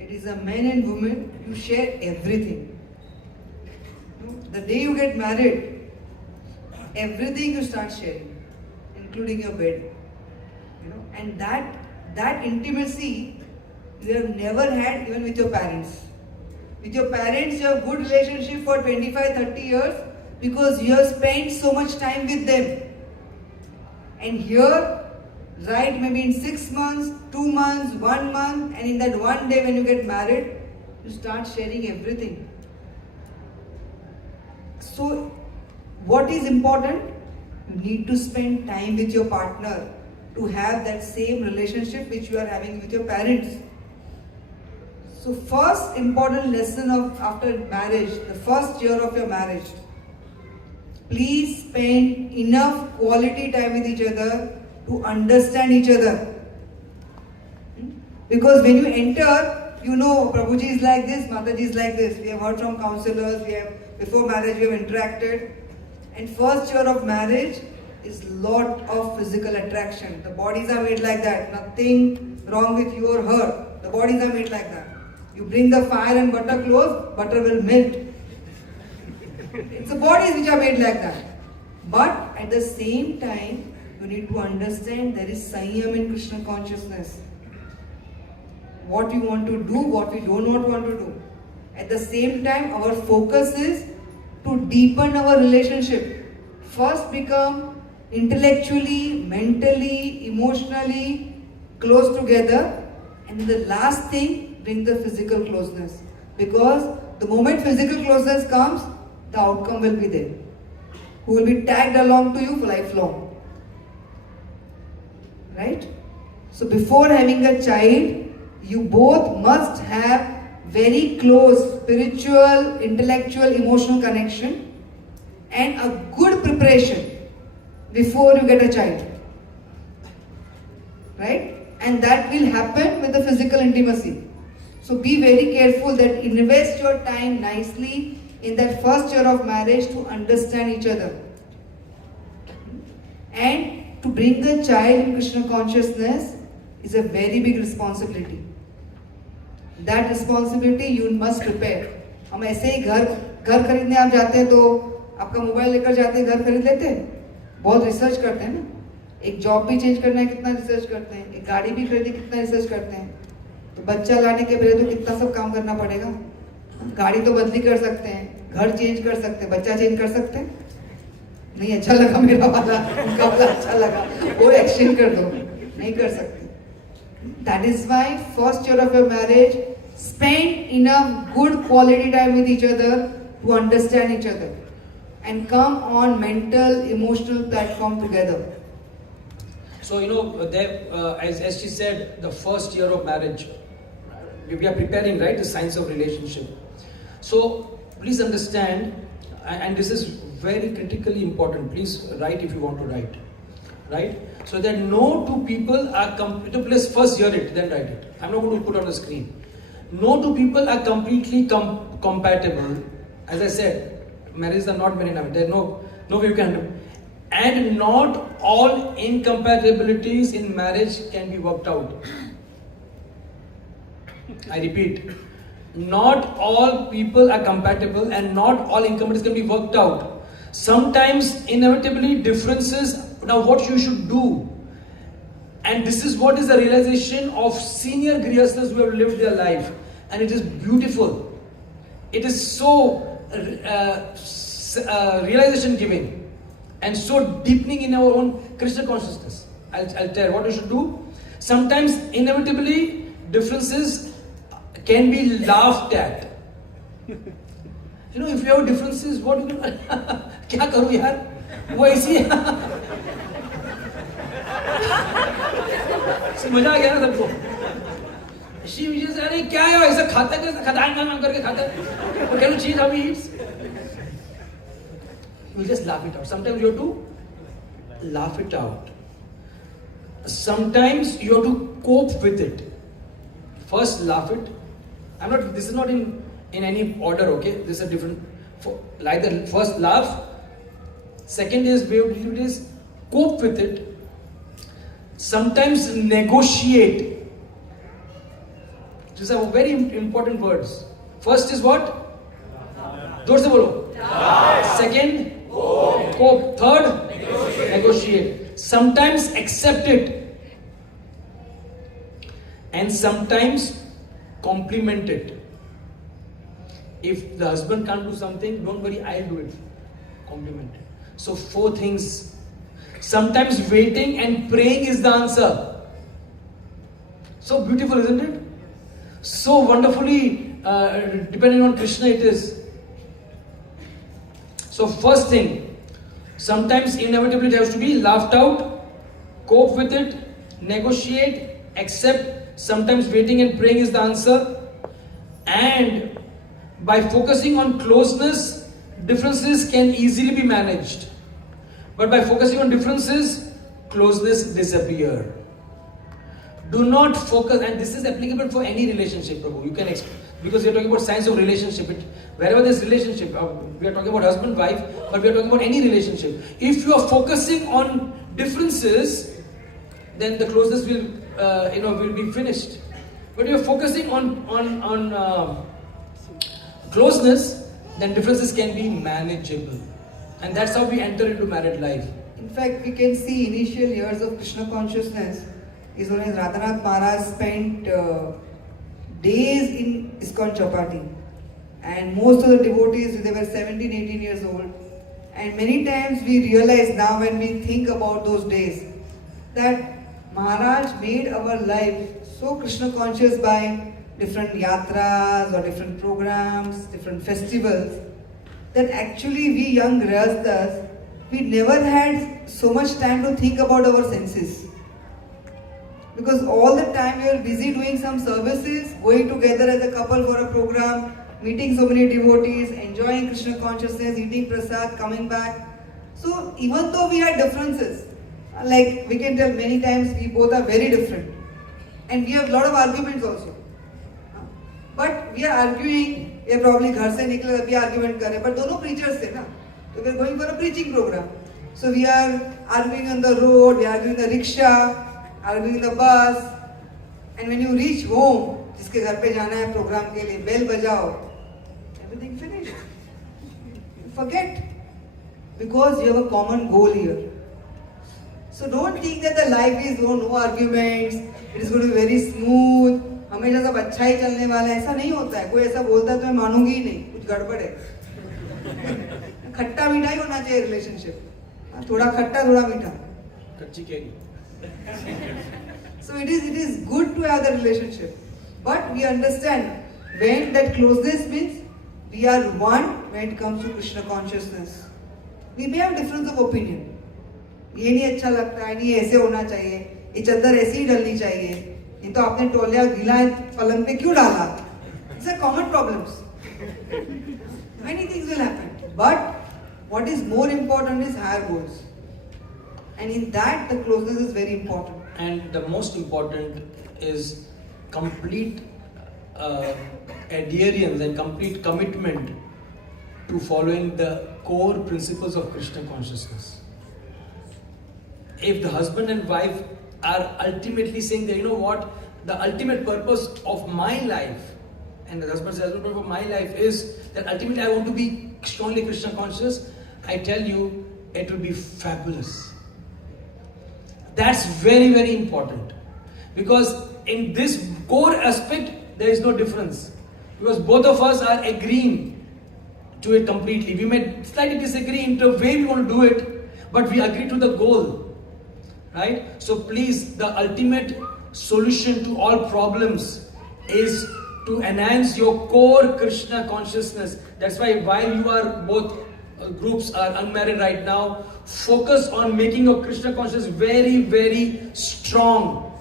It is a man and woman, you share everything. The day you get married, everything you start sharing, including your bed. And that intimacy you have never had even with your parents. With your parents, you have good relationship for 25, 30 years because you have spent so much time with them. And here, right, maybe in 6 months, 2 months, 1 month, and in that one day when you get married, you start sharing everything. So, what is important? You need to spend time with your partner to have that same relationship which you are having with your parents. So, first important lesson after marriage, the first year of your marriage, please spend enough quality time with each other to understand each other. Because when you enter, Prabhuji is like this, Mataji is like this. We have heard from counselors, before marriage we have interacted. And first year of marriage is lot of physical attraction. The bodies are made like that. Nothing wrong with you or her. The bodies are made like that. You bring the fire and butter close, butter will melt. It's the bodies which are made like that. But at the same time, you need to understand there is Sanyam in Krishna consciousness. What you want to do, what we do not want to do. At the same time, our focus is to deepen our relationship. First become intellectually, mentally, emotionally close together. And the last thing, bring the physical closeness. Because the moment physical closeness comes, the outcome will be there. Who will be tagged along to you for lifelong. Right? So before having a child, you both must have very close spiritual, intellectual, emotional connection and a good preparation before you get a child. Right? And that will happen with the physical intimacy. So be very careful that invest your time nicely in that first year of marriage to understand each other. And to bring the child in Krishna consciousness is a very big responsibility. That responsibility you must prepare. हम ऐसे ही घर खरीदने आप जाते हैं तो आपका mobile लेकर जाते हैं, घर खरीद लेते हैं, बहुत रिसर्च करते हैं ना. एक जॉब भी चेंज करना है, कितना रिसर्च करते हैं. एक गाड़ी भी खरीदी, कितना रिसर्च करते हैं. तो बच्चा लाने के पहले तो कितना सब काम करना पड़ेगा. गाड़ी तो बदली कर सकते हैं, घर चेंज कर सकते हैं, बच्चा चेंज कर सकते हैं. नहीं अच्छा लगा मेरा वाला, उनका वाला अच्छा लगा, वो एक्सचेंज कर दो. नहीं कर सकते. That is why first year of your marriage, spend enough good quality time with each other to understand each other and come on mental, emotional platform together. So as she said, the first year of marriage, we are preparing, right, the science of relationship. So please understand, and this is very critically important. Please write if you want to write, right? So that no two people are please first hear it, then write it. I'm not going to put on the screen. No two people are completely compatible. As I said, marriages are not very enough. There's no way you can do. And not all incompatibilities in marriage can be worked out. I repeat, not all people are compatible and not all incompatibilities can be worked out. Sometimes inevitably differences. Now what you should do, and this is what is the realization of senior grihasthas who have lived their life, and it is beautiful. It is so realization giving and so deepening in our own Krishna consciousness. I'll tell you what you should do. Sometimes inevitably differences can be laughed at. If you have differences, what you can क्या करूँ यार? वो ऐसी है. मजा आ गया ना सबको. she says, "अरे क्या है ऐसा खाता है कैसा खाता है करके खाता है? What kind of cheese how he eats?" You just laugh it out. Sometimes you have to laugh it out. Sometimes you have to cope with it. First, laugh it. This is not in any order, okay? This is a different. Like the first, laugh. Second is cope with it. Sometimes negotiate. These are very important words. First is what? जोर से बोलो. Second, cope. Third, negotiate. Sometimes accept it. And sometimes compliment it. If the husband can't do something, don't worry, I'll do it. Compliment it. So 4 things. Sometimes waiting and praying is the answer. So beautiful, isn't it? So wonderfully depending on Krishna it is. So first thing, sometimes inevitably it has to be laughed out, cope with it, negotiate, accept. Sometimes waiting and praying is the answer. And by focusing on closeness, differences can easily be managed. But by focusing on differences, closeness disappear. Do not focus, and this is applicable for any relationship, Prabhu. You can because we are talking about science of relationship. Wherever there's relationship, we are talking about husband, wife, but we are talking about any relationship. If you are focusing on differences, then the closeness will be finished. But if you are focusing on closeness, then differences can be manageable. And that's how we enter into married life. In fact, we can see initial years of Krishna consciousness is when Radhanath Maharaj spent days in ISKCON Chapati. And most of the devotees, they were 17, 18 years old. And many times we realize now when we think about those days that Maharaj made our life so Krishna conscious by different yatras or different programs, different festivals, that actually we young Grihasthas, we never had so much time to think about our senses. Because all the time we were busy doing some services, going together as a couple for a program, meeting so many devotees, enjoying Krishna consciousness, eating prasad, coming back. So even though we had differences, like we can tell many times we both are very different. And we have a lot of arguments also. But we are arguing, we are probably घर से निकले तभी argument कर रहे हैं, but दोनों preachers थे ना, so we are going for a preaching program. So we are arguing on the road, we are arguing in the rickshaw, arguing in the bus, and when you reach home, जिसके घर पे जाना है program के लिए, bell बजाओ, everything finished. You forget, because you have a common goal here. So don't think that the life is no arguments, it is going to be very smooth, हमेशा सब अच्छा ही चलने वाला है. ऐसा नहीं होता है. कोई ऐसा बोलता है तो मैं मानूंगी ही नहीं, कुछ गड़बड़ है. खट्टा मीठा ही होना चाहिए रिलेशनशिप, थोड़ा खट्टा थोड़ा मीठा. कच्ची केरी. So it is good to have the relationship, but we understand when that closeness means we are one when it comes to Krishna consciousness. We may have difference of opinion. ये नहीं अच्छा लगता है, नहीं ऐसे होना चाहिए, ये चादर ऐसी ही डलनी चाहिए, ये तो आपने टोलिया गीला पलंग पे क्यों डाला? These are common problems. Many things will happen, but what is more important is higher goals, and in that the closeness is very important. And the most important is complete adherence and complete commitment to following the core principles of Krishna consciousness. If the husband and wife are ultimately saying that, you know what, the ultimate purpose of my life, and the husband says, the ultimate purpose of my life is that ultimately I want to be strongly Krishna conscious, I tell you, it will be fabulous. That's very, very important. Because in this core aspect, there is no difference. Because both of us are agreeing to it completely. We may slightly disagree in the way we want to do it, but we agree to the goal. Right? So please, the ultimate solution to all problems is to enhance your core Krishna consciousness. That's why while you are both groups are unmarried right now, focus on making your Krishna consciousness very, very strong.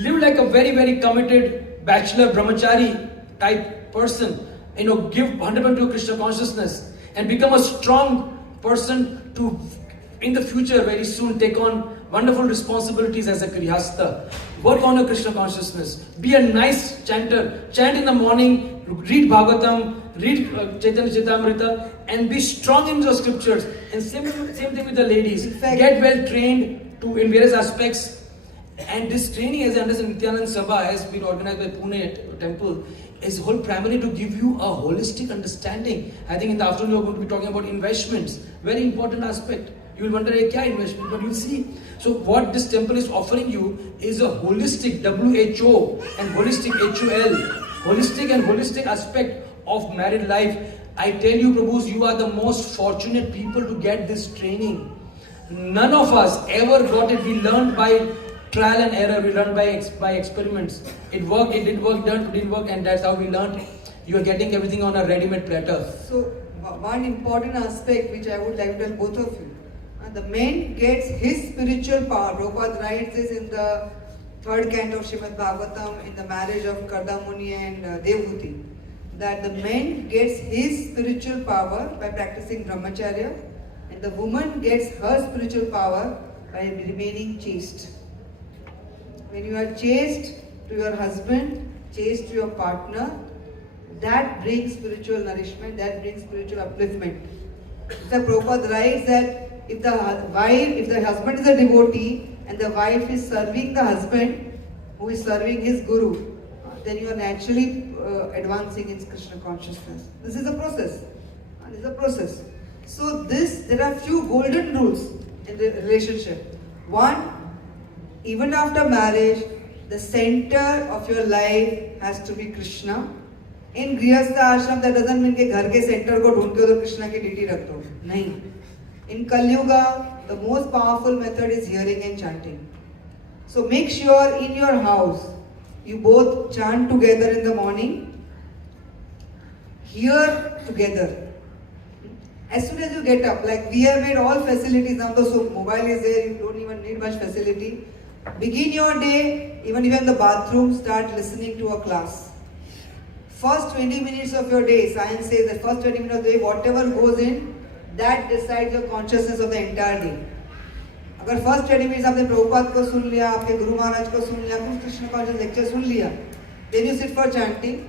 Live like a very, very committed bachelor brahmachari type person, give 100% to Krishna consciousness and become a strong person to, in the future, very soon take on wonderful responsibilities as a Grihastha. Work on your Krishna consciousness. Be a nice chanter. Chant in the morning, read Bhagavatam, read Chaitanya Charitamrita, and be strong in your scriptures. And same thing with the ladies. In fact, get well trained in various aspects. And this training, as I understand, Nityanand Sabha has been organized by Pune Temple, is whole primarily to give you a holistic understanding. I think in the afternoon we are going to be talking about investments. Very important aspect. You will wonder, kya investment? But you'll see. So what this temple is offering you is a holistic WHO and holistic HOL. Holistic and holistic aspect of married life. I tell you, Prabhus, you are the most fortunate people to get this training. None of us ever got it. We learned by trial and error. We learned by experiments. It worked, it didn't work, didn't work, and that's how we learned. You are getting everything on a ready-made platter. So one important aspect which I would like to tell both of you. The man gets his spiritual power. Prabhupada writes this in the 3rd canto of Srimad Bhagavatam, in the marriage of Kardamuni and Devhuti, that the man gets his spiritual power by practicing brahmacharya, and the woman gets her spiritual power by remaining chaste. When you are chaste to your husband, chaste to your partner, that brings spiritual nourishment, that brings spiritual upliftment. The Prabhupada writes that if the husband is a devotee and the wife is serving the husband who is serving his guru, then you are naturally advancing in Krishna consciousness. This is a process. This is a process. So there are few golden rules in the relationship. One, even after marriage, the center of your life has to be Krishna. In Grihastha ashram, that doesn't mean कि घर के center को ढूंढ के उधर कृष्णा की DT रख दो. नहीं. In Kali Yuga, the most powerful method is hearing and chanting. So make sure in your house, you both chant together in the morning, hear together. As soon as you get up, like we have made all facilities now, so mobile is there, you don't even need much facility. Begin your day, even if you're in the bathroom, start listening to a class. First 20 minutes of your day, science says that first 20 minutes of the day, whatever goes in, that decides your consciousness of the entire day. अगर first 20 minutes आपने प्रभुपाद को सुन लिया, आपके गुरु महाराज को सुन लिया, कुछ Krishna conscious lecture सुन लिया, then you sit for chanting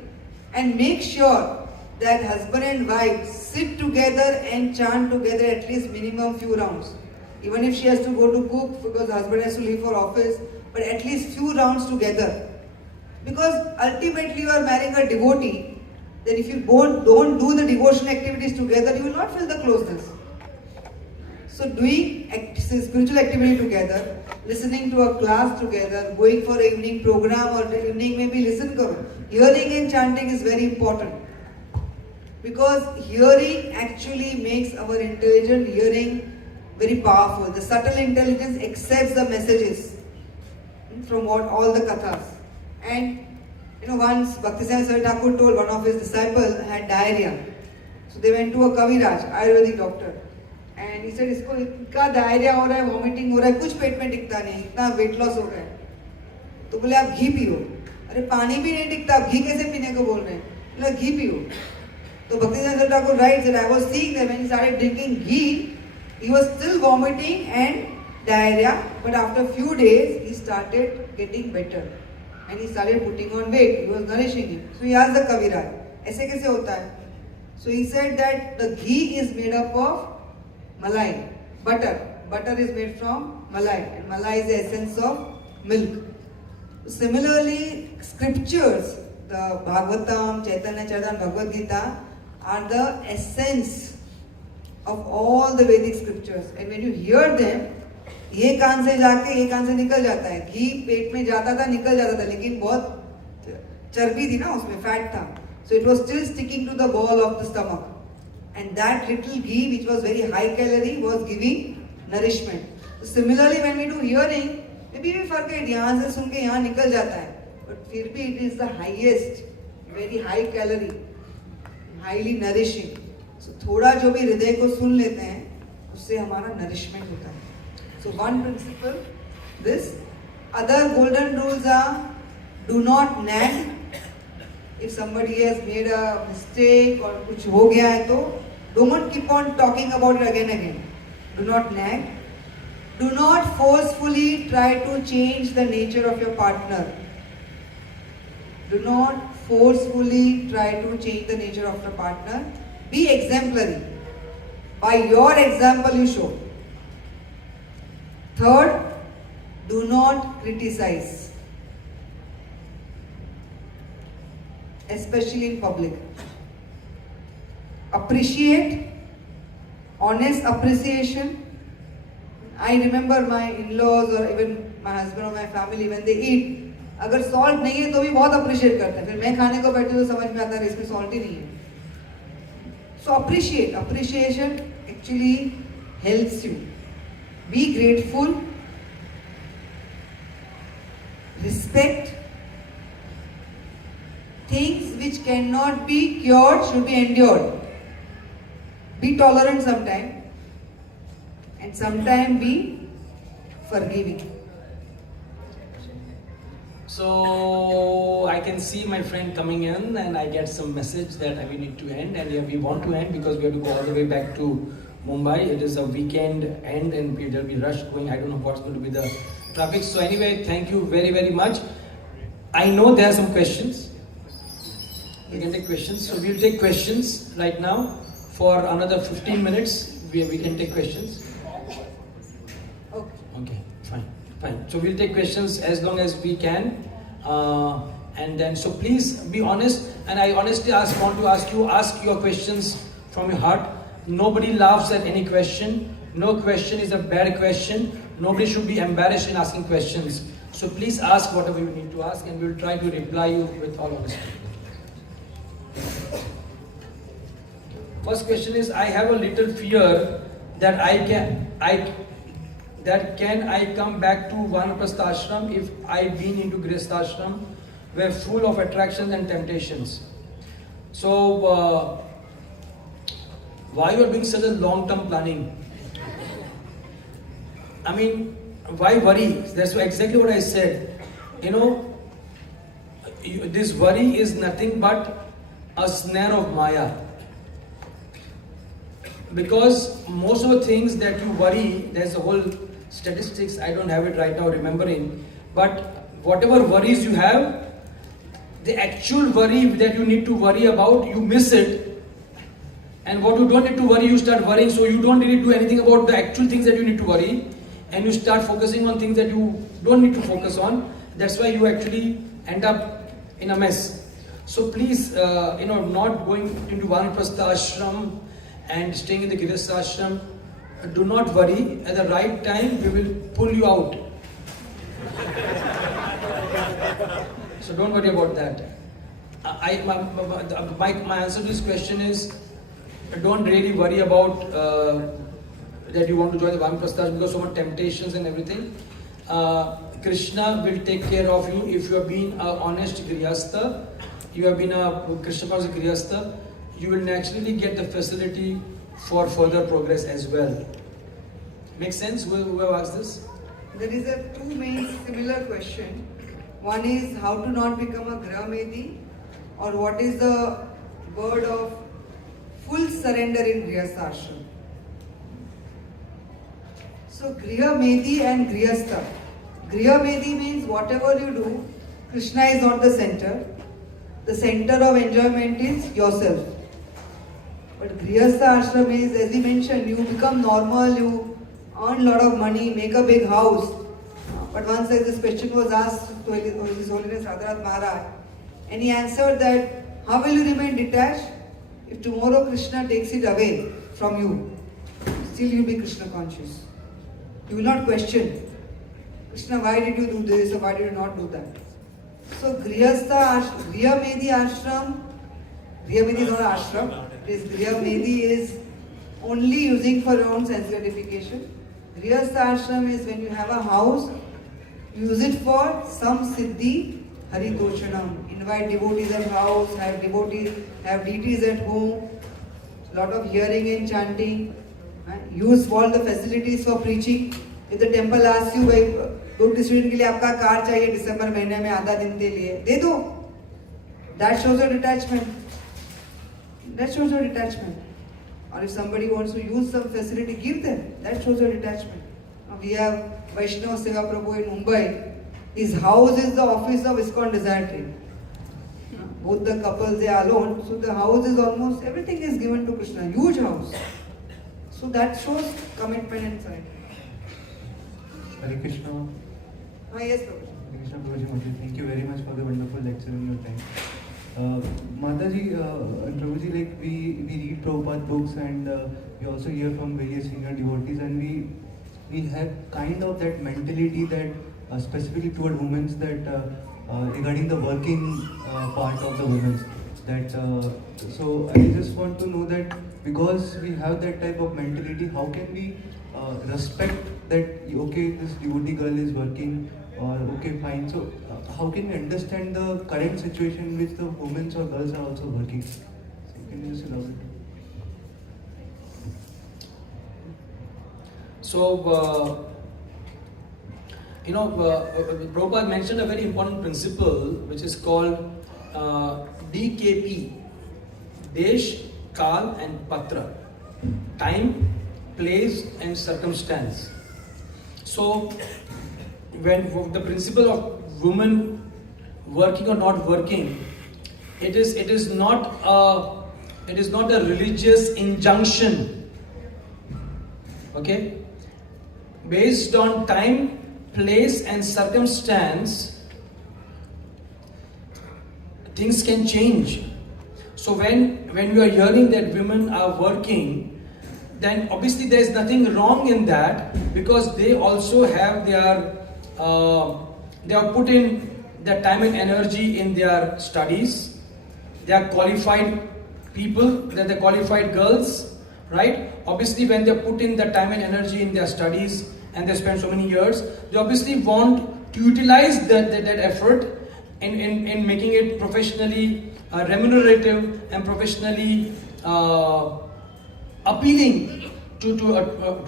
and make sure that husband and wife sit together and chant together at least minimum few rounds. Even if she has to go to cook because husband has to leave for office, but at least few rounds together. Because ultimately you are marrying a devotee, then if you don't do the devotional activities together, you will not feel the closeness. So doing spiritual activity together, listening to a class together, going for an evening program or the evening maybe listen karo. Hearing and chanting is very important. Because hearing actually makes our intelligent hearing very powerful. The subtle intelligence accepts the messages from all the kathas. And once Bhaktisena Thakur told one of his disciples had diarrhea. So they went to a Kaviraj, Ayurvedic doctor. And he said, इसको इतना diarrhea हो रहा है, vomiting हो रहा है, कुछ पेट में टिकता नहीं, इतना weight loss हो गया है. तो बोले आप घी पियो. अरे पानी भी नहीं टिकता, आप घी कैसे पीने को बोल रहे हैं? बोले घी पियो. तो Bhaktisena Thakur writes that I was seeing that when he started drinking ghee, he was still vomiting and diarrhea, but after a few days he started getting better. And he started putting on weight. He was nourishing him. So he asked the Kaviraj, ऐसे कैसे होता है? So he said that the ghee is made up of malai, butter. Butter is made from malai, and malai is the essence of milk. Similarly, scriptures, the Bhagavatam, Chaitanya Charitamrita, Bhagavad Gita, are the essence of all the Vedic scriptures. And when you hear them, ये कान से जाके ये कान से निकल जाता है. घी पेट में जाता था, निकल जाता था, लेकिन बहुत चर्बी थी ना उसमें, फैट था. So it was still sticking to the wall of the stomach. And that little ghee, which was very high calorie, was giving nourishment. So similarly, when we do hearing, maybe भी फर्क है, यहाँ से सुन के यहाँ निकल जाता है. But फिर भी it is the highest, very high calorie, highly nourishing. So थोड़ा जो भी हृदय को सुन लेते हैं, उससे हमारा nourishment होता है. So one principle, this. Other golden rules are, do not nag, If somebody has made a mistake or कुछ हो गया है तो don't keep on talking about it again and again. Do not nag. Do not forcefully try to change the nature of your partner. Do not forcefully try to change the nature of your partner. Be exemplary. By your example you show. Third, do not criticize, especially in public. Appreciate, honest appreciation. I remember my in-laws or even my husband or my family when they eat, अगर salt नहीं है तो भी बहुत appreciate करते हैं. फिर मैं खाने को बैठी तो समझ में आता है इसमें salt ही नहीं है. So appreciate. Appreciation actually helps you. Be grateful. Respect. Things which cannot be cured should be endured. Be tolerant sometimes. And sometimes be forgiving. So I can see my friend coming in and I get some message that we need to end, and yeah, we want to end because we have to go all the way back to Mumbai. It is a weekend end and there will be rush going. I don't know what's going to be the traffic. So anyway, thank you very, very much. I know there are some questions. We can take questions. So we'll take questions right now for another 15 minutes. We can take questions. Okay, fine. So we'll take questions as long as we can. And then, so please be honest. And I honestly want to ask your questions from your heart. Nobody laughs at any question. No question is a bad question. Nobody should be embarrassed in asking questions. So please ask whatever you need to ask, and we'll try to reply you with all honesty. First question is, I have a little fear that can I come back to Vanaprastha ashram if I've been into Grihastha ashram, where full of attractions and temptations. So why you are doing such a long-term planning? I mean, why worry? That's exactly what I said. You know, this worry is nothing but a snare of Maya. Because most of the things that you worry, there's a whole statistics, I don't have it right now remembering, but whatever worries you have, the actual worry that you need to worry about, you miss it. And what you don't need to worry, you start worrying, so you don't really do anything about the actual things that you need to worry, and you start focusing on things that you don't need to focus on. That's why you actually end up in a mess. So please, not going into Vanaprastha ashram and staying in the Grihastha ashram, do not worry. At the right time, we will pull you out. So don't worry about that. My answer to this question is, don't really worry about that you want to join the Vanaprastha because so much temptations and everything. Krishna will take care of you if you have been an honest Grihastha. You have been a Krishna conscious Grihastha. You will naturally get the facility for further progress as well. Makes sense? Who have asked this? There is a two main similar question. One is how to not become a Grahamedi, or what is the word of full surrender in Grihastha ashram. So Grahamedi and Grihastha. Grahamedi means whatever you do, Krishna is not the center. The center of enjoyment is yourself. But Grihastha ashram is, as he mentioned, you become normal, you earn a lot of money, make a big house. But once this question was asked to His Holiness Radhanath Maharaj, and he answered that, how will you remain detached if tomorrow Krishna takes it away from you? Still you will be Krishna conscious. You will not question, Krishna, why did you do this or why did you not do that? So Grahamedi ashram, Grahamedi is not an ashram. Grahamedi is only using for your own sense gratification. Grihastha ashram is when you have a house, use it for some siddhi haritoshanam. Invite devotees at house, have deities at home, lot of hearing and chanting. Use all the facilities for preaching. If the temple asks you, book distribution के लिए आपका car चाहिए दिसंबर महीने में आधा दिन के लिए, दे दो. That shows your detachment. That shows your detachment. Or if somebody wants to use some facility, give them. That shows your detachment. Now we have Vaishnava Seva Prabhu in Mumbai. His house is the office of ISKCON Desire Train. Both the couples, they are alone. So the house is almost, everything is given to Krishna. Huge house. So that shows commitment inside. Hare Krishna. Yes, Prabhu. Hare Krishna Prabhuji, thank you very much for the wonderful lecture and your time. Mataji and Prabhuji, like we read Prabhupada books and we also hear from various senior devotees, and we have kind of that mentality that specifically toward women, that regarding the working part of the women, that so I just want to know that because we have that type of mentality, how can we respect that okay, this devotee girl is working, or okay, fine, so how can we understand the current situation in which the women or girls are also working? So can you just elaborate? So, Prabhupada mentioned a very important principle which is called DKP, Desh, Kal and Patra, time, place and circumstance. So, when the principle of woman working or not working, it is not a religious injunction. Okay, based on time, place and circumstance, things can change. So when we are hearing that women are working, then obviously there is nothing wrong in that, because they also have they have put in their time and energy in their studies. They are qualified people, they're the qualified girls, right? Obviously when they put in the time and energy in their studies and they spend so many years, they obviously want to utilize that effort in making it professionally remunerative and professionally appealing to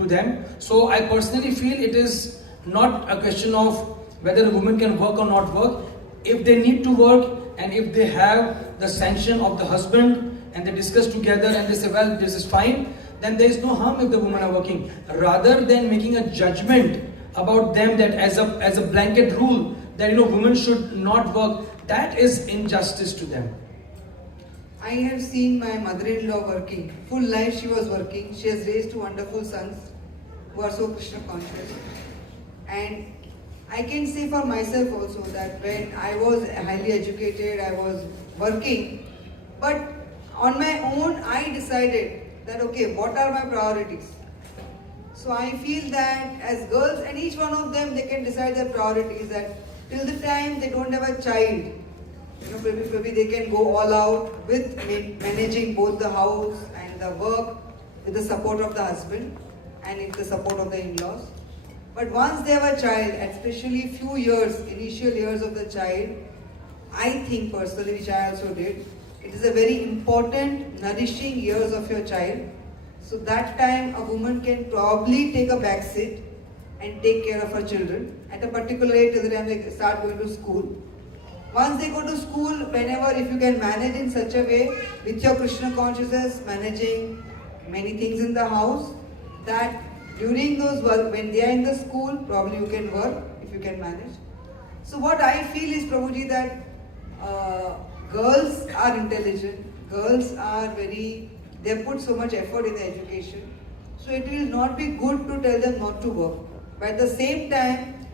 them. So I personally feel it is not a question of whether a woman can work or not work. If they need to work and if they have the sanction of the husband and they discuss together and they say, well, this is fine, then there is no harm if the women are working. Rather than making a judgment about them that as a blanket rule that women should not work, that is injustice to them. I have seen my mother-in-law working. Full life she was working. She has raised two wonderful sons who are so Krishna conscious. And I can say for myself also that when I was highly educated, I was working. But on my own, I decided that okay, what are my priorities? So I feel that as girls, and each one of them, they can decide their priorities, that till the time they don't have a child, maybe they can go all out with managing both the house and the work with the support of the husband and with the support of the in-laws. But once they have a child, especially few years, initial years of the child, I think personally, which I also did, it is a very important, nourishing years of your child. So that time a woman can probably take a back seat and take care of her children at a particular age till the time they start going to school. Once they go to school, whenever, if you can manage in such a way with your Krishna consciousness, managing many things in the house, that during those work, when they are in the school, probably you can work if you can manage. So what I feel is, Prabhuji, that girls are intelligent, girls are they put so much effort in the education. So it will not be good to tell them not to work. But at the same time,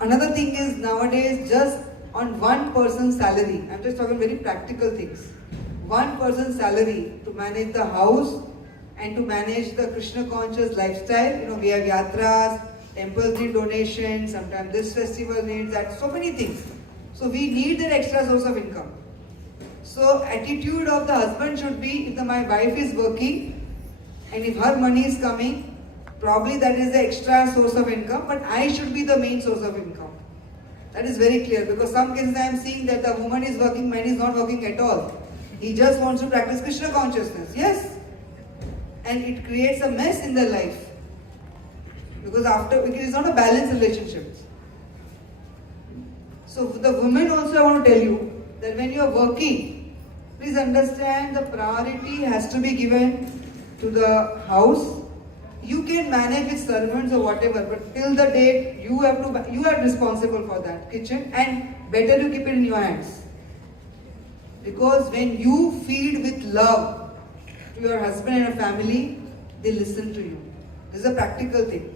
another thing is nowadays just on one person's salary, I'm just talking very practical things, one person's salary to manage the house and to manage the Krishna conscious lifestyle. We have yatras, temples need donations, sometimes this festival needs that, so many things. So we need that extra source of income. So attitude of the husband should be, if my wife is working and if her money is coming, probably that is the extra source of income, but I should be the main source of income. That is very clear, because some cases I am seeing that the woman is working, man is not working at all. He just wants to practice Krishna consciousness. Yes. And it creates a mess in their life. Because it is not a balanced relationship. So the women also, I want to tell you, that when you are working, please understand the priority has to be given to the house. You can manage with servants or whatever, but till the date you are responsible for that kitchen, and better you keep it in your hands. Because when you feed with love to your husband and a family, they listen to you. This is a practical thing.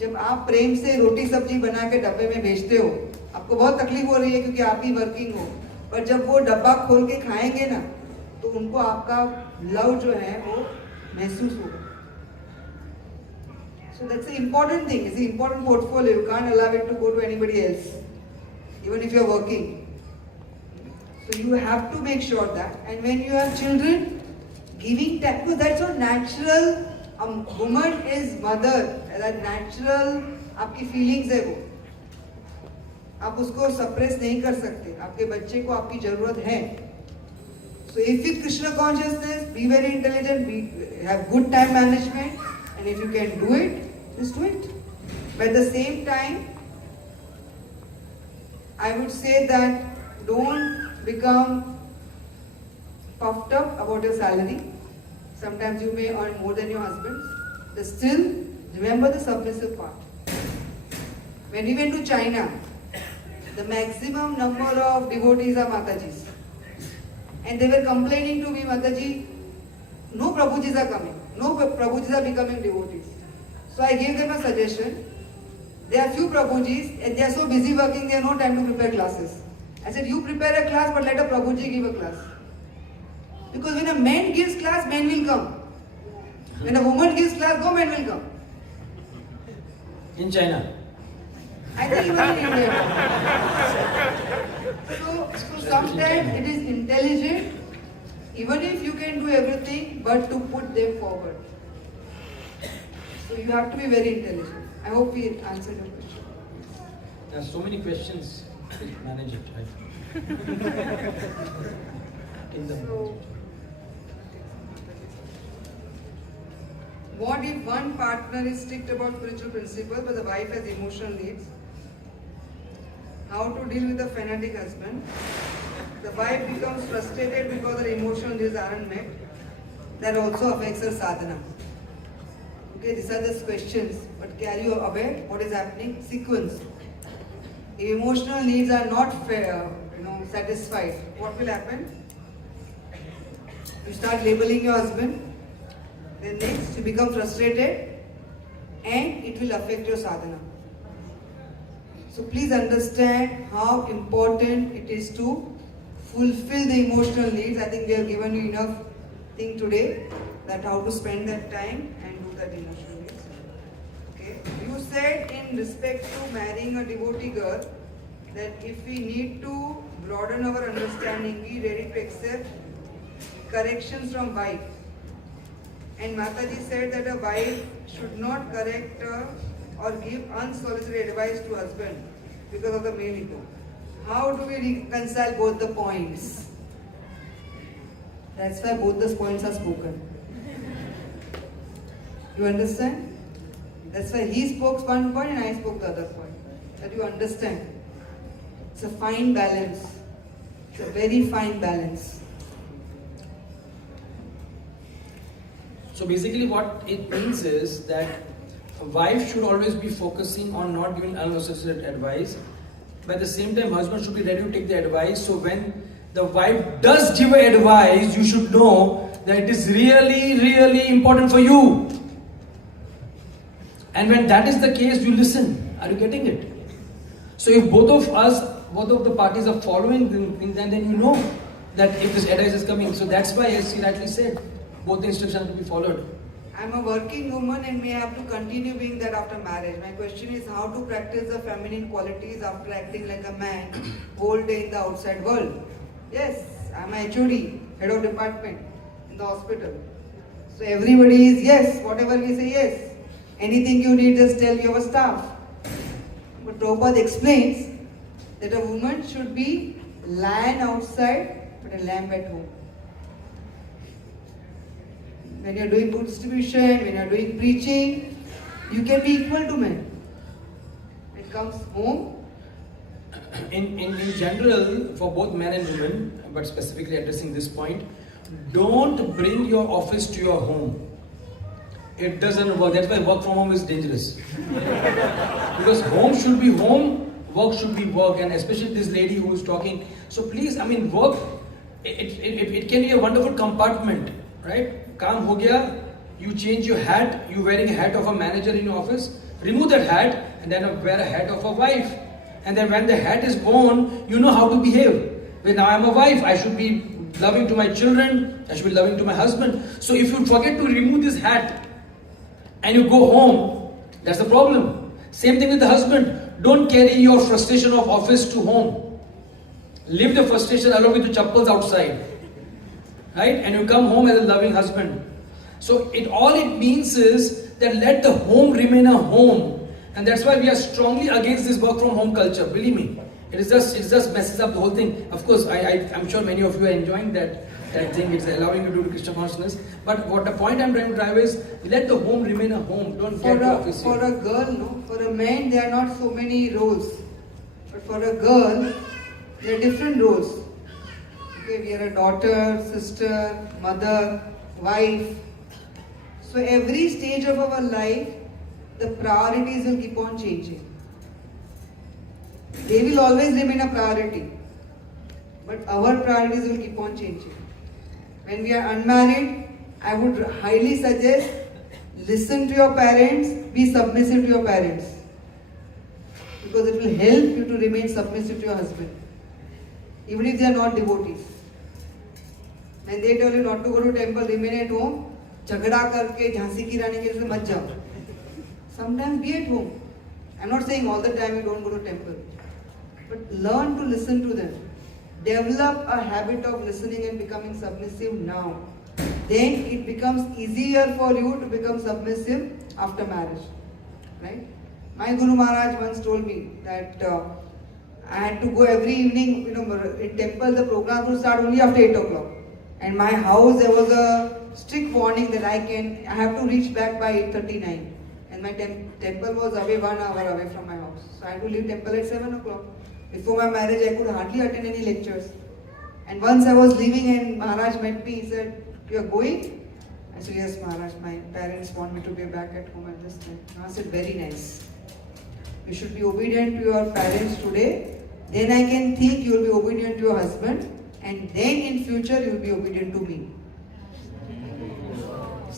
जब आप प्रेम से रोटी सब्जी बना के डब्बे में भेजते हो, आपको बहुत तकलीफ हो रही है क्योंकि आप ही वर्किंग हो, पर जब वो डब्बा खोल के खाएंगे ना, तो उनको आपका लव जो है वो महसूस होगा. So that's the important thing. It's the important portfolio. You can't allow it to go to anybody else, even if you're working. So you have to make sure that. And when you have children, giving time, because that's so natural. A woman is mother. That natural आपकी feelings है वो. आप उसको suppress नहीं कर सकते. आपके बच्चे को आपकी जरूरत है. So if with Krishna consciousness, be very intelligent, have good time management, and if you can do it, just do it. But at the same time, I would say that don't become puffed up about your salary. Sometimes you may earn more than your husband. But still, remember the submissive part. When we went to China, the maximum number of devotees are Matajis. And they were complaining to me, Mataji, no Prabhujis are coming. No Prabhujis are becoming devotees. So I gave them a suggestion. There are few Prabhujis and they are so busy working, they have no time to prepare classes. I said, you prepare a class, but let a Prabhuji give a class. Because when a man gives class, men will come. When a woman gives class, no men will come. In China. I think even in India. So sometimes it is intelligent, even if you can do everything, but to put them forward. So you have to be very intelligent. I hope we answered your question. There are so many questions. Manage it, right? So, what if one partner is strict about spiritual principles but the wife has emotional needs? How to deal with a fanatic husband? The wife becomes frustrated because her emotional needs aren't met. That also affects her sadhana. Okay, these are the questions. But are you aware what is happening? Sequence. If emotional needs are not satisfied, what will happen? You start labeling your husband. Then next, you become frustrated, and it will affect your sadhana. So please understand how important it is to fulfill the emotional needs. I think we have given you enough thing today that how to spend that time and do that emotional needs. Okay. You said in respect to marrying a devotee girl that if we need to broaden our understanding, be ready to accept corrections from wife. And Mataji said that a wife should not correct or give unsolicited advice to husband because of the male ego. How do we reconcile both the points? That's why both the points are spoken. You understand? That's why he spoke one point and I spoke the other point. That you understand. It's a fine balance. It's a very fine balance. So basically what it means is that a wife should always be focusing on not giving unsolicited advice. But at the same time, husband should be ready to take the advice. So when the wife does give advice, you should know that it is really, really important for you. And when that is the case, you listen. Are you getting it? So if both of the parties are following then you know that if this advice is coming. So that's why, as she rightly said, both the instructions have to be followed. I'm a working woman and may have to continue being that after marriage. My question is how to practice the feminine qualities after acting like a man whole day in the outside world. Yes, I'm a HOD, head of department in the hospital. So everybody is yes, whatever we say yes. Anything you need, just tell your staff. But Prabhupada explains that a woman should be lion outside but a lamb at home. When you're doing good distribution, when you're doing preaching, you can be equal to men. When it comes home, in general, for both men and women, but specifically addressing this point, don't bring your office to your home. It doesn't work. That's why work from home is dangerous. Because home should be home, work should be work, and especially this lady who is talking. So please, I mean, work, it can be a wonderful compartment, right? Kaam ho gaya, you change your hat, you're wearing a hat of a manager in your office, remove that hat, and then wear a hat of a wife. And then when the hat is worn, you know how to behave. When now I'm a wife, I should be loving to my children, I should be loving to my husband. So if you forget to remove this hat and you go home, that's the problem. Same thing with the husband. Don't carry your frustration of office to home. Leave the frustration along with the chappals outside. Right? And you come home as a loving husband. So all it means is that let the home remain a home. And that's why we are strongly against this work from home culture. Believe me. It just messes up the whole thing. Of course, I'm sure many of you are enjoying that thing. It's allowing you to do Krishna consciousness. But what the point I'm trying to drive is, let the home remain a home. Don't get to office. For a girl, no. For a man, there are not so many roles. But for a girl, there are different roles. Okay, we are a daughter, sister, mother, wife. So every stage of our life, the priorities will keep on changing. They will always remain a priority. But our priorities will keep on changing. When we are unmarried, I would highly suggest, listen to your parents, be submissive to your parents. Because it will help you to remain submissive to your husband. Even if they are not devotees. When they tell you not to go to temple, remain at home, झगड़ा करके झांसी की रानी के जैसे मत जाओ. Sometimes be at home. I'm not saying all the time you don't go to temple. But learn to listen to them. Develop a habit of listening and becoming submissive now. Then it becomes easier for you to become submissive after marriage. Right? My Guru Maharaj once told me that I had to go every evening, in temple the program would start only after 8 o'clock. And my house, there was a strict warning that I have to reach back by 8:39. And my temple was away 1 hour away from my house. So I had to leave temple at 7 o'clock. Before my marriage, I could hardly attend any lectures. And once I was leaving and Maharaj met me, he said, "You are going?" I said, "Yes, Maharaj, my parents want me to be back at home at this time." Maharaj said, "Very nice. You should be obedient to your parents today. Then I can think you will be obedient to your husband. And then in future, you will be obedient to me."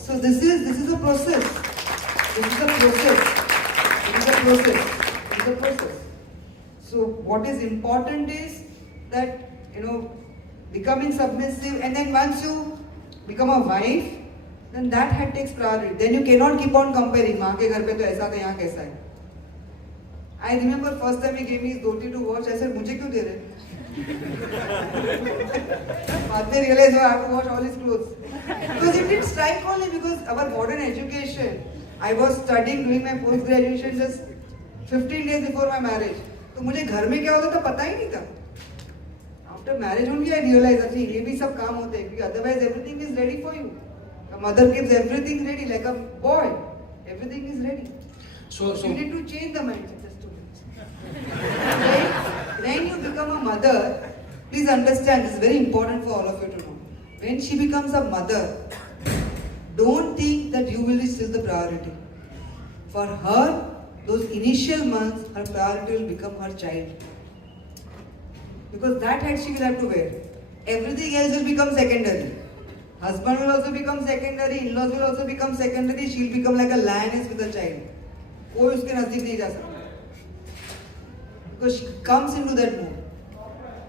So this is a process. This is a process. It is a process. It is a process. So what is important is that, becoming submissive, and then once you become a wife, then that had takes priority. Then you cannot keep on comparing. माँ के घर पे तो ऐसा था, यहाँ कैसा है. I remember first time he gave me his dhoti to wash. I said, मुझे क्यों दे रहे? बाद में realize I have to wash all his clothes. Because it did strike only because our modern education. I was studying, doing my post graduation just 15 days before my marriage. तो मुझे घर में क्या होता था पता ही नहीं था. After marriage only I realized that ये भी सब काम होते हैं because otherwise everything is ready for you. A mother gives everything ready like a boy. Everything is ready. So you need to change the mindset just 2 minutes. When you become a mother, please understand this is very important for all of you to know. When she becomes a mother, don't think that you will be still the priority. For her, those initial months, her priority will become her child. Because that hat she will have to wear. Everything else will become secondary. Husband will also become secondary, in-laws will also become secondary, she will become like a lioness with a child. कोई उसके नजदीक नहीं जा सकता. Because she comes into that mood.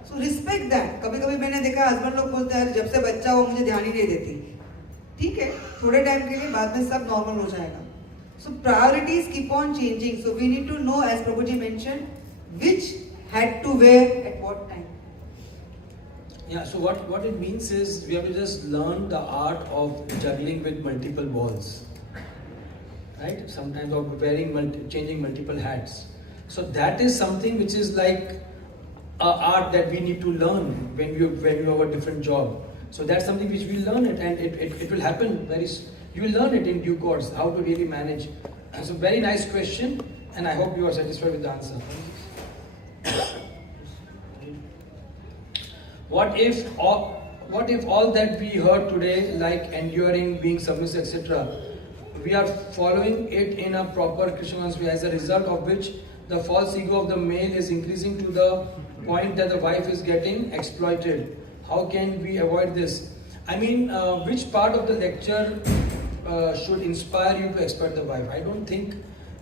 So respect that. कभी-कभी मैंने देखा husband लोग बोलते हैं जब से बच्चा हो मुझे ध्यान ही नहीं देती. ठीक है, थोड़े टाइम के लिए बाद में सब नॉर्मल हो जाएगा. So priorities keep on changing. So we need to know, as Prabhuji mentioned, which hat to wear at what time. Yeah, so what it means is we have to just learn the art of juggling with multiple balls. Right? Sometimes of changing multiple hats. So that is something which is like an art that we need to learn when you have a different job. So that's something which we learn it, and it will happen you will learn it in due course, how to really manage. So very nice question, and I hope you are satisfied with the answer. What if all that we heard today, like enduring, being submissive, etc., we are following it in a proper Krishna conscious way, as a result of which the false ego of the male is increasing to the point that the wife is getting exploited? How can we avoid this? I mean, which part of the lecture should inspire you to exploit the wife? I don't think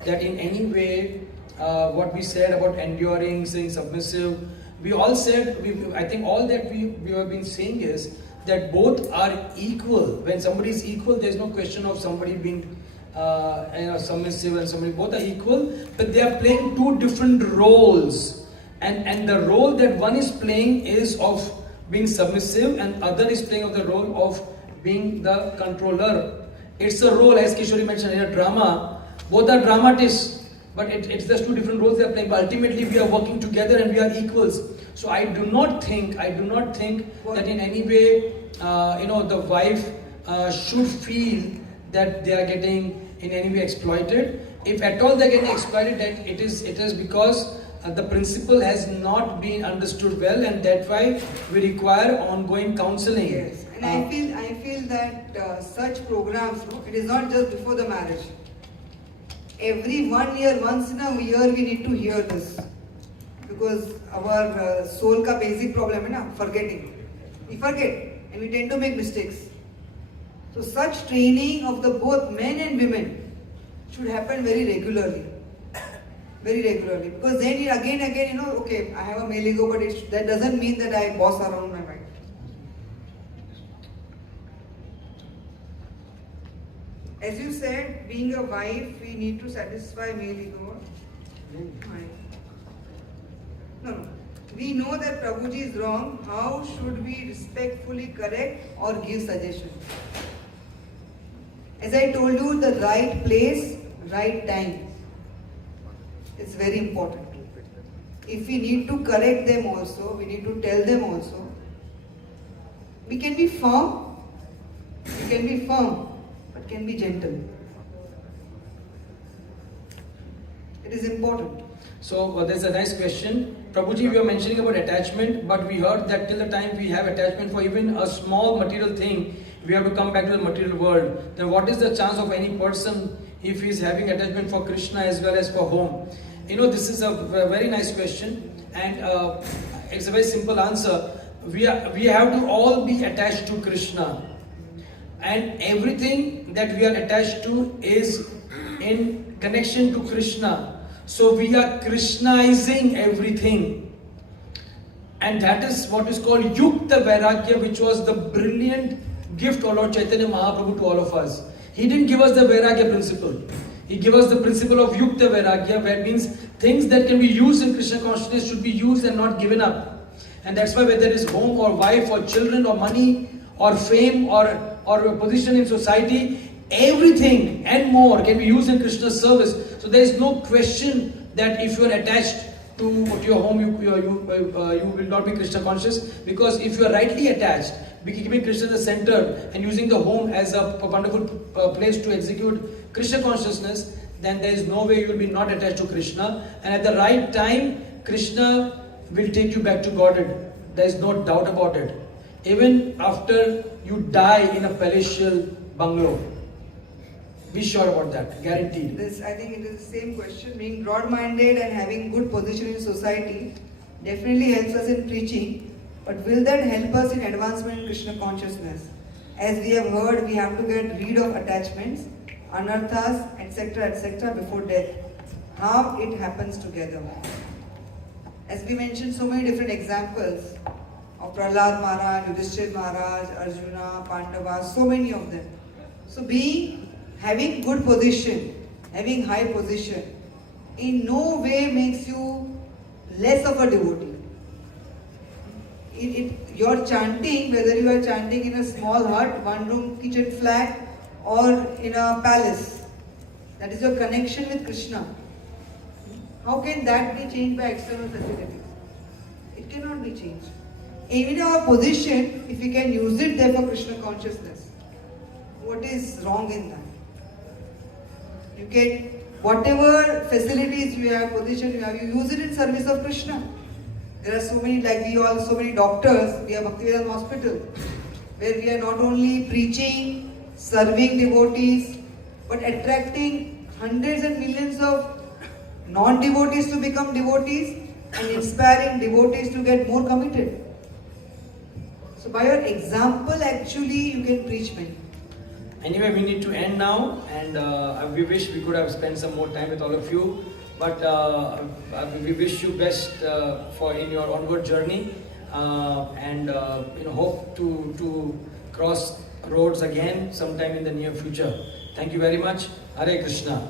that in any way what we said about enduring, saying submissive, we all said, I think all that we have been saying is that both are equal. When somebody is equal, there is no question of somebody being submissive and somebody, both are equal, but they are playing two different roles. And the role that one is playing is of being submissive, and other is playing of the role of being the controller. It's a role, as Kishori mentioned, in a drama, both are dramatists, but it's just two different roles they are playing. But ultimately, we are working together and we are equals. So I do not think that in any way, the wife should feel that they are getting in any way exploited. If at all they are getting exploited, then it is because the principle has not been understood well, and that's why we require ongoing counseling. Yes, and I feel that such programs, it is not just before the marriage. Every 1 year, once in a year, we need to hear this, because our soul ka basic problem is na, forgetting. We forget and we tend to make mistakes. So such training of the both men and women should happen very regularly. Very regularly, because then again, okay, I have a male ego, but that doesn't mean that I boss around my wife. As you said, being a wife, we need to satisfy male ego. No. We know that Prabhuji is wrong. How should we respectfully correct or give suggestions? As I told you, the right place, right time. It's very important. If we need to correct them also, we need to tell them also. We can be firm, but can be gentle. It is important. So there's a nice question. Prabhuji, we were mentioning about attachment, but we heard that till the time we have attachment for even a small material thing, we have to come back to the material world. Then what is the chance of any person if he is having attachment for Krishna as well as for home? This is a very nice question, and it's a very simple answer. We have to all be attached to Krishna, and everything that we are attached to is in connection to Krishna. So we are Krishnaizing everything, and that is what is called Yukta Vairagya, which was the brilliant gift of Lord Chaitanya Mahaprabhu to all of us. He didn't give us the Vairagya principle. He gave us the principle of Yukta Vairagya, where it means things that can be used in Krishna consciousness should be used and not given up. And that's why whether it is home or wife or children or money or fame or a position in society, everything and more can be used in Krishna's service. So there is no question that if you are attached to your home, you will not be Krishna conscious, because if you are rightly attached, keeping Krishna the center and using the home as a wonderful place to execute Krishna consciousness, then there is no way you will be not attached to Krishna, and at the right time Krishna will take you back to Godhead. There is no doubt about it. Even after you die in a palatial bungalow, be sure about that, guaranteed. I think it is the same question. Being broad-minded and having good position in society definitely helps us in preaching, but will that help us in advancement in Krishna consciousness? As we have heard, we have to get rid of attachments, anarthas, etc. before death. How it happens together. As we mentioned so many different examples of Prahlad Maharaj, Yudhishthir Maharaj, Arjuna, Pandava, so many of them. So having good position, having high position, in no way makes you less of a devotee. Your chanting, whether you are chanting in a small hut, one-room kitchen flat, or in a palace, that is your connection with Krishna. How can that be changed by external facilities? It cannot be changed. Even our position, if we can use it there for Krishna consciousness, what is wrong in that? You get whatever facilities you have, position you have, you use it in service of Krishna. There are so many, like we all, so many doctors. We have Bhaktivedanta Hospital, where we are not only preaching, serving devotees, but attracting hundreds and millions of non-devotees to become devotees and inspiring devotees to get more committed. So by your example, actually, you can preach many. Anyway, we need to end now, and we wish we could have spent some more time with all of you. But we wish you best for in your onward journey, and hope to cross roads again sometime in the near future. Thank you very much. Hare Krishna.